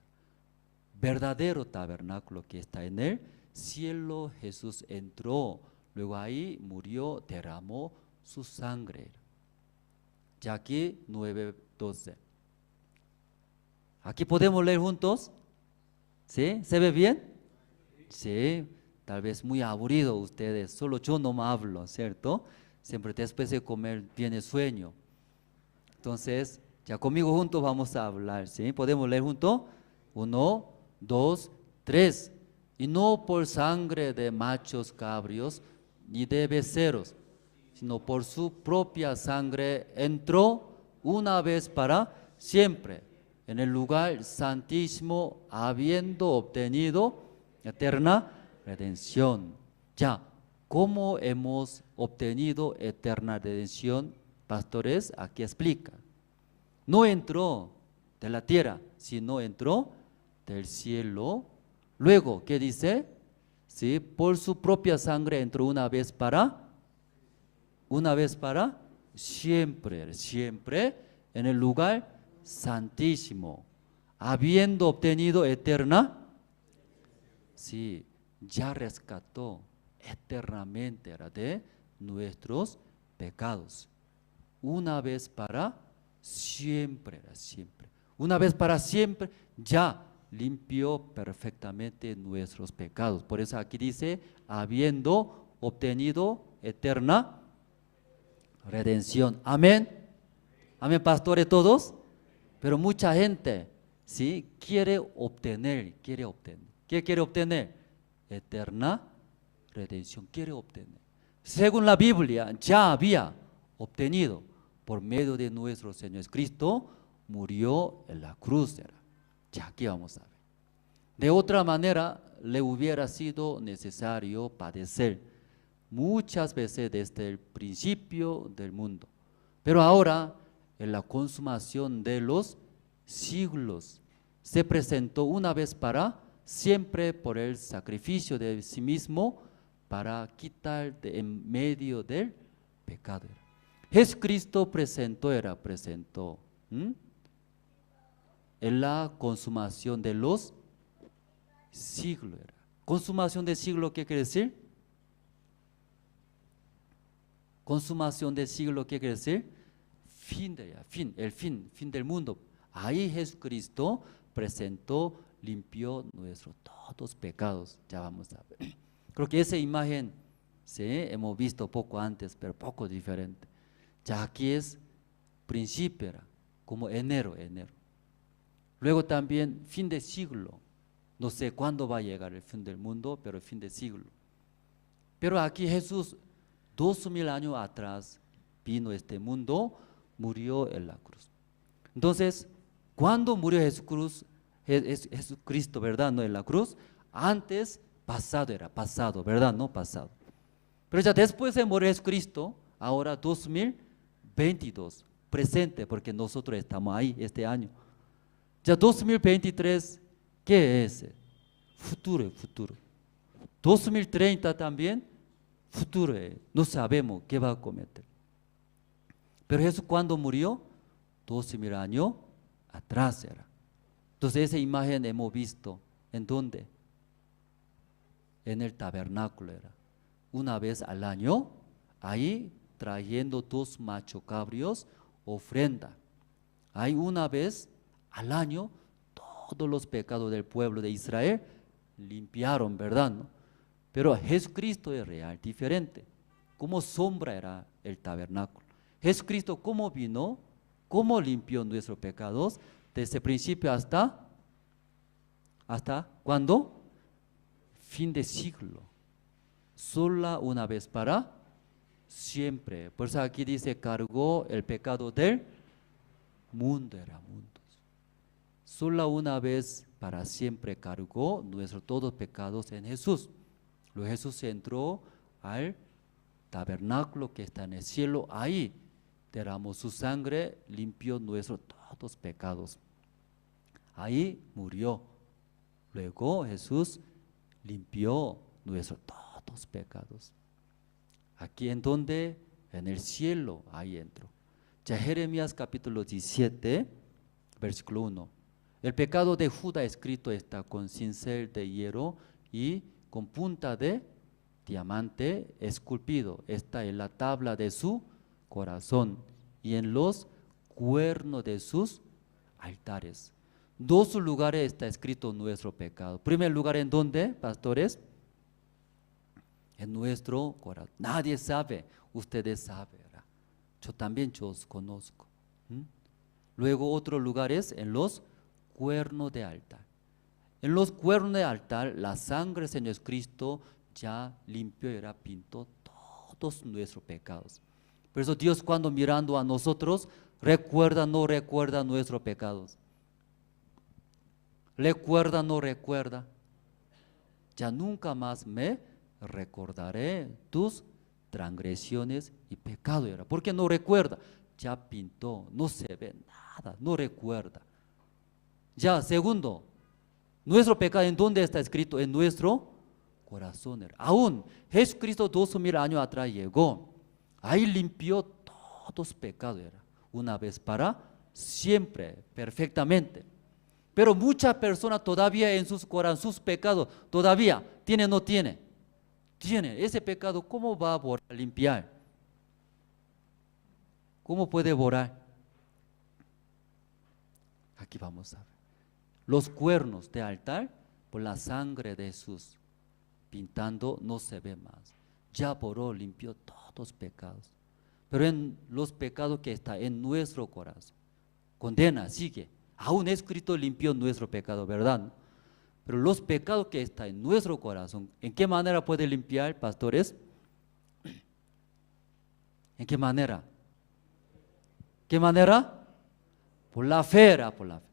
verdadero tabernáculo que está en el cielo, Jesús entró, luego ahí murió, derramó su sangre. Ya aquí 9:12. Aquí podemos leer juntos. ¿Sí? ¿Se ve bien? Sí, tal vez muy aburrido ustedes, solo yo no me hablo, ¿cierto? Siempre después de comer viene sueño. Entonces, ya conmigo juntos vamos a hablar, ¿sí? ¿Podemos leer juntos? 1, 2, 3. Y no por sangre de machos cabríos ni de becerros, sino por su propia sangre entró una vez para siempre en el lugar santísimo, habiendo obtenido eterna redención. Ya, ¿cómo hemos obtenido eterna redención, pastores? Aquí explica. No entró de la tierra, sino entró del cielo. Luego, ¿qué dice? Sí, por su propia sangre entró una vez para siempre, siempre en el lugar santísimo, habiendo obtenido eterna, sí, ya rescató eternamente de nuestros pecados. Una vez para siempre, siempre. Una vez para siempre ya limpió perfectamente nuestros pecados. Por eso aquí dice, habiendo obtenido eterna redención. Amén. Amén, pastores todos. Pero mucha gente, ¿sí?, quiere obtener. ¿Qué quiere obtener? Eterna redención, quiere obtener. Según la Biblia, ya había obtenido por medio de nuestro Señor Jesucristo, murió en la cruz. Ya aquí vamos a ver. De otra manera, le hubiera sido necesario padecer muchas veces desde el principio del mundo. Pero ahora, en la consumación de los siglos, se presentó una vez para siempre por el sacrificio de sí mismo para quitar de en medio del pecado. Jesucristo presentó en la consumación de los siglos. Consumación de siglo, ¿qué quiere decir? Consumación de siglo, ¿qué quiere decir? El fin del mundo. Ahí Jesucristo presentó, limpió nuestros todos pecados. Ya vamos a ver. Creo que esa imagen, sí, hemos visto poco antes, pero poco diferente. Ya aquí es principio, como enero. Luego también fin de siglo. No sé cuándo va a llegar el fin del mundo, pero el fin de siglo. Pero aquí Jesús, 2000 años atrás, vino a este mundo, murió en la cruz. Entonces, ¿cuándo murió Jesucristo, verdad? No en la cruz. Antes, pasado, ¿verdad? No pasado. Pero ya después de morir Jesucristo, ahora 2022, presente, porque nosotros estamos ahí este año. Ya 2023, ¿qué es? Futuro. 2030 también, futuro. No sabemos qué va a cometer. Pero Jesús, ¿cuándo murió? 2000 años atrás era. Entonces esa imagen hemos visto. ¿En dónde? En el tabernáculo era. Una vez al año, ahí trayendo 2 machos cabríos, ofrenda. Ahí una vez al año, todos los pecados del pueblo de Israel limpiaron, ¿verdad? ¿No? Pero Jesucristo es real, diferente. Como sombra era el tabernáculo. Jesucristo, ¿cómo vino? ¿Cómo limpió nuestros pecados? Desde el principio ¿hasta cuándo? Fin de siglo. Sola una vez para siempre. Por eso aquí dice, cargó el pecado del mundo. Sola una vez para siempre cargó nuestros todos pecados en Jesús. Luego Jesús entró al tabernáculo que está en el cielo, ahí derramó su sangre, limpió nuestros todos pecados. Ahí murió. Luego Jesús limpió nuestros todos pecados. Aquí en donde, en el cielo, ahí entró. Ya Jeremías capítulo 17, versículo 1. El pecado de Judas escrito está con cincel de hierro y con punta de diamante esculpido. Está en la tabla de su corazón y en los cuernos de sus altares. Dos lugares está escrito nuestro pecado. Primer lugar, ¿en dónde, pastores? En nuestro corazón. Nadie sabe, ustedes saben. Yo también os conozco. Luego otro lugar es en los cuernos de altar. En los cuernos de altar la sangre del Señor Cristo ya limpió y pintó todos nuestros pecados. Por eso Dios, cuando mirando a nosotros, recuerda, no recuerda nuestros pecados. Recuerda, no recuerda. Ya nunca más me recordaré tus transgresiones y pecado. ¿Por qué no recuerda? Ya pintó, no se ve nada, no recuerda. Ya, segundo, nuestro pecado, ¿en dónde está escrito? En nuestro corazón. Aún Jesucristo 2000 años atrás llegó, ahí limpió todos pecados, una vez para siempre, perfectamente. Pero muchas personas todavía en sus corazones, sus pecados, todavía tiene o no tiene. Tiene ese pecado, ¿cómo va a borrar, limpiar? ¿Cómo puede borrar? Aquí vamos a ver. Los cuernos de altar, por la sangre de Jesús, pintando, no se ve más. Ya borró, limpió todos los pecados. Pero en los pecados que están en nuestro corazón, condena, sigue. Aún Jesucristo limpió nuestro pecado, ¿verdad? Pero los pecados que están en nuestro corazón, ¿en qué manera puede limpiar, pastores? ¿En qué manera? ¿Qué manera? Por la fe, por la fe.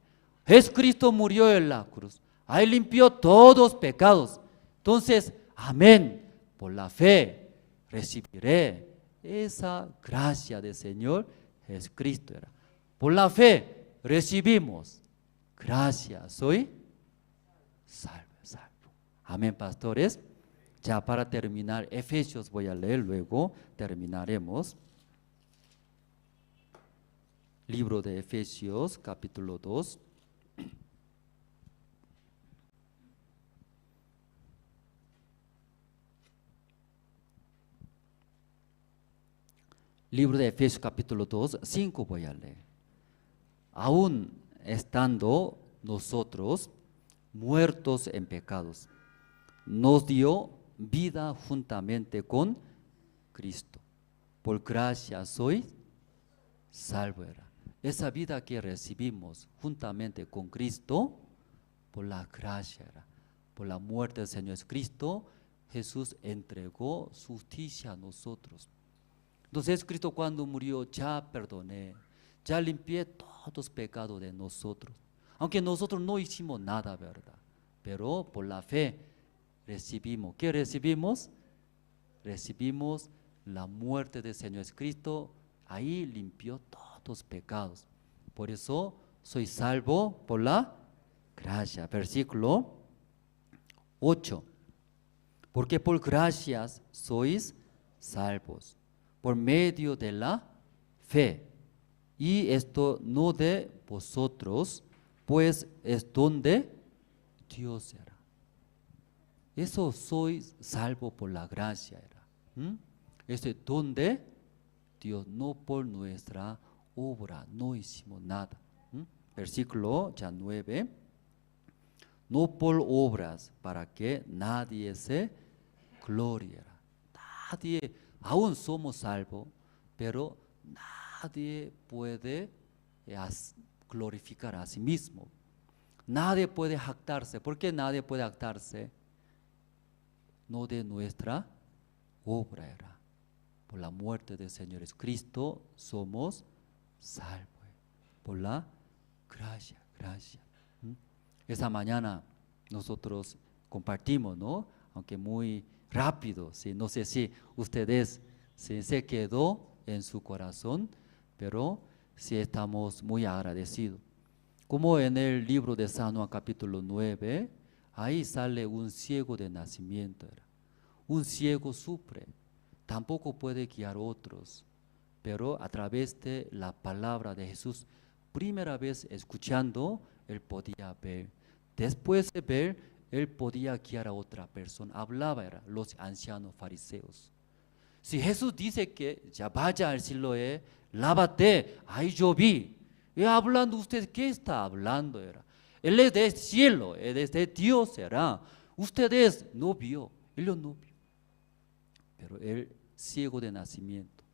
Jesucristo murió en la cruz, ahí limpió todos los pecados. Entonces, amén, por la fe recibiré esa gracia del Señor Jesucristo. Por la fe recibimos gracia, soy salvo. Amén, pastores. Ya para terminar, Efesios voy a leer, luego terminaremos. Libro de Efesios, capítulo 2. Libro de Efesios, capítulo 2, 5 voy a leer. Aún estando nosotros muertos en pecados, nos dio vida juntamente con Cristo. Por gracia sois salvos. Esa vida que recibimos juntamente con Cristo, por la gracia, por la muerte del Señor Cristo, Jesús entregó su justicia a nosotros. Entonces Cristo cuando murió ya perdoné, ya limpié todos los pecados de nosotros. Aunque nosotros no hicimos nada, ¿verdad? Pero por la fe recibimos. ¿Qué recibimos? Recibimos la muerte del Señor Cristo, ahí limpió todos los pecados. Por eso soy salvo por la gracia. Versículo 8. Porque por gracias sois salvos, por medio de la fe. Y esto no de vosotros, pues es don de Dios. Eso sois salvo por la gracia. Este don de Dios, no por nuestra obra, no hicimos nada. Versículo ya 9. No por obras, para que nadie se glorie. Nadie, aún somos salvos, pero nadie puede glorificar a sí mismo. Nadie puede jactarse. ¿Por qué nadie puede jactarse? No de nuestra obra era. Por la muerte del Señor Jesucristo somos salvos. Por la gracia. Esa mañana nosotros compartimos, ¿no? Aunque muy rápido, ¿sí? No sé si ustedes se quedó en su corazón, pero sí estamos muy agradecidos. Como en el libro de San Juan capítulo 9, ahí sale un ciego de nacimiento. Un ciego sufre, tampoco puede guiar a otros, pero a través de la palabra de Jesús, primera vez escuchando, él podía ver. Después de ver, él podía guiar a otra persona. Hablaba, era los ancianos fariseos. Si Jesús dice que ya vaya al Siloé, lávate, ahí yo vi. Y hablando usted, ¿qué está hablando? Era. Él es del cielo, él es de Dios, era. Ustedes no vio, él no vio. Pero él ciego de nacimiento.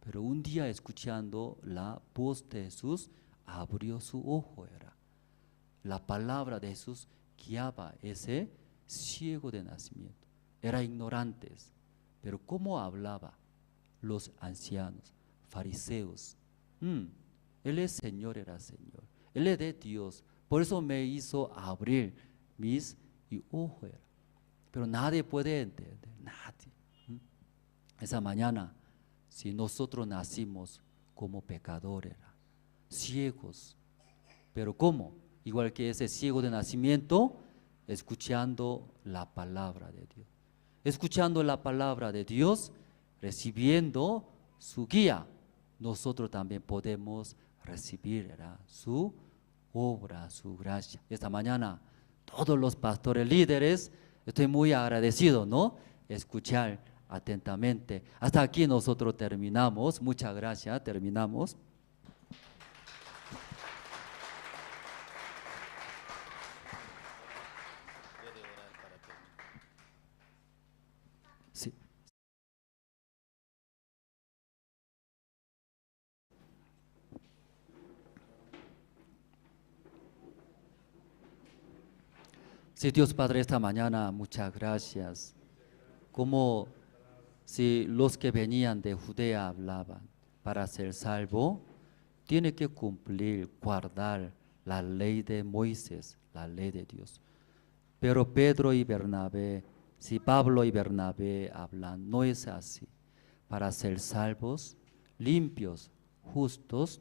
Pero un día escuchando la voz de Jesús, abrió su ojo, era. La palabra de Jesús guiaba ese ciego de nacimiento. Era ignorantes, pero ¿cómo hablaba los ancianos, fariseos? Él es Señor, era Señor. Él es de Dios. Por eso me hizo abrir mis ojos, era. Pero nadie puede entender, nadie. Esa mañana, si nosotros nacimos como pecadores, ciegos, pero ¿cómo? Igual que ese ciego de nacimiento, escuchando la palabra de Dios. Escuchando la palabra de Dios, recibiendo su guía, nosotros también podemos recibir, ¿verdad?, su obra, su gracia. Esta mañana, todos los pastores líderes, estoy muy agradecido, ¿no? Escuchar atentamente. Hasta aquí nosotros terminamos. Muchas gracias, terminamos. Sí. Sí, Dios Padre, esta mañana muchas gracias. Como si los que venían de Judea hablaban, para ser salvo, tiene que cumplir, guardar la ley de Moisés, la ley de Dios. Pero Pedro y Bernabé, si Pablo y Bernabé hablan, no es así. Para ser salvos, limpios, justos,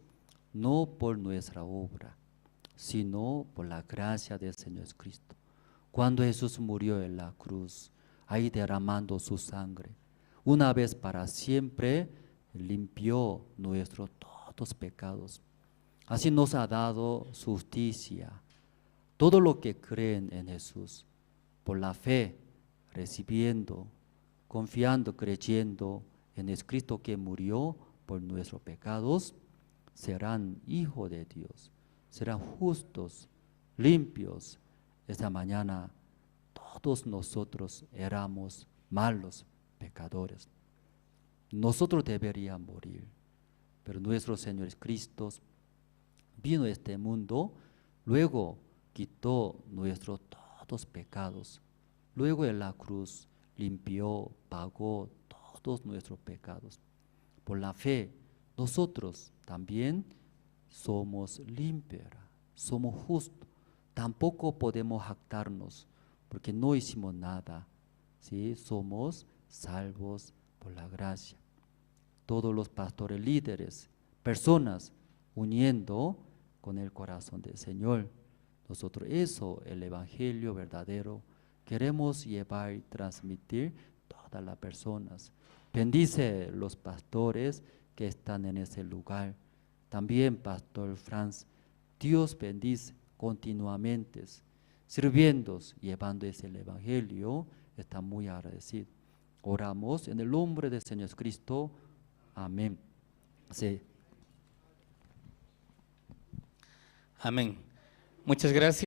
no por nuestra obra, sino por la gracia del Señor Jesucristo. Cuando Jesús murió en la cruz, ahí derramando su sangre, una vez para siempre limpió nuestros todos pecados. Así nos ha dado su justicia. Todo lo que creen en Jesús, por la fe, recibiendo, confiando, creyendo en Cristo que murió por nuestros pecados, serán hijos de Dios, serán justos, limpios. Esta mañana todos nosotros éramos malos pecadores. Nosotros deberíamos morir, pero nuestro Señor Cristo vino a este mundo, luego quitó nuestros todos pecados, luego en la cruz limpió, pagó todos nuestros pecados. Por la fe, nosotros también somos limpios, somos justos. Tampoco podemos jactarnos porque no hicimos nada, ¿sí? Somos salvos por la gracia. Todos los pastores líderes, personas uniendo con el corazón del Señor. Nosotros eso, el evangelio verdadero, queremos llevar y transmitir a todas las personas. Bendice los pastores que están en ese lugar. También, Pastor Franz, Dios bendice continuamente, sirviendo, llevando ese evangelio, está muy agradecido. Oramos en el nombre del Señor Cristo. Amén. Sí. Amén. Muchas gracias.